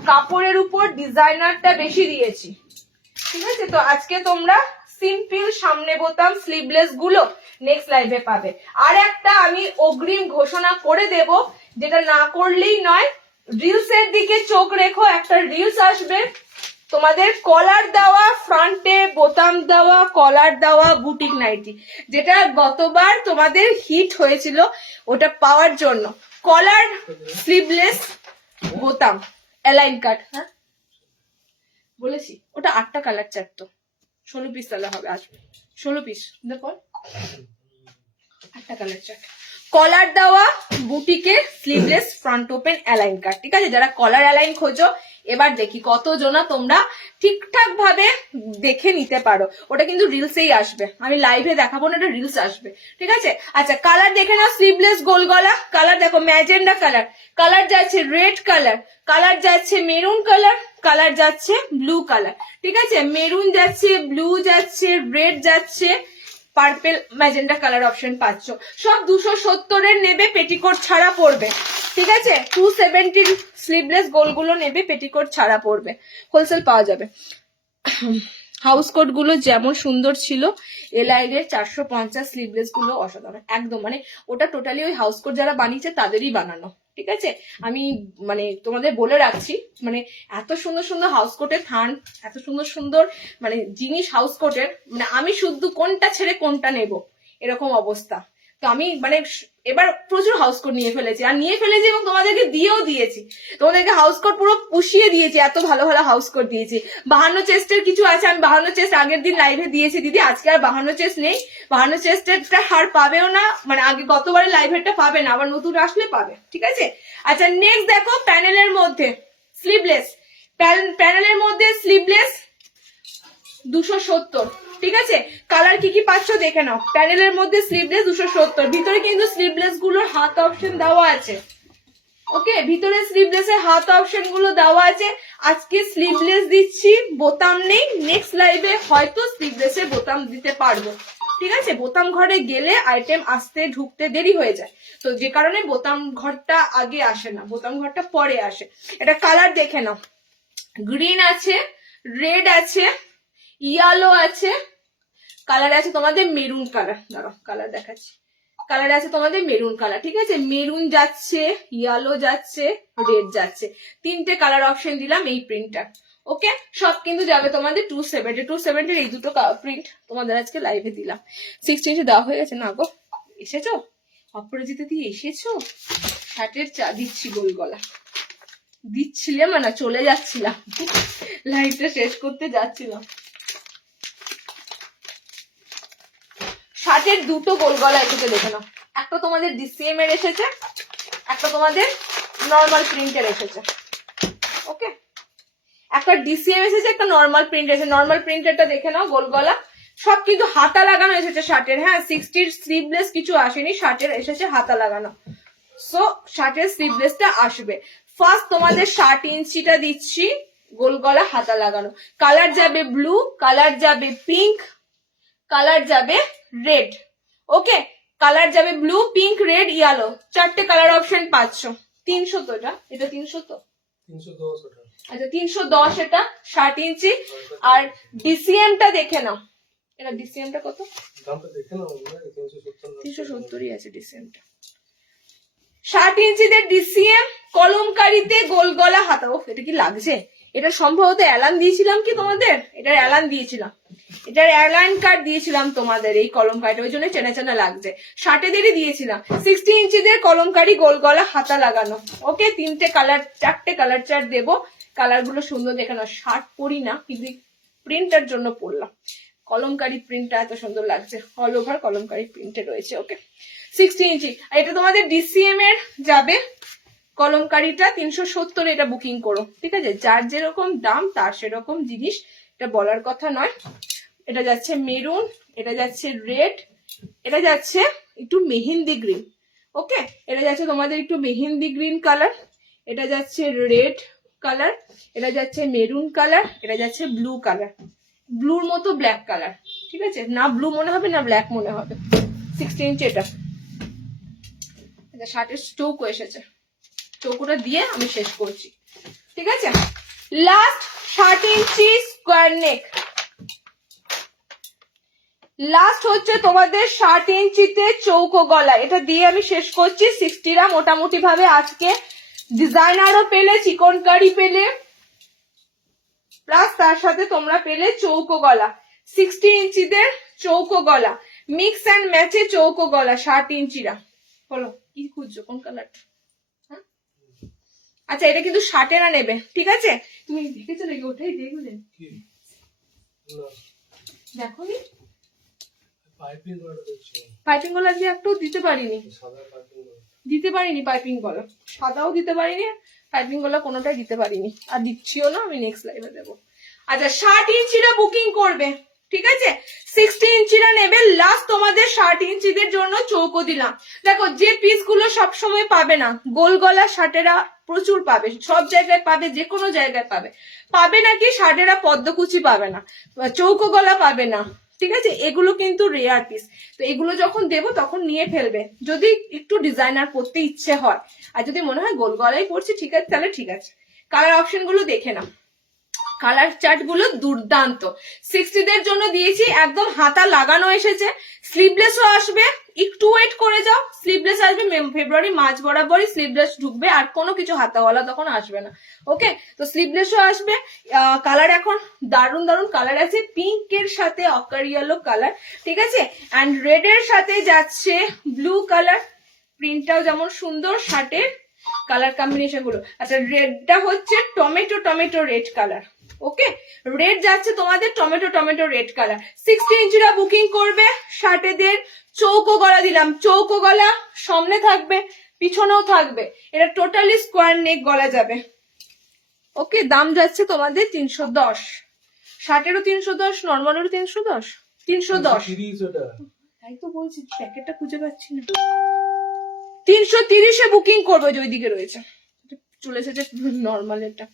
কাপড়ের উপর ডিজাইনারটা বেশি দিয়েছি, ঠিক আছে। তো আজকে তোমরা সিম্পল সামনে বোতাম স্লিভলেস গুলো নেক্সট লাইভে পাবে। আর একটা আমি অগ্রিম ঘোষণা করে দেব, যেটা না করলেই নয়, রিলস এর দিকে চোখ রেখো। একটা রিলস আসবে তোমাদের কলার দেওয়া, ফ্রন্টে বোতাম দেওয়া, কলার দেওয়া বুটিক নাইটি, যেটা গতবার তোমাদের হিট হয়েছিল, ওটা পাওয়ার জন্য কলার স্লিভলেস বোতাম অ্যালাইন কাট। হ্যাঁ বলেছি, ওটা 8টা কালার চার্ট, তো 16 পিস তাহলে হবে, আসবে 16 পিস, দেখো 8টা কালার চার্ট। কলার দেওয়া বুটিকে sleeveless front open A line cut, ঠিক আছে। যারা কলার অ্যালাইন খোঁজো, এবার দেখি কতজনা তোমরা ঠিকঠাক ভাবে দেখে নিতে পারো। ওটা কিন্তু রিলসেই আসবে, আমি লাইভে দেখাবো না, ওটা রিলস আসবে, ঠিক আছে। আচ্ছা, কালার দেখে নাও। স্লিভলেস গোল গলা কালার দেখো, ম্যাজেন্ডা কালার, কালার যাচ্ছে রেড কালার, কালার যাচ্ছে মেরুন কালার, কালার যাচ্ছে ব্লু কালার, ঠিক আছে। মেরুন যাচ্ছে, ব্লু যাচ্ছে, রেড যাচ্ছে, পার্পেল ম্যাজেন্ডা কালার অপশন পাচ্ছ। সব 270 এর নেবে, পেটিকোট ছাড়া পড়বে, ঠিক আছে। 270 স্লিভলেস গোলগুলো নেবে, পেটিকোট ছাড়া পড়বে, হোলসেল পাওয়া যাবে। হাউস কোট গুলো যেমন সুন্দর ছিল, এলাইনের 450 স্লিভলেস গুলো অসাধারণ একদম, মানে ওটা টোটালি ওই হাউস কোট যারা বানিয়েছে তাদেরই বানানো, ঠিক আছে। আমি মানে তোমাদের বলে রাখছি, মানে এত সুন্দর সুন্দর হাউস কোটের থান, এত সুন্দর সুন্দর মানে জিনিস হাউস কোটের, মানে আমি শুধু কোনটা ছেড়ে কোনটা নেব এরকম অবস্থা। তো আমি মানে এবার প্রচুর হাউস কোট নিয়ে ফেলেছি, আর নিয়ে ফেলেছি এবং তোমাদেরকে দিয়েও দিয়েছি, তোমাদেরকে হাউস কোট পুরো পুষিয়ে দিয়েছি, এত ভালো ভালো হাউস কোট দিয়েছি। 52 চেস্টের কিছু আছে, আমি 52 চেস্ট আগের দিন লাইভে দিয়েছি দিদি, আজকে আর 52 চেস্ট নেই। 52 চেস্টেরটা হার পাবেও না, মানে আগে গতবারে লাইভেরটা পাবে না, আবার নতুন আসলে পাবে, ঠিক আছে। আচ্ছা, নেক্সট দেখো প্যানেলের মধ্যে স্লিভলেস, প্যানেলের মধ্যে স্লিভলেস 270, ঠিক আছে। কালার কি কি পাচ্ছ দেখে নাও। প্যানেলের মধ্যে স্লিভলেস 270, ভিতরে কিন্তু স্লিভলেস গুলোর হাত অপশন দেওয়া আছে, ওকে, ভিতরে স্লিভলেস এর হাত অপশন গুলো দেওয়া আছে। আজকে স্লিভলেস দিচ্ছি, বোতাম নেই, নেক্সট লাইভে হয়তো স্লিভলেস এর বোতাম দিতে পারবো, ঠিক আছে। বোতাম ঘরে গেলে আইটেম আসতে ঢুকতে দেরি হয়ে যায়, তো যে কারণে বোতাম ঘরটা আগে আসে না, বোতাম ঘরটা পরে আসে। এটা কালার দেখে নাও, গ্রিন আছে, রেড আছে, ইয়েলো আছে, কালার আছে তোমাদের মেরুন কালার, দাঁড়াও কালার দেখাচ্ছি, কালার আছে তোমাদের মেরুন কালার, ঠিক আছে। মেরুন যাচ্ছে, ইয়েলো যাচ্ছে, রেড যাচ্ছে, তিনটে কালার অপশন দিলাম এই প্রিন্টটা, ওকে। সব কিন্তু যাবে তোমাদের 270 এই দুটো প্রিন্ট তোমাদের আজকে লাইভে দিলাম। 60 ইঞ্চি দেওয়া হয়ে গেছে না গো, এসেছো অপরাজিতা দিয়ে, এসেছো। শার্টের চা দিচ্ছি গোল গলা, দিচ্ছিলাম না, চলে যাচ্ছিলাম, লাইভটা শেষ করতে যাচ্ছিলাম। শার্টের দুটো গোল গলা এসেছে দেখে নাও, একটা তোমাদের ডিসিএম এর এসেছে, একটা তোমাদের নর্মাল প্রিন্টের এসেছে, ওকে। একটা ডিসিএম এসেছে, একটা নর্মাল প্রিন্ট এসেছে। নর্মাল প্রিন্টেরটা দেখে নাও, গোল গলা, সব কিন্তু হাতা লাগানো এসেছে শার্টের, হ্যাঁ 60 স্লিভলেস কিছু আসেনি, শার্টের এসেছে হাতা লাগানো, সো শার্টের স্লিভলেসটা আসবে। ফার্স্ট তোমাদের 60 ইঞ্চিটা দিচ্ছি, গোল গলা হাতা লাগানো, কালার যাবে ব্লু, কালার যাবে পিঙ্ক, কালার যাবে রেড, ওকে। কালার যাবে ব্লু, পিঙ্ক, রেড, ইয়েলো, চারটে কালার অপশন পাচ্ছ। 300 তো এটা 300 তো 310 ওটা। আচ্ছা 310 এটা 60 ইঞ্চি। আর ডিসিএমটা দেখে নাও, এটা ডিসিএমটা কত, দামটা দেখে নাও, 370ই আছে ডিসিএমটা। 60 ইঞ্চিদের ডিসিএম কলমকারিতে গোল গলা হাতা, ও এটা কি লাগছে, এটা সম্ভবত অ্যালান দিয়েছিলাম কি তোমাদের, এটার অ্যালান দিয়েছিলাম, এটার অ্যালান কার্ড দিয়েছিলাম তোমাদের এই কলমকারিটা, ওই জন্য চেনা চেনা লাগছে। 60 দিয়েছিলাম। 60 ইঞ্চিদের কলমকারি গোল গলা হাতা লাগানো, ওকে। চারটে কালার চার্ট দেবো, কালার গুলো সুন্দর দেখে নাও। শার্ট পরি না কিন্তু প্রিন্টার জন্য পরলাম। কলমকারি প্রিন্টটা এত সুন্দর লাগছে, অল ওভার কলমকারি প্রিন্টে রয়েছে। ওকে 60 ইঞ্চি, আর এটা তোমাদের ডিসিএম এর যাবে। কলমকারিটা 370, এটা বুকিং করো, ঠিক আছে? যার যেরকম দাম তার সেরকম জিনিস, এটা বলার কথা নয়। এটা যাচ্ছে মেরুন, এটা যাচ্ছে রেড, এটা যাচ্ছে একটু মেহেন্দি গ্রিন। ওকে, এটা যাচ্ছে তোমাদের একটু মেহেন্দি গ্রিন কালার, এটা যাচ্ছে রেড কালার, এটা যাচ্ছে মেরুন কালার, এটা যাচ্ছে ব্লু কালার, ব্লুর মতো ব্ল্যাক কালার, ঠিক আছে? না ব্লু মনে হবে না ব্ল্যাক মনে হবে। 60 ইঞ্চি এটা শার্টের স্টোকও এসেছে, স্টোকটা দিয়ে আমি শেষ করছি, ঠিক আছে? লাস্ট 60 ইঞ্চি স্কোয়ার নেক, লাস্ট হচ্ছে তোমাদের 60 ইঞ্চিতে চৌকো গলা, এটা দিয়ে আমি শেষ করছি। 60রা মোটামুটি ভাবে আজকে ডিজাইনারও পেলে, চিকনকারি পেলে, প্লাস তার সাথে তোমরা পেলে চৌকো গলা। 60 ইঞ্চিদের চৌকো গলা, মিক্স অ্যান্ড ম্যাচে চৌকো গলা 60 ইঞ্চিরা। বলো কি খুঁজছো, কোন কালারটা? আচ্ছা এটা কিন্তু 60এরা নেবে, ঠিক আছে? তুমি দেখেছো নাকি? ওটাই দেখলে দেখো নি পাইপিং গলা দিয়ে একটাও দিতে পারিনি, পাইপিং গলা সাদাও দিতে পারিনি, পাইপিং গলা কোনোটাই দিতে পারিনি, আর দিচ্ছিও না, আমি নেক্সট লাইভে দেবো। আচ্ছা 60 ইঞ্চিরা বুকিং করবে, ঠিক আছে? 60 ইঞ্চিরা নেবে। লাস্ট তোমাদের 60 ইঞ্চিদের জন্য চৌকো দিলাম। দেখো যে পিস গুলো সবসময় পাবে না, গোল গলা শার্টেরা প্রচুর পাবে, সব জায়গায় পাবে, যে কোনো জায়গায় পাবে। পাবে নাকি শার্টেরা পদ্মকুচি পাবে না, চৌকো গলা পাবে না, ঠিক আছে? এগুলো কিন্তু রেয়ার পিস, তো এগুলো যখন দেবো তখন নিয়ে ফেলবে, যদি একটু ডিজাইনার করতে ইচ্ছে হয়। আর যদি মনে হয় গোল গলাই পড়ছি, ঠিক আছে, তাহলে ঠিক আছে। কালার অপশন গুলো দেখে নাও, কালার চার্ট গুলো দুর্দান্ত। 60দের জন্য দিয়েছি, একদম হাতা লাগানো এসেছে, স্লিভলেসও আসবে, একটু ওয়েট করে যাও, স্লিভলেস আসবে ফেব্রুয়ারি মার্চ বরাবরই স্লিভলেস ঢুকবে, আর কোনো কিছু হাতাওয়ালা তখন আসবে না। ওকে, তো স্লিভলেসও আসবে। কালার এখন দারুন দারুন কালার আছে, পিঙ্কের সাথে অকার ইয়েলো কালার, ঠিক আছে? অ্যান্ড রেড এর সাথে যাচ্ছে ব্লু কালার, প্রিন্টটাও যেমন সুন্দর, শার্টের কালার কম্বিনেশন গুলো। আচ্ছা রেডটা হচ্ছে tomato tomato red colour. Okay, red যাচ্ছে তোমাদের টমেটো টমেটো রেড কালার। 60 ইঞ্চিরা বুকিং করবে। শার্টেদের চৌকো গলা দিলাম, চৌকো গলা সামনে থাকবে, পিছনেও থাকবে, এটা টোটালি স্কোয়ার নেক গলা যাবে। ওকে, দাম যাচ্ছে তোমাদের 310, শার্টেরও 310, নর্মালেরও 310, 310। তাই তো বলছি, প্যাকেটটা খুঁজে পাচ্ছি না। 330-এ বুকিং করবে, যে ওইদিকে রয়েছে, চলে এসেছে নর্মাল, এটা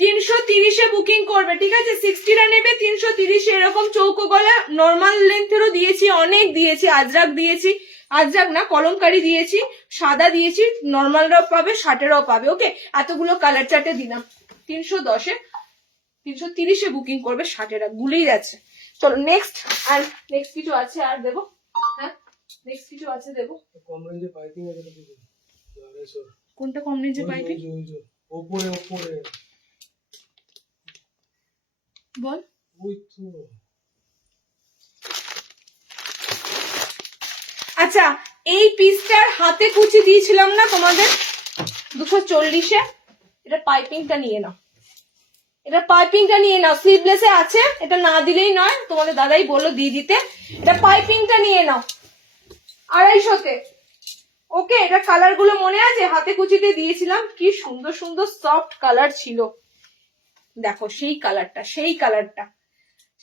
330-এ বুকিং করবে, ঠিক আছে? 60রা নেবে 330-এ। এরকম চৌকো গলা নর্মাল লেন্থেরও দিয়েছি, অনেক দিয়েছি, আজরাক দিয়েছি, আজরাক না কলমকারি দিয়েছি, সাদা দিয়েছি, নর্মালরাও পাবে, শার্টেরাও পাবে। ওকে, এতগুলো কালার চার্টে দিলাম। 310-এ 330-এ বুকিং করবে, শার্টেরা গুলেই যাচ্ছে। চলো নেক্সট, আর নেক্সট কিছু আছে আর দেবো? হ্যাঁ নেক্সট কিছু আছে দেবো। কম রেঞ্জে পাইপিং আছে নাকি? কোনটা কম রেঞ্জে পাইপিং? ওপরে ওপরে বল। ওই তো। আচ্ছা এই পিসটার হাতে কুচি দিয়েছিলাম না তোমাদের 240-এ, এটা পাইপিংটা নিয়ে নাও, এটা পাইপিংটা নিয়ে নাও, স্লিভলেসে আছে, এটা না দিলেই নয়, তোমাদের দাদাই বললো দিয়ে দিতে, এটা পাইপিংটা নিয়ে নাও 250-তে। ওকে, এটা কালার গুলো মনে আছে, হাতে কুচিতে দিয়েছিলাম, কি সুন্দর সুন্দর সফট কালার ছিল, দেখো সেই কালারটা, সেই কালারটা,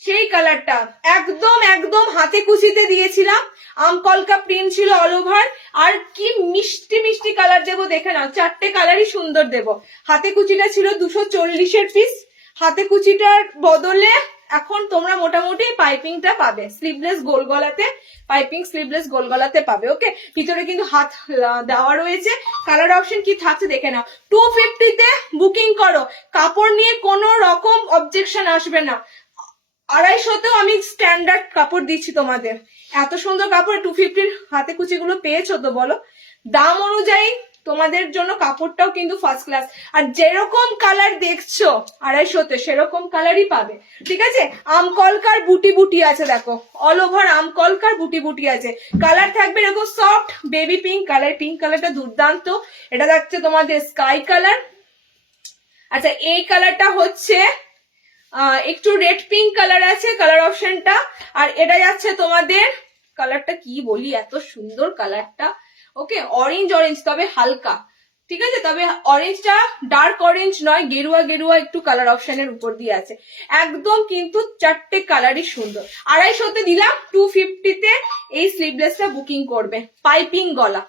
সেই কালারটা একদম একদম হাতে কুচিতে দিয়েছিলাম, আমকলকা প্রিন্ট ছিল অল ওভার, আর কি মিষ্টি মিষ্টি কালার দেবো দেখে নাও, 4টে কালারই সুন্দর দেবো। হাতে কুচিটা ছিল 240-এর পিস, হাতে কুচিটার বদলে এখন তোমরা মোটামুটি পাইপিংটা পাবে, স্লিভলেস গোল গলাতে, পাইপিং স্লিভলেস গোল গলাতে পাবে। ওকে, ভিতরে কিন্তু হাত দেওয়া রয়েছে। কালার অপশন কি থাকছে দেখে নাও। 250-তে বুকিং করো, কাপড় নিয়ে কোনো রকম অবজেকশন আসবে না। 250-তেও আমি স্ট্যান্ডার্ড কাপড় দিচ্ছি তোমাদের, এত সুন্দর কাপড়। 250-র হাতে কুচিগুলো পেয়েছো তো বলো? দাম অনুযায়ী তোমাদের জন্য কাপড়টাও কিন্তু ফার্স্ট ক্লাস, আর যেরকম কালার দেখছো 250-তে সেরকম কালারই পাবে, ঠিক আছে? আমকলকার বুটি বুটি আছে, দেখো অল ওভার আমকলকার বুটি বুটি আছে, কালার থাকবে এরকম soft baby pink colour, pink কালারটা দুর্দান্ত। এটা যাচ্ছে তোমাদের স্কাই কালার। আচ্ছা এই কালারটা হচ্ছে একটু রেড পিঙ্ক কালার আছে কালার অপশনটা, আর এটা যাচ্ছে তোমাদের কালারটা কি বলি, এত সুন্দর কালারটা, ওকে অরেঞ্জ অরেঞ্জ তবে হালকা, ঠিক আছে, তবে অরেঞ্জটা ডার্ক অরেঞ্জ নয়, গেরুয়া গেরুয়া একটু কালার অপশনের উপর দিয়ে আছে, একদম কিন্তু চারটে কালারই সুন্দর। 250 দিলাম, 250-তে এই স্লিভলেসটা বুকিং করবে। পাইপিং গলা,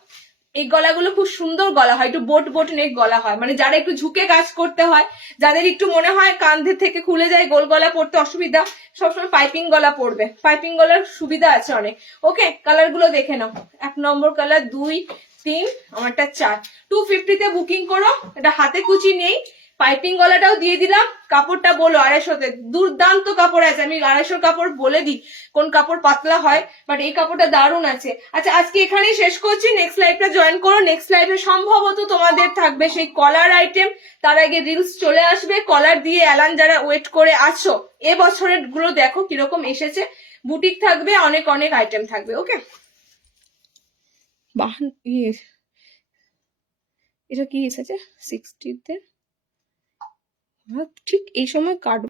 এই গলাগুলো খুব সুন্দর গলা হয়, একটু বোট বোট নেক গলা হয়, মানে যারা একটু ঝুঁকে কাজ করতে হয়, যাদের একটু মনে হয় কাঁধে থেকে খুলে যায়, গোল গলা পড়তে অসুবিধা, সবসময় পাইপিং গলা পড়বে, পাইপিং গলার সুবিধা আছে অনেক। ওকে কালার গুলো দেখে নাও, 1 নম্বর কালার, 2, 3, আমারটা 4, 250-তে বুকিং করো। এটা হাতে কুচি নেই, পাইপিং গলাটাও দিয়ে দিলাম। কাপড়টা বলো 250-তে, দুর্দান্ত কাপড় আছে, আমি 250 কাপড় বলে দিই কোন কাপড় পাতলা হয়, বাট এই কাপড়টা দারুণ আছে। আচ্ছা আজকে এখানেই শেষ করছি, নেক্সট লাইভটা জয়েন করো, নেক্সট লাইভে সম্ভবত তোমাদের থাকবে সেই কলার আইটেম, তার আগে রিলস চলে আসবে কলার দিয়ে। অ্যালান যারা ওয়েট করে আছো, এবছরের গুলো দেখো কিরকম এসেছে, বুটিক থাকবে, অনেক অনেক আইটেম থাকবে। ওকে এটা কি এসেছে 60-তে, ঠিক এই সময় কাটবো।